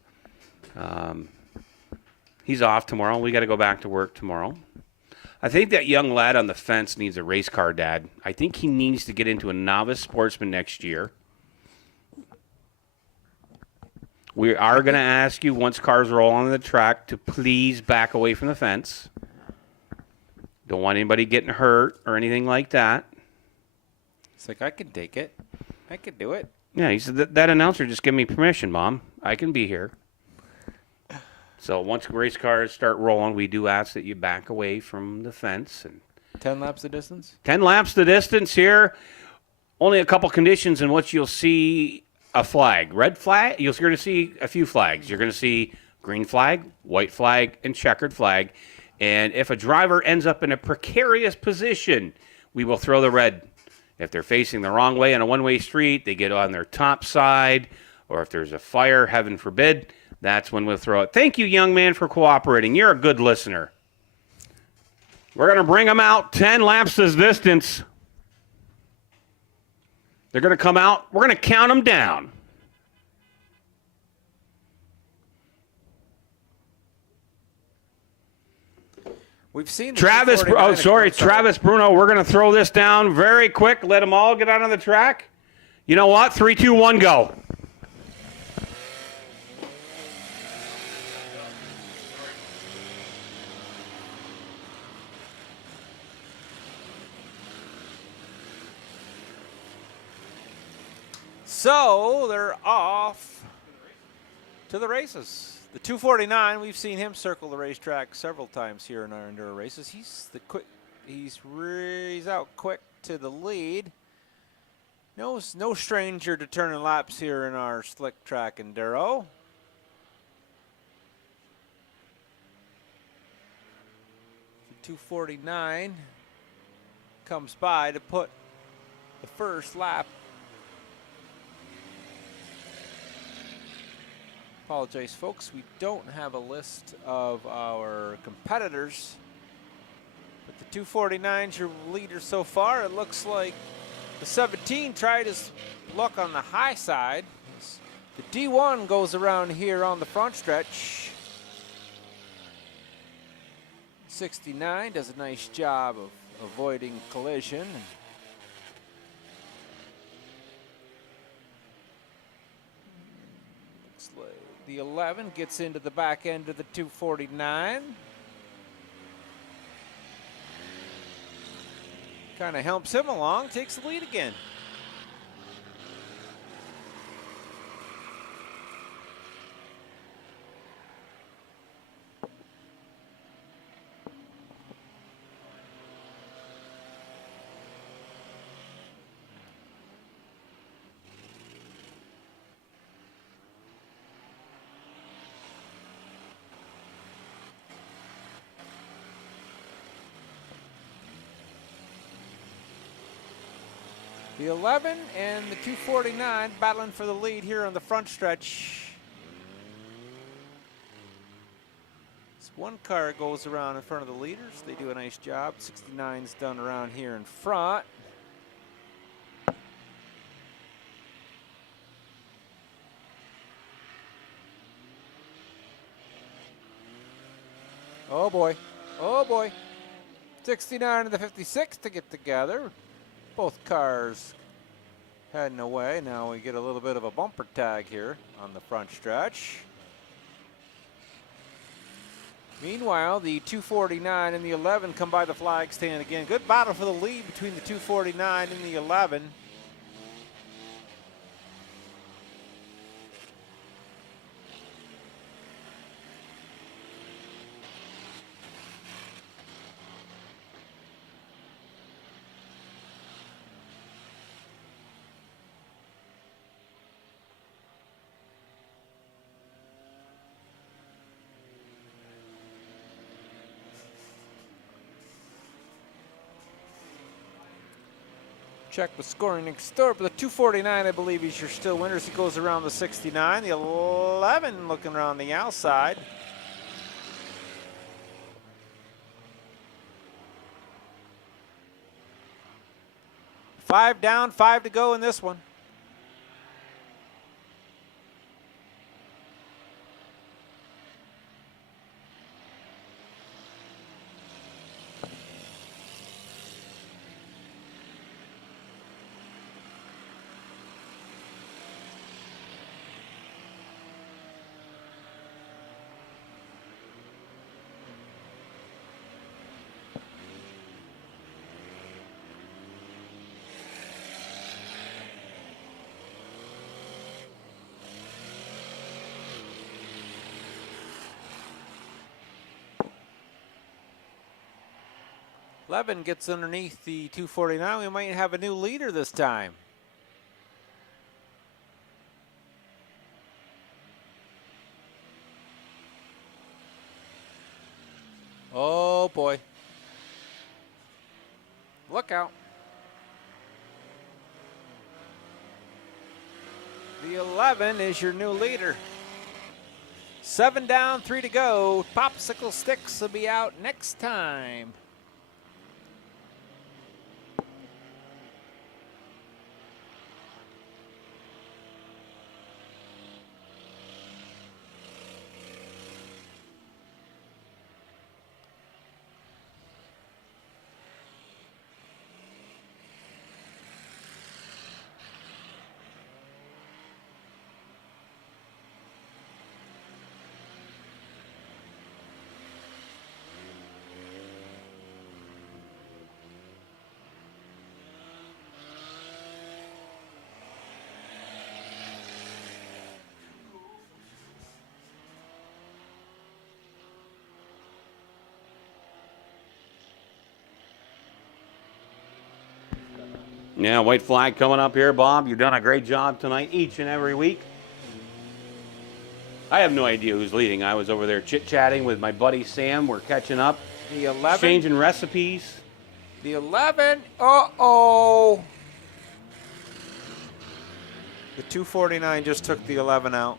He's off tomorrow. We got to go back to work tomorrow. I think that young lad on the fence needs a race car dad. I think he needs to get into a novice sportsman next year. We are going to ask you, once cars roll on the track, to please back away from the fence. Don't want anybody getting hurt or anything like that. It's like, I can take it. I can do it. Yeah, he said, that announcer just gave me permission, Mom. I can be here. So once race cars start rolling, we do ask that you back away from the fence. And 10 laps of distance? 10 laps the distance here. Only a couple conditions in which you'll see a flag. Red flag, you're going to see a few flags. You're going to see green flag, white flag, and checkered flag. And if a driver ends up in a precarious position, we will throw the red. If they're facing the wrong way on a one-way street, they get on their top side, or if there's a fire, heaven forbid, that's when we'll throw it. Thank you, young man, for cooperating. You're a good listener. We're going to bring them out 10 laps this distance. They're going to come out. We're going to count them down. We've seen the Travis, 249 Travis Bruno, we're going to throw this down very quick. Let them all get out on the track. You know what? 3, 2, 1, go. So they're off to the races. The 249, we've seen him circle the racetrack several times here in our enduro races. He's the quick. He's out quick to the lead. No stranger to turning laps here in our Slick Track Enduro. The 249 comes by to put the first lap. Apologize, folks. We don't have a list of our competitors. But the 249's your leader so far. It looks like the 17 tried his luck on the high side. The D1 goes around here on the front stretch. 69 does a nice job of avoiding collision. Looks like the 11 gets into the back end of the 249. Kind of helps him along, takes the lead again. The 11 and the 249 battling for the lead here on the front stretch. This one car goes around in front of the leaders. They do a nice job. 69's done around here in front. Oh boy. Oh boy. 69 and the 56 to get together. Both cars heading away. Now we get a little bit of a bumper tag here on the front stretch. Meanwhile, the 249 and the 11 come by the flag stand again. Good battle for the lead between the 249 and the 11. Check the scoring next door, but the 249, I believe, is your still winners. He goes around the 69. The 11 looking around the outside. 5 down, 5 to go in this one. Levin gets underneath the 249. We might have a new leader this time. Oh boy. Look out. The 11 is your new leader. 7 down, 3 to go. Popsicle sticks will be out next time. Yeah, white flag coming up here, Bob. You've done a great job tonight, each and every week. I have no idea who's leading. I was over there chit-chatting with my buddy Sam. We're catching up, The 11. exchanging recipes. The 11. Uh-oh. The 249 just took the 11 out.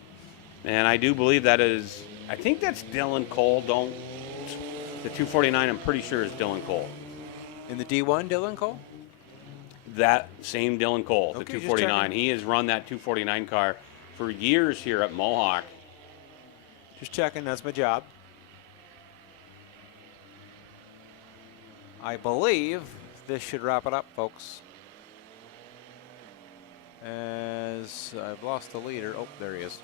And I do believe that is, I think that's Dylan Cole. The 249, I'm pretty sure is Dylan Cole. In the D1, Dylan Cole? That same Dylan Cole, the Okay, just 249. checking. He has run that 249 car for years here at Mohawk. Just checking, that's my job. I believe this should wrap it up, folks. As I've lost the leader. Oh, there he is.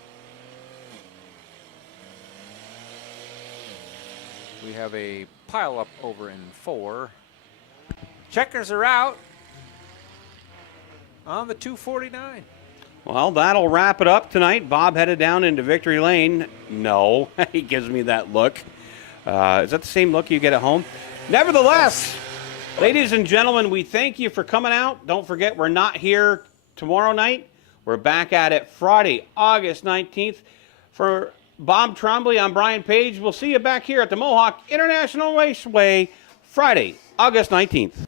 We have a pile up over in 4. Checkers are out on the 249. Well, that'll wrap it up tonight. Bob headed down into victory lane. No, he gives me that look. Is that the same look you get at home? Nevertheless, ladies and gentlemen, we thank you for coming out. Don't forget, we're not here tomorrow night. We're back at it Friday, August 19th. For Bob Trombley, I'm Brian Page. We'll see you back here at the Mohawk International Raceway Friday, August 19th.